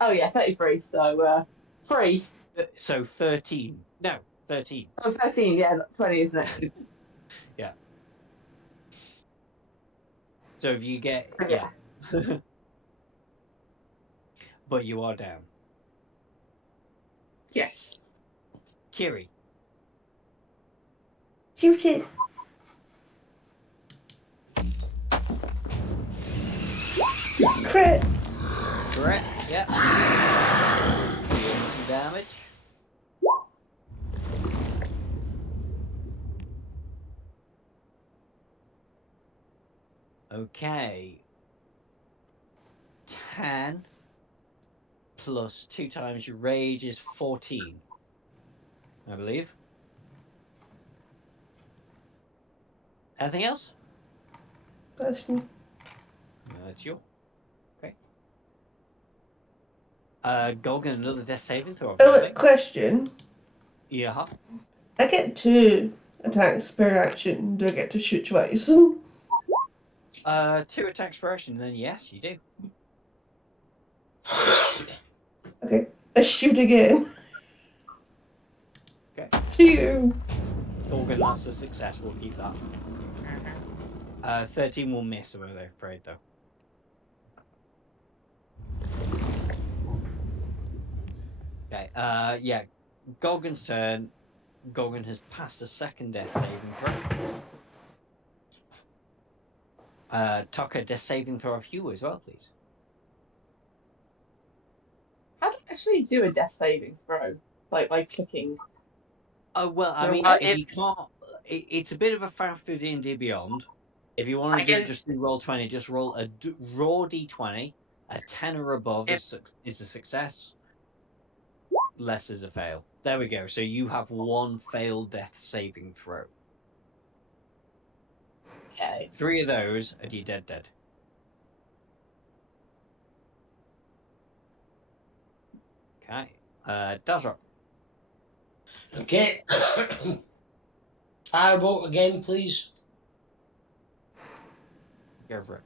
Oh yeah, 33. So 3. So 13. No, 13. Oh, 13. Yeah, that's 20, isn't it? Yeah. So if you get Yeah. but you are down. Yes. Kiri. Shoot it. Crit. Correct. Yeah. Deal some damage. Okay. 10 plus 2 times your rage is 14, I believe. Anything else? Question. That's you. Okay. Golgan, another death saving throw, I Oh, think. question. Yeah. I get 2 attacks per action. Do I get to shoot twice? 2 attacks per action, then yes, you do. Okay. I shoot again. Okay. 2. Golgan, that's a success. We'll keep that. 13 will miss, I'm afraid, though. Okay. Yeah. Golgan's turn. Golgan has passed a second death saving throw. Tucker, death saving throw of you as well, please. How do I actually do a death saving throw? Like by clicking? Oh, well, I So, mean, if you can't, it's a bit of a faff through D&D Beyond. If you want to do it, just do roll 20. Just roll a raw D20. A 10 or above is a success. Less is a fail. There we go. So you have 1 failed death saving throw. Okay. 3 of those, and you're dead. Okay. Dazra. Okay. Firebolt again, please. Go for it.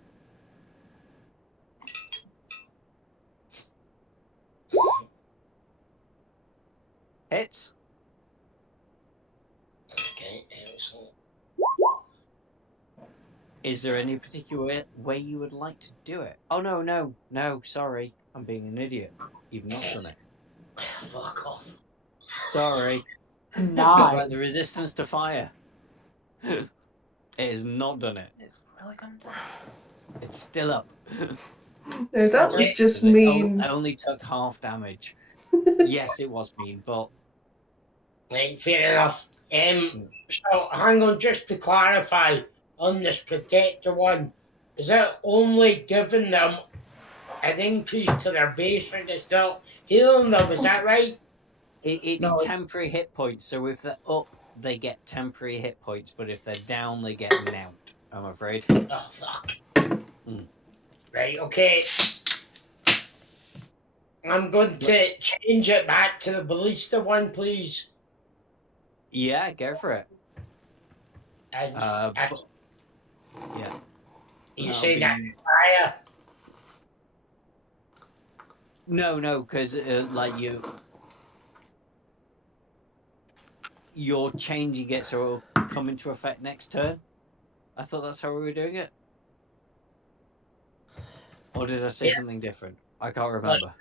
Hit. Okay, excellent. Is there any particular way you would like to do it? Oh, no, sorry. I'm being an idiot. You've not done it. Fuck off. Sorry. Got Nine. back the resistance to fire. It has not done it. It's really gonna do. It's still up. No, that was Okay. just It mean. only took half damage. Yes, it was mean, but Right, fair enough. So hang on, just to clarify on this protector one, is it only giving them an increase to their base when they're still healing them. Is that right? It's No, temporary hit points. So if they're up, they get temporary hit points, but if they're down, they get nought. I'm afraid. Oh fuck. Mm. Right. Okay. I'm going to change it back to the ballista one, please. Yeah, go for it. And But yeah, you that'll say that be fire. no, because like you're changing it, so it'll come into effect next turn. I thought that's how we were doing it, or did I say Yeah, something different? I can't but remember.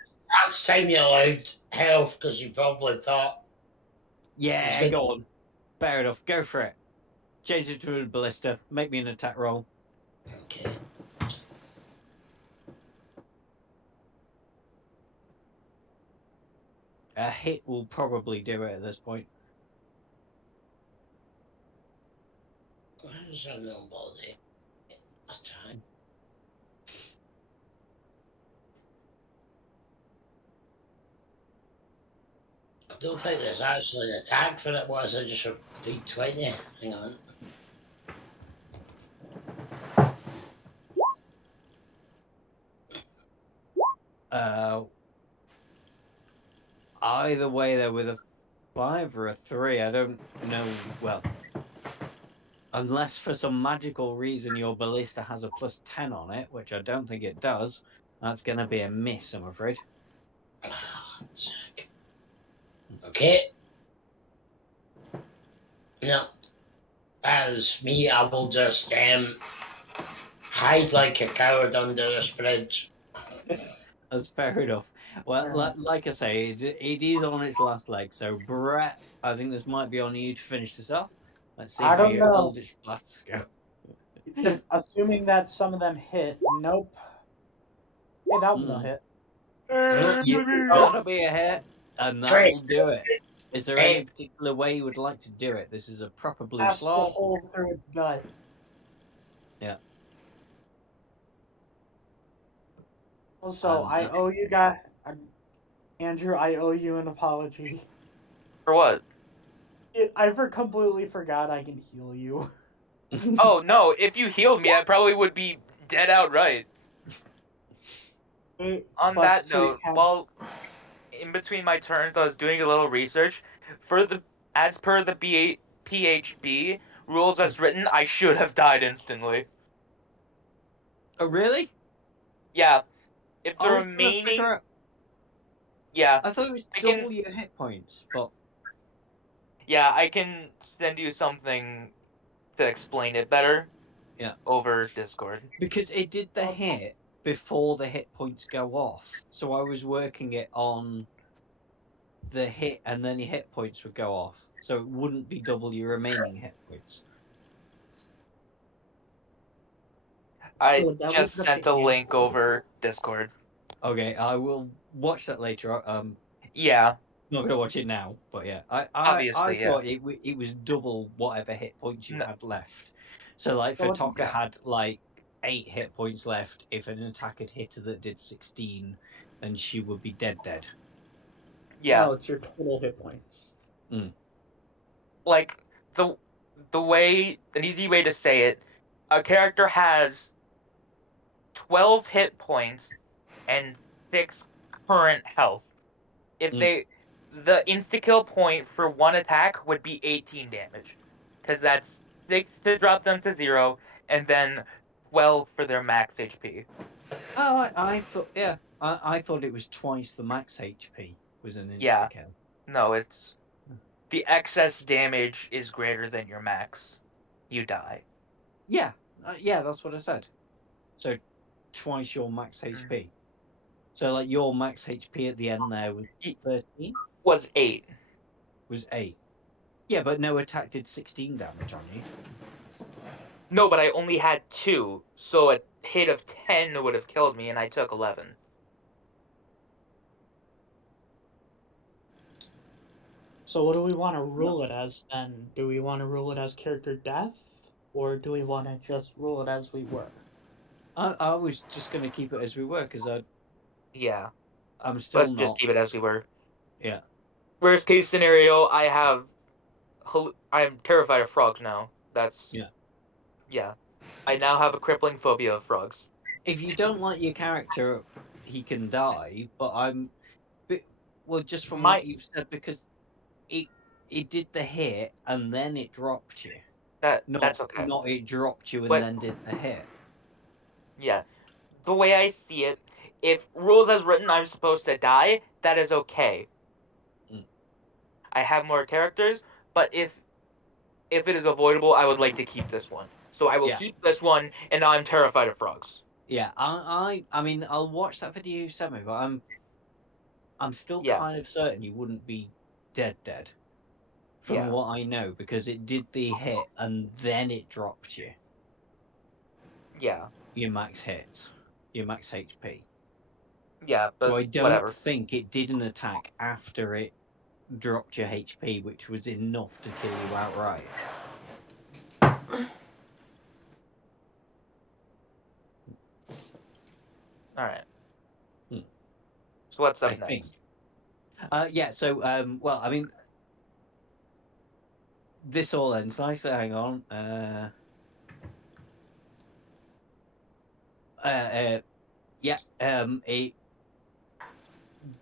last time you allowed health because you probably thought it was Yeah, going. go on. Fair enough. Go for it. Change it to a ballista. Make me an attack roll. Okay. A hit will probably do it at this point. Where's our nobody? Attack. I don't think there's actually an attack for it. Was it just a D20? Hang on. Uh, Either way, though, with a 5 or a 3, I don't know. Well, unless for some magical reason your ballista has a plus 10 on it, which I don't think it does, that's going to be a miss, I'm afraid. Attack. Okay. No. As me, I will just hide like a coward under this bridge. That's fair enough. Well, fair enough. like I say, it is on its last leg. So, Brett, I think this might be on you to finish this off. Let's see I how don't your know. Eldritch Blasts go. Assuming that some of them hit. Nope. Hey, that one will Mm. hit. Oh, That'll be a hit, and that Trey, will do it. Is there hey, any particular way you would like to do it? This is a proper blue Has to slot. hole through its gut. Yeah. Also, I owe you guys, Andrew. I owe you an apology. For what? Completely forgot I can heal you. Oh no! If you healed me, I probably would be dead outright. On Plus that 2 note, count. while in between my turns, I was doing a little research for the as per the PHB rules as written. I should have died instantly. Oh, really? Yeah, if I the was trying to figure remaining, out. yeah, I thought it was I can, double your hit points, but yeah, I can send you something to explain it better yeah, over Discord. because it did the hit before the hit points go off. So I was working it on the hit, and then your hit points would go off. So it wouldn't be double your remaining hit points. I So that just was up to sent a Andrew. link over Discord. Okay, I will watch that later. Yeah, Not gonna watch it now, but yeah, I obviously, yeah. thought it was double whatever hit points you No, had left. So like So what is Fotoka that? had like 8 hit points left. If an attack had hit her that did 16, then she would be dead. yeah, No, it's your total hit points. Mm. like the way an easy way to say it, a character has 12 hit points and 6 current health. If Mm. the insta kill point for one attack would be 18 damage, because that's 6 to drop them to 0, and then 12 for their max HP. Oh, I thought I thought it was twice the max HP was an Yeah, insta kill. no, it's the excess damage is greater than your max. You die. Yeah, yeah, that's what I said. So twice your max Mm. HP. So like your max HP at the end there was It 13, was 8. was 8. Yeah, but no attack did 16 damage on you. No, but I only had 2, so a hit of 10 would have killed me, and I took 11. So what do we want to rule it as then? Do we want to rule it as character death? Or do we want to just rule it as we were? I was just going to keep it as we were because Yeah. I'm still Let's just not. keep it as we were. Yeah. Worst case scenario, I'm terrified of frogs now. Yeah. I now have a crippling phobia of frogs. If you don't like your character, he can die. But well, just from what you've said, because it did the hit and then it dropped you. That's okay. Not it dropped you and But then did the hit. yeah, the way I see it, if rules as written, I'm supposed to die. That is okay. Mm. I have more characters, but if it is avoidable, I would like to keep this one. So I will Yeah. keep this one, and now I'm terrified of frogs. Yeah, I mean, I'll watch that video you sent me, but I'm still Yeah. kind of certain you wouldn't be dead from Yeah. what I know, because it did the hit and then it dropped you Yeah. your max hit, your max HP. Yeah, So but I don't whatever. think it did an attack after it dropped your HP, which was enough to kill you outright. All right. Hmm. So what's I up think. next? Yeah. So well, I mean, this all ends nicely. Hang on. Yeah. It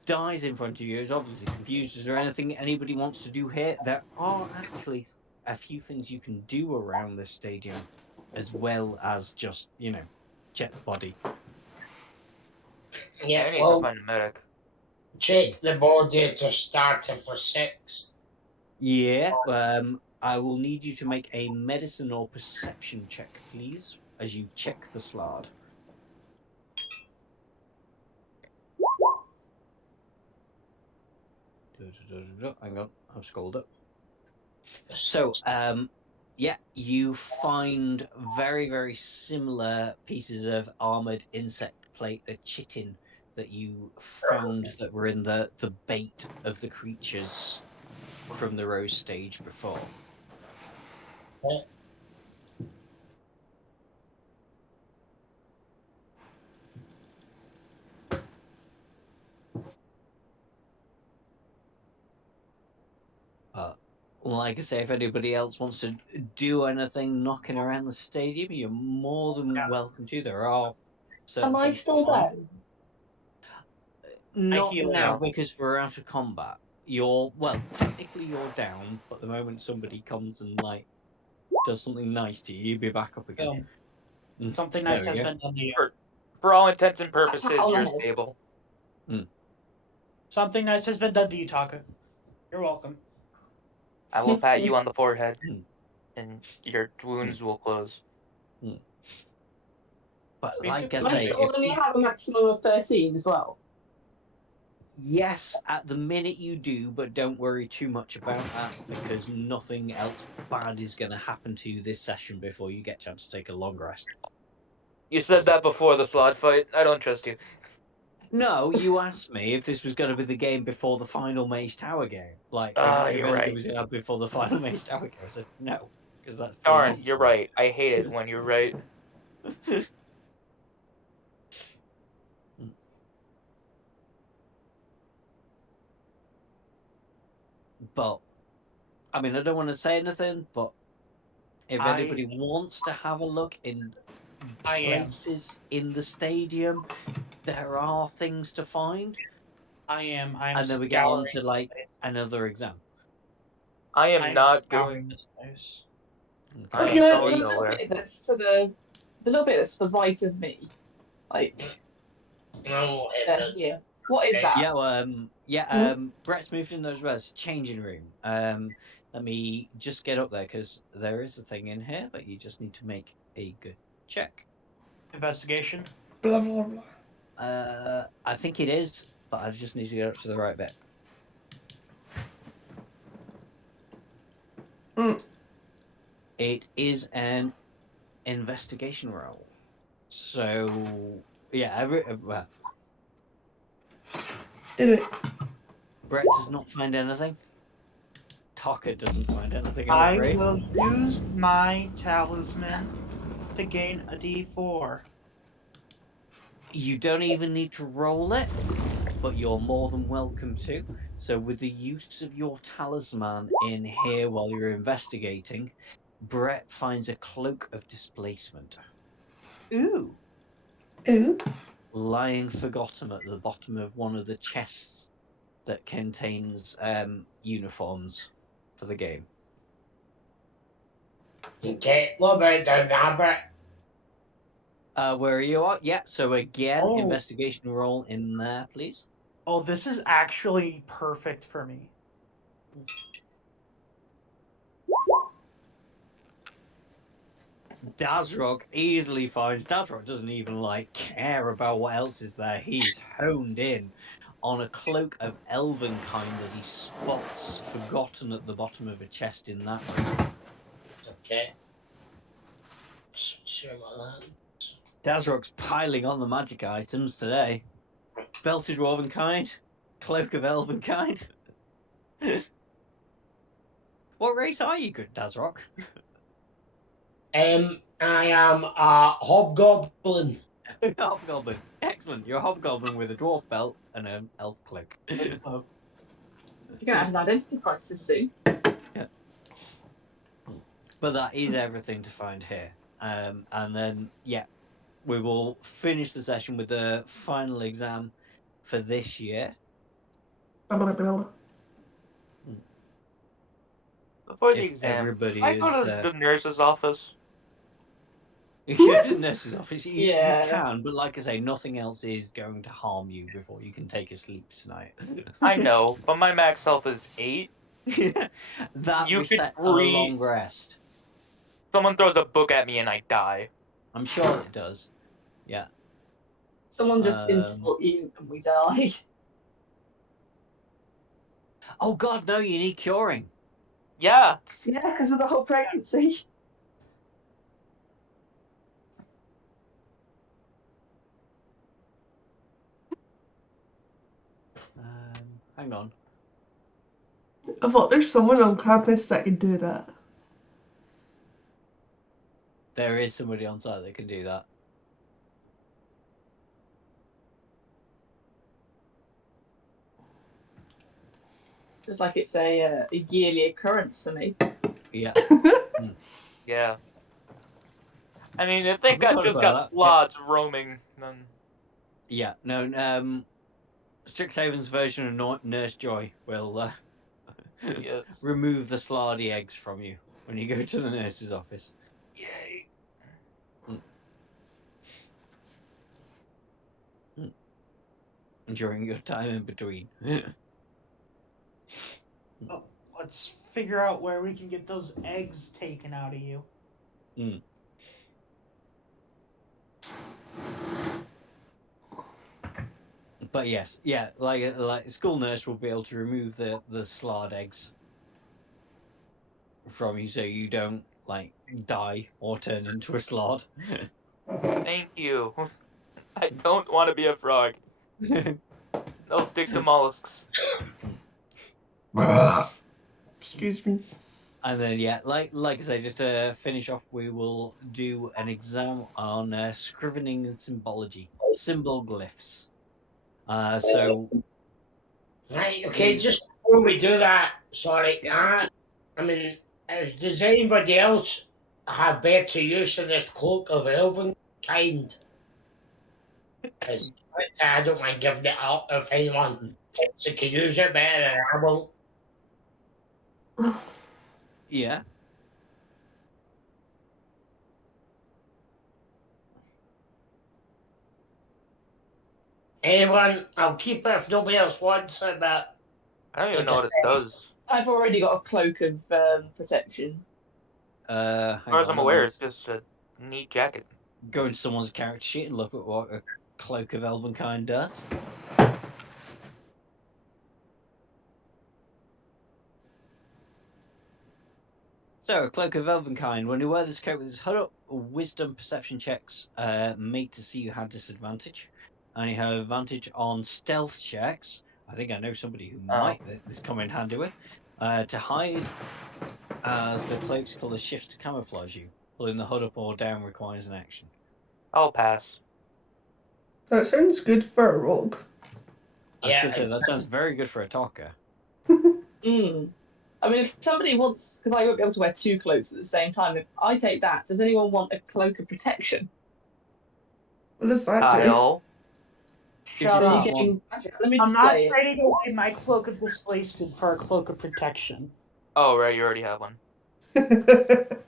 dies in front of you. Is obviously confused. Is there anything anybody wants to do here? There are actually a few things you can do around this stadium, as well as just check the body. Yeah, I need to well, find a medic. check the body to start it for 6. Yeah. I will need you to make a medicine or perception check, please, as you check the slard. Hang on, I've scrolled up. So, yeah, you find very, very similar pieces of armored insect plate, a chitin that you found that were in the bait of the creatures from the rose stage before. Yeah. Like I say, if anybody else wants to do anything knocking around the stadium, you're more than welcome to. There are certain Am I things to still find. down? Not heal now you. because we're out of combat. Technically you're down, but the moment somebody comes and does something nice to you, you'll be back up again. Boom. Something There nice we has go. been done to you. For all intents and Pat purposes, on the you're head. stable. Something nice has been done to you, Taka. You're welcome. I will pat you on the forehead, Mm. and your wounds will close. But like I Basically, Am I say, still only have a maximum of 13 as well? yes, at the minute you do, but don't worry too much about that because nothing else bad is going to happen to you this session before you get a chance to take a long rest. You said that before the slot fight. I don't trust you. No, you asked me if this was going to be the game before the final Mage Tower game. If You're anything right. was going to happen before the final Mage Tower game. I said no, because that's 3 Darn, months you're away. right. I hate it when you're right. But, I mean, I don't want to say anything, but if I anybody wants to have a look in I am. places in the stadium, there are things to find. I'm And then we get on scouring. to another exam. I am I'm not scouring going. this place. Okay. I Okay, am The going little nowhere. bit that's to the little bit that's to the right of me, like No, yeah. What is that? Yeah, Brett's moved in those rooms. Changing room. Let me just get up there because there is a thing in here, but you just need to make a good check. Investigation. Blah blah blah. I think it is, but I just need to get up to the right bit. Mm. It is an investigation roll. So yeah, well, Did it. Brett does not find anything. Taka doesn't find anything, I'm I afraid. will use my talisman to gain a D4. You don't even need to roll it, but you're more than welcome to. So, with the use of your talisman in here while you're investigating, Brett finds a cloak of displacement Ooh. Ooh. lying forgotten at the bottom of one of the chests that contains uniforms for the game. Okay, what about down there, Brett? Where you are? Yeah, so again, Oh. investigation roll in there, please. Oh, this is actually perfect for me. Dazrog easily finds. Dazrog doesn't even care about what else is there. He's honed in on a cloak of elven kind that he spots forgotten at the bottom of a chest in that room. Okay. Sure about that. Dazrog's piling on the magic items today. Belted woven kind, cloak of elven kind. What race are you, good Dazrog? I am a hobgoblin. Hobgoblin. Excellent. You're a hobgoblin with a dwarf belt and an elf cloak. You're gonna have an identity crisis soon. But that is everything to find here. And then, yeah, we will finish the session with the final exam for this year. Before the If exam, everybody can I go is to the nurse's office? you go to the nurse's office, you Yeah. can, but like I say, nothing else is going to harm you before you can take a sleep tonight. I know, but my max health is 8. That You could resets on a long rest. Someone throws a book at me and I die. I'm sure it does. Yeah. Someone just insult you and we die. Oh God, no! You need curing. Yeah. Yeah, because of the whole pregnancy. Hang on. I thought there's someone on campus that can do that. There is somebody on site that can do that. Just like it's a yearly occurrence for me. Yeah. Yeah. I mean, if they forgot just about got that. slots roaming, then Yeah. No. Strixhaven's version of Nurse Joy will yes. remove the slardy eggs from you when you go to the nurse's office. Yay. During your time in between. Oh, let's figure out where we can get those eggs taken out of you. But yes, yeah, like school nurse will be able to remove the slard eggs from you, so you don't die or turn into a slard. Thank you. I don't want to be a frog. I'll stick to mollusks. Excuse me. And then yeah, like I say, just to finish off, we will do an exam on scrivening and symbology, symbol glyphs. So Right, okay, just before we do that, sorry, yeah. I mean, does anybody else have better use of this cloak of elven kind? Because I don't mind giving it up if anyone thinks they can use it better than I will. Yeah. Anyone, I'll keep it if nobody else wants it, but I don't even like know I what it said, does. I've already got a cloak of protection. As Hang far as on, I'm let aware, me it's just a neat jacket. go into someone's character sheet and look at what a cloak of elvenkind does. So, a cloak of elvenkind. When you wear this coat with its hood up, wisdom perception checks made to see you have disadvantage, and you have advantage on stealth checks. I think I know somebody who might this come in handy with to hide, as the cloak's colour shifts to camouflage you. Pulling the hood up or down requires an action. I'll pass. That sounds good for a rogue. I was Yeah, going to say, that sounds very good for a talker. Mm. I mean, if somebody wants, because I won't be able to wear 2 cloaks at the same time, if I take that, does anyone want a cloak of protection? What does that do? Kyle. Gives Shut you up. Actually, let me I'm not display it. trading away my cloak of displacement for a cloak of protection. Oh, right, you already have one. And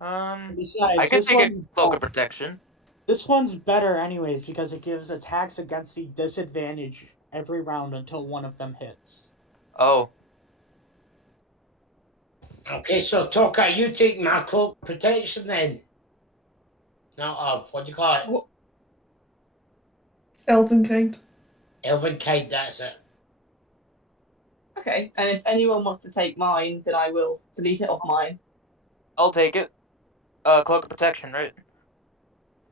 I besides, can take a cloak of protection. this one's better anyways because it gives attacks against the disadvantage every round until one of them hits. Oh, okay, so Toka, you take my cloak protection then. Not of, what do you call it? What? Elvenkind. Elvenkind, that's it. Okay, and if anyone wants to take mine, then I will delete it off mine. I'll take it. Cloak of protection, right?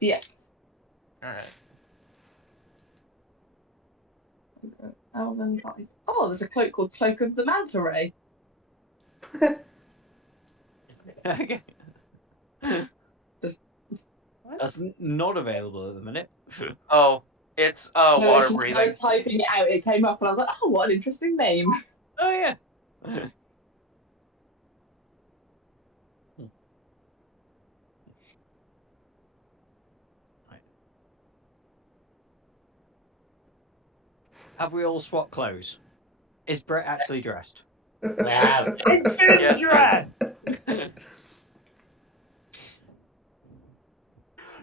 Yes. Alright. Oh, there's a cloak called Cloak of the Manta Ray. Okay. Just- That's not available at the minute. Oh, it's No, water it's when I breathing. was typing it out, it came up, and I was like, "Oh, what an interesting name!" Oh, yeah. Right. Have we all swapped clothes? Is Brett actually dressed? We have. It's been Yes, dressed!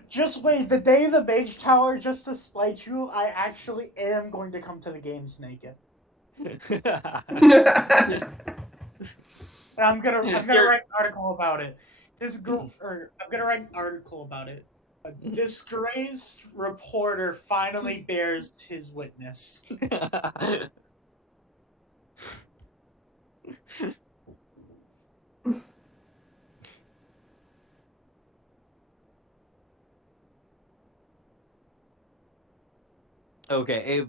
Just wait, the day the Mage Tower just to spite you, I actually am going to come to the games naked. And I'm gonna You're- write an article about it. I'm gonna write an article about it. A disgraced reporter finally bears his witness. Okay, if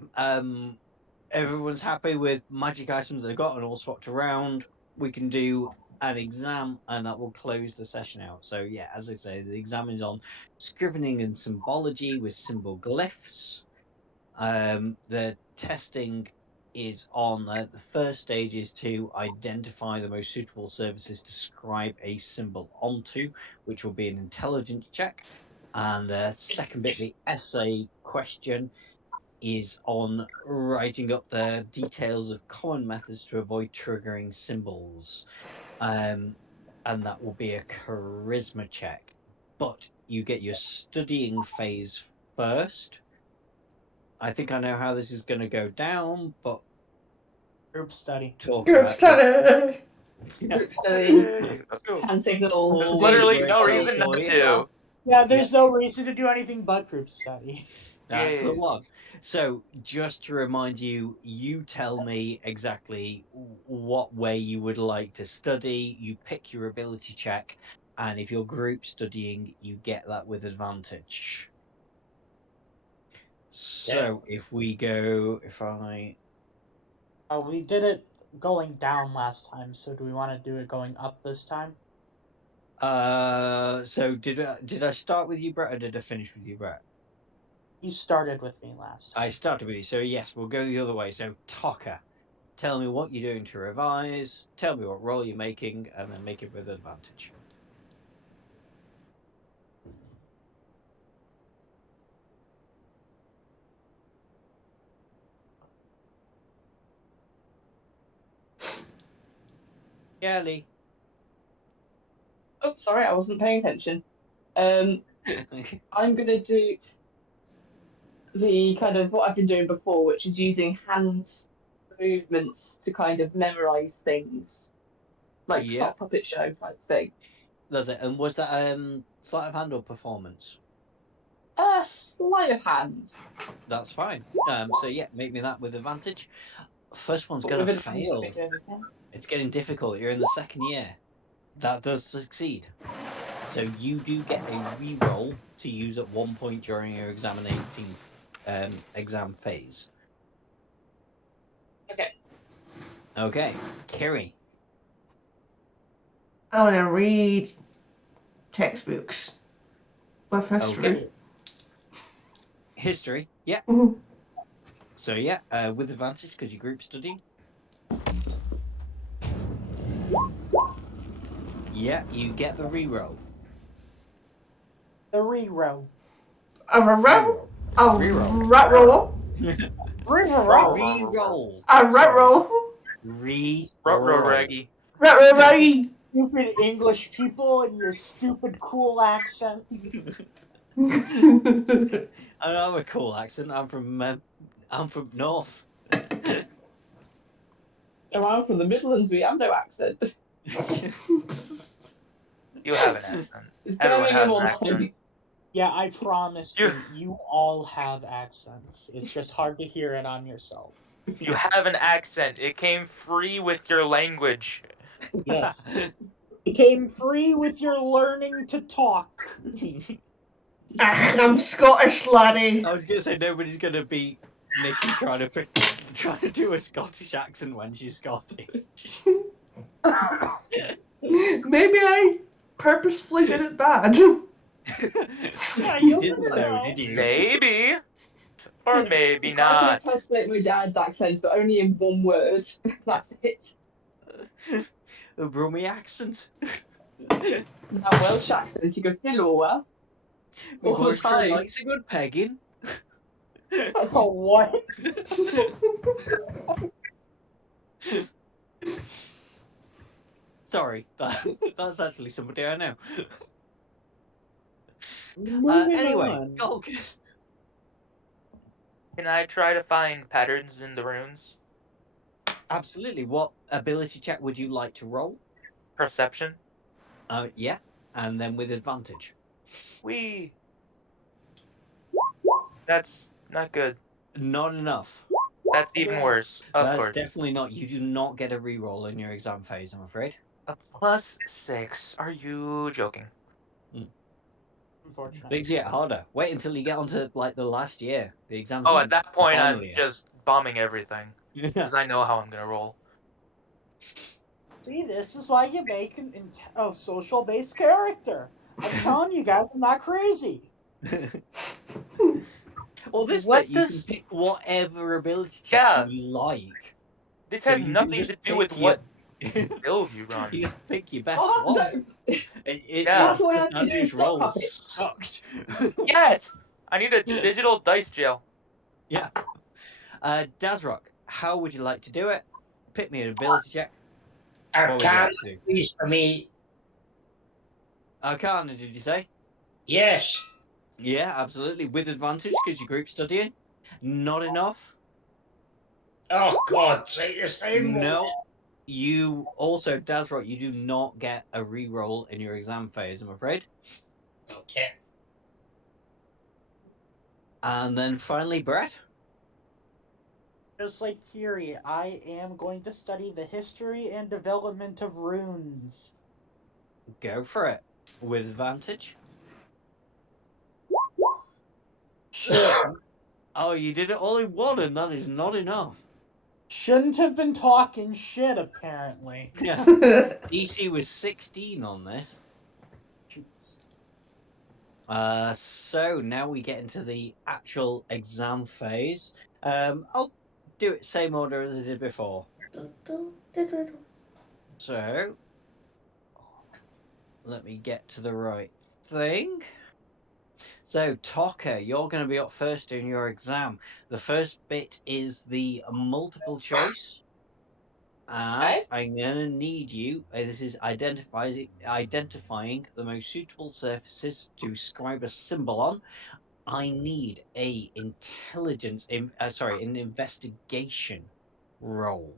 everyone's happy with magic items they've got and all swapped around, we can do an exam and that will close the session out. So yeah, as I say, the exam is on scrivening and symbology with symbol glyphs. The testing is on the first stage is to identify the most suitable services to scribe a symbol onto, which will be an intelligence check. And the second bit, the essay question, is on writing up the details of common methods to avoid triggering symbols. And that will be a charisma check. But you get your studying phase first. I think I know how this is going to go down, but Group study. talk Group about study. Group study, Yay, let's go. hand signals. There's Always literally works no well reason not for you. to. Yeah, there's no reason to do anything but group study. That's the Yay. one. So, just to remind you, you tell me exactly what way you would like to study. You pick your ability check, and if you're group studying, you get that with advantage. So, if we go, if I. We did it going down last time, so do we want to do it going up this time? So did I start with you, Brett, or did I finish with you, Brett? You started with me last time. I started with you, so yes, we'll go the other way. So, Tocker, tell me what you're doing to revise, tell me what roll you're making, and then make it with advantage. Yeah, Lee. Oh, sorry, I wasn't paying attention. I'm gonna do the kind of what I've been doing before, which is using hand movements to kind of memorize things, like Yeah, sock puppet show type thing. that's it. And was that sleight of hand or performance? Sleight of hand. That's fine. So yeah, make me that with advantage. First one's But gonna with advantage, I fail. can do everything. It's getting difficult. You're in the second year. That does succeed. So you do get a re-roll to use at one point during your exam phase. Okay. Okay, Kiri. I want to read textbooks with history. Okay. History, yeah. Mhm. So yeah, with advantage because you're group studying. Yeah, you get the reroll. The reroll. A roll. A Reroll. rat roll. Reroll. Reroll. A rat Sorry. roll. Reroll. Raggy. Rat roll raggy. Stupid English people and your stupid cool accent. I don't have a cool accent. I'm from North. Oh, I'm from the Midlands. We have no accent. You have an accent. It's Everyone has Birmingham an or accent. nothing. Yeah, I promise You- you all have accents. It's just hard to hear it on yourself. You have an accent. It came free with your language. Yes. It came free with your learning to talk. I'm Scottish, laddie. I was gonna say nobody's gonna beat Nikki trying to do a Scottish accent when she's Scottish. Maybe I purposefully did it bad. Yeah, you didn't know, did you? Maybe. Or maybe So I can not. impersonate my dad's accent, but only in one word. That's it. A Brummie accent. That Welsh accent, he goes, hello, My all the boyfriend time. likes a good pegging. Oh, what? Sorry, that's actually somebody I know. Moving Anyway, on. Golgus. Can I try to find patterns in the runes? Absolutely. What ability check would you like to roll? Perception? Yeah, and then with advantage. Wee. That's not good. Not enough. That's even worse. Of That's course. definitely not. You do not get a reroll in your exam phase, I'm afraid. A +6. Are you joking? Unfortunately. Things get harder. Wait until you get onto like the last year, the exams. Oh, at that the point, final I'm year. just bombing everything. Yeah. Because I know how I'm going to roll. See, this is why you make a social-based character. I'm telling you guys, I'm not crazy. Well, this What bit you can does- pick whatever ability check Yeah. you like. This So has you can nothing just to do pick with your. what build you run. You just pick your best Oh, one. no. Yeah. It's That's why I just keep doing Andrew's sock roll puppets. sucked. Yes! I need a digital dice jail. Yeah. Dazrock, how would you like to do it? Pick me an ability check. What would you Arcana, like to do? please, for me. Arcana, did you say? Yes. Yeah, absolutely. With advantage because you're group studying. Not enough. Oh, God, so you're saying No. You also, Dazrock, you do not get a reroll in your exam phase, I'm afraid. Okay. And then finally, Brett. Just like Kiri, I am going to study the history and development of runes. Go for it. With advantage. Shit. Oh, you did it all in one, and that is not enough. Shouldn't have been talking shit, apparently. Yeah. DC was 16 on this. So now we get into the actual exam phase. I'll do it same order as I did before. So let me get to the right thing. So Taka, you're going to be up first in your exam. The first bit is the multiple choice. And Okay. I'm going to need you. This is identifying the most suitable surfaces to describe a symbol on. I need a an investigation roll.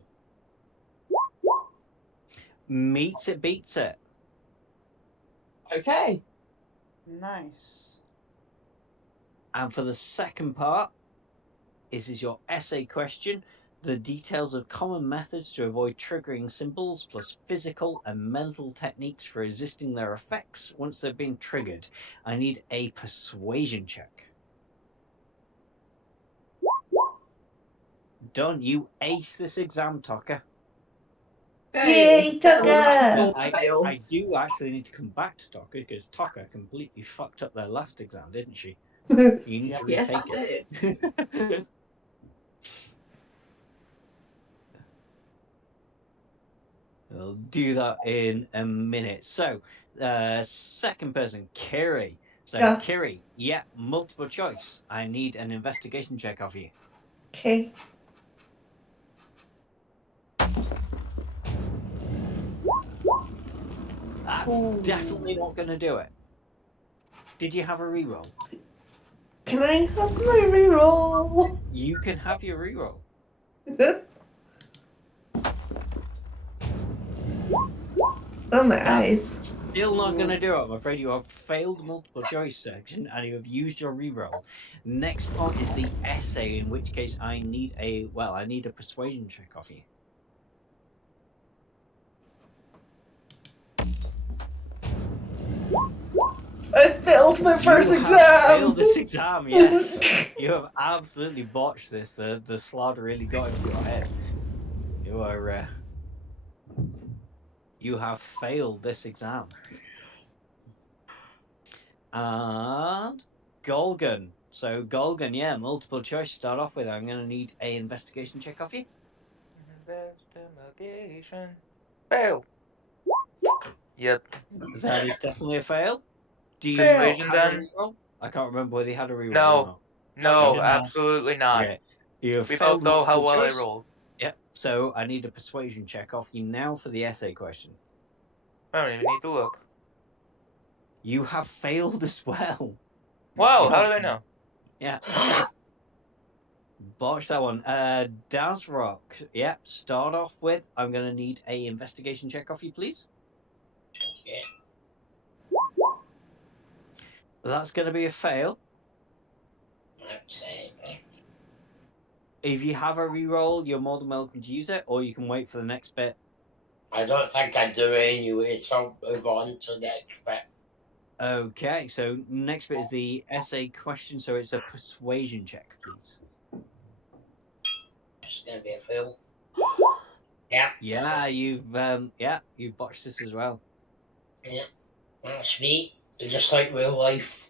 Meets it, beats it. Okay. Nice. And for the second part, this is your essay question. The details of common methods to avoid triggering symbols, plus physical and mental techniques for resisting their effects once they've been triggered. I need a persuasion check. Done. You ace this exam, Tucker. Yay, Tucker! I do actually need to come back to Tucker because Tucker completely fucked up their last exam, didn't she? You need Yep. to Yes, I retake did. it. I'll do that in a minute. So, second person, Kiri. So, Yeah. Kiri, yeah, multiple choice. I need an investigation check off you. Okay. That's definitely not going to do it. Did you have a reroll? Can I have my reroll? You can have your reroll. Oh my That's eyes. still not going to do it. I'm afraid you have failed the multiple choice section and you have used your reroll. Next part is the essay, in which case I need a persuasion check off you. I failed my first You exam. have failed this exam, yes. You have absolutely botched this. The slot really got into your head. You are you have failed this exam. And Golgan. So Golgan, yeah, multiple choice. Start off with. I'm going to need a investigation check off you. Investigation. Fail. Yep. That is definitely a fail. Do you Fail. Persuasion have a then? reroll? I can't remember whether you had a reroll or No. not. No, you No, did not. absolutely not. Okay. You have We both failed know how multiple well I choice. rolled. Yep. So I need a persuasion check off you now for the essay question. I don't even need to look. You have failed as well. Wow, You how have- did I know? Yeah. Botch that one. Dance Rock. Yep. Start off with. I'm going to need a investigation check off you, please. Yeah. That's going to be a fail. That's it. If you have a reroll, you're more than welcome to use it, or you can wait for the next bit. I don't think I do anyway, so I'll move on to the next bit. Okay, so next bit is the essay question. So it's a persuasion check, please. It's gonna be a fail. Yeah. You've botched this as well. Yeah. That's me. Just like real life.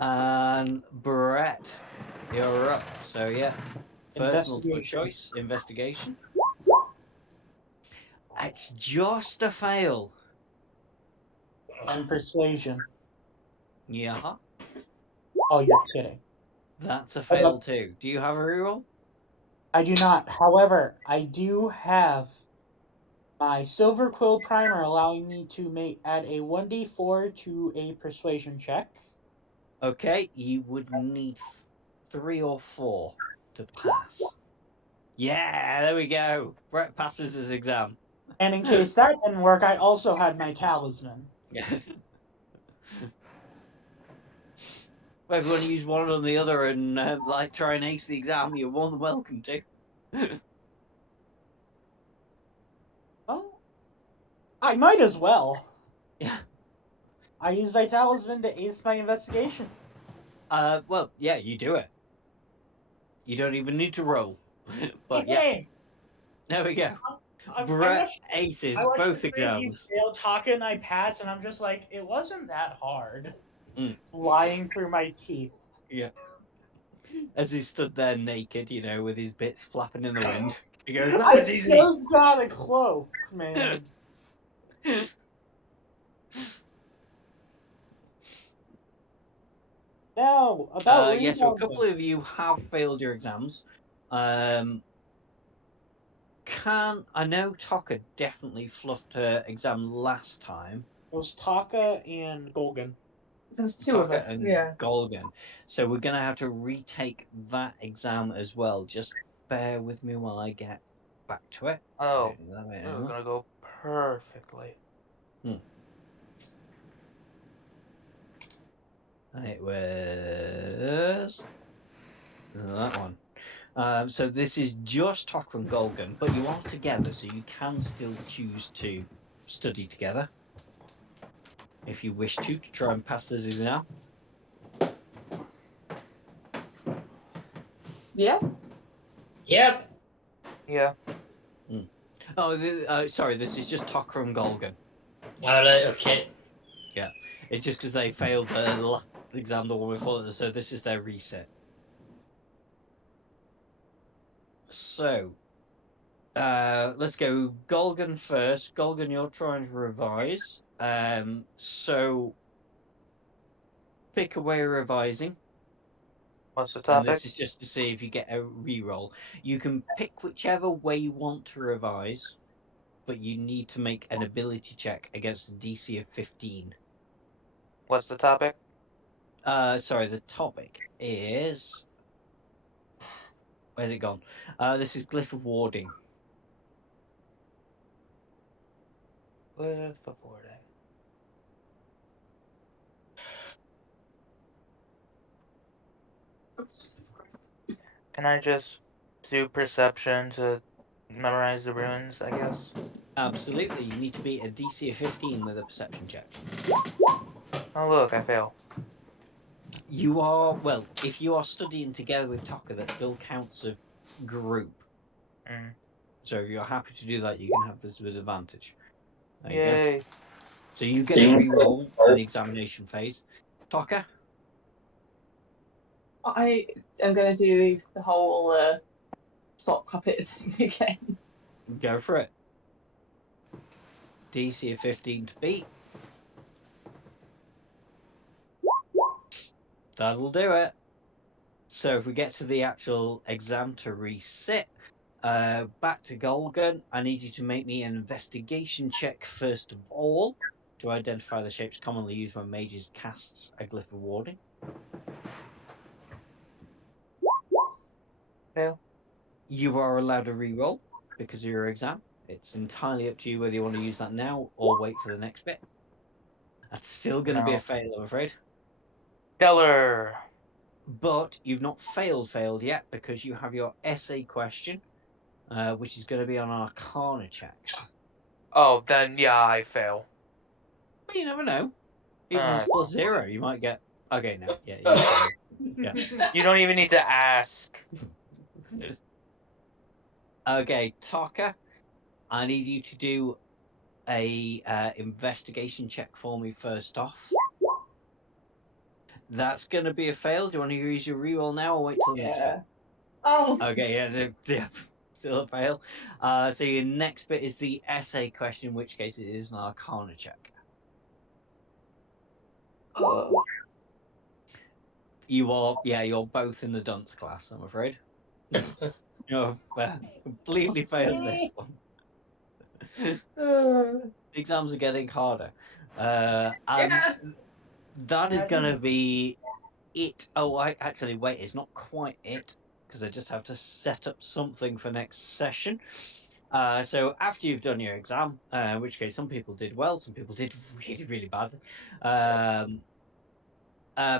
And Brett, you're up. So yeah, first multiple Investigation. choice, investigation. It's just a fail. And persuasion. Yeah, Oh, you're kidding. that's a Hold fail up. too. Do you have a reroll? I do not. However, I do have my Silver Quill Primer allowing me to add a 1d4 to a persuasion check. Okay, you would need 3 or 4 to pass. Yeah, there we go. Brett passes his exam. And in case that didn't work, I also had my talisman. Well, if you want to use one or the other and try and ace the exam, you're more than welcome to. Oh, I might as well. Yeah. I use my talisman to ace my investigation. Well, yeah, you do it. You don't even need to roll. But yeah, Hey, there we go. I Brett watched aces both both the three of you exams. fail Taka and I pass, and I'm just like, it wasn't that hard. Mm. Lying through my teeth. Yeah. As he stood there naked, with his bits flapping in the wind. He goes, that I was easy. just got a cloak, man. Now, about Yeah, so a rebounding. couple of you have failed your exams. I know Taka definitely fluffed her exam last time. It was Taka and Golgan. There was two of Taka us. and Yeah. Golgan. So we're going to have to retake that exam as well. Just bear with me while I get back to it. Oh, That way this is anymore. gonna go perfectly. And it was that one. So this is just Taka and Golgan, but you are together, so you can still choose to study together if you wish to try and pass this exam. Yeah. Yep. Yeah. Oh, sorry, this is just Taka and Golgan. Alright, okay. Yeah, it's just because they failed the exam the one before, so this is their reset. So, let's go Golgan first. Golgan, you're trying to revise. So pick a way of revising. What's the And topic? this is just to see if you get a reroll. You can pick whichever way you want to revise, but you need to make an ability check against a DC of 15. What's the topic? Sorry, the topic is. Where's it gone? This is Glyph of Warding. Glyph of Warding. Can I just do perception to memorize the runes, I guess? Absolutely. You need to beat a DC of 15 with a perception check. Oh, look, I fail. You are, well, if you are studying together with Taka, that still counts as group. Mm. So if you're happy to do that, you can have this with advantage. There you go. Yay. So you get a re-roll in the examination phase. Taka? I am going to do the whole stop puppet thing again. Go for it. DC of 15 to beat. That'll do it. So if we get to the actual exam to resit, back to Golgan, I need you to make me an investigation check first of all to identify the shapes commonly used when mages casts a glyph of warding. Fail. You are allowed a reroll because of your exam. It's entirely up to you whether you want to use that now or wait for the next bit. That's still going to be a No. fail, I'm afraid. Stellar. But you've not failed yet because you have your essay question, which is going to be on Arcana check. Oh, then yeah, I fail. But you never know. Even if Uh, it's plus 0, you might get. Okay, no, yeah, you failed. Yeah. You don't even need to ask. Okay, Taka, I need you to do a investigation check for me first off. That's going to be a fail. Do you want to use your reroll now or wait till the next bit? Oh. Okay, yeah, still a fail. So your next bit is the essay question, in which case it is an Arcana check. Oh. You're both in the dunce class, I'm afraid. You've completely failed this one. Exams are getting harder. And Yeah. that is going to be it. Oh, actually, wait, it's not quite it, because I just have to set up something for next session. So after you've done your exam, in which case some people did well, some people did really, really badly.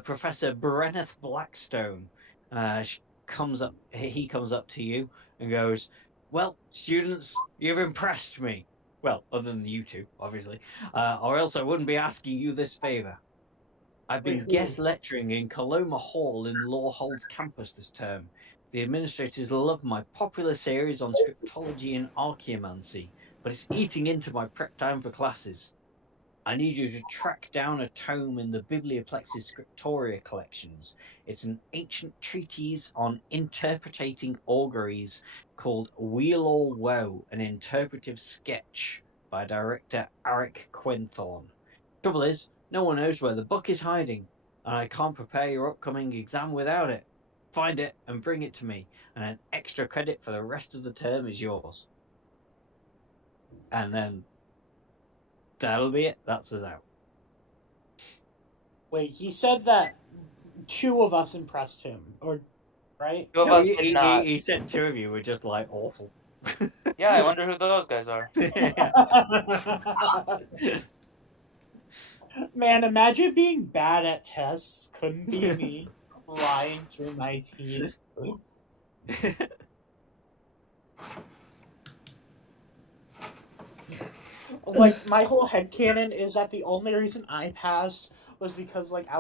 Professor Brenneth Blackstone he comes up to you and goes, well, students, you've impressed me. Well, other than you two, obviously. Or else I wouldn't be asking you this favor. I've been guest lecturing in Coloma Hall in Lawhold's campus this term. The administrators love my popular series on scriptology and archaeomancy, but it's eating into my prep time for classes. I need you to track down a tome in the Biblioplex's Scriptoria collections. It's an ancient treatise on interpreting auguries called Wheel or Woe, an interpretive sketch by director Eric Quinthorne. Trouble is, no one knows where the book is hiding, and I can't prepare your upcoming exam without it. Find it and bring it to me, and an extra credit for the rest of the term is yours. And then that'll be it. That's us out. Wait, he said that 2 of us impressed him, or right? Two of No, us did not. he said 2 of you were just like awful. Yeah, I wonder who those guys are. Man, imagine being bad at tests. Couldn't be me. Crying through my teeth. Like, my whole headcanon is that the only reason I passed was because, like, I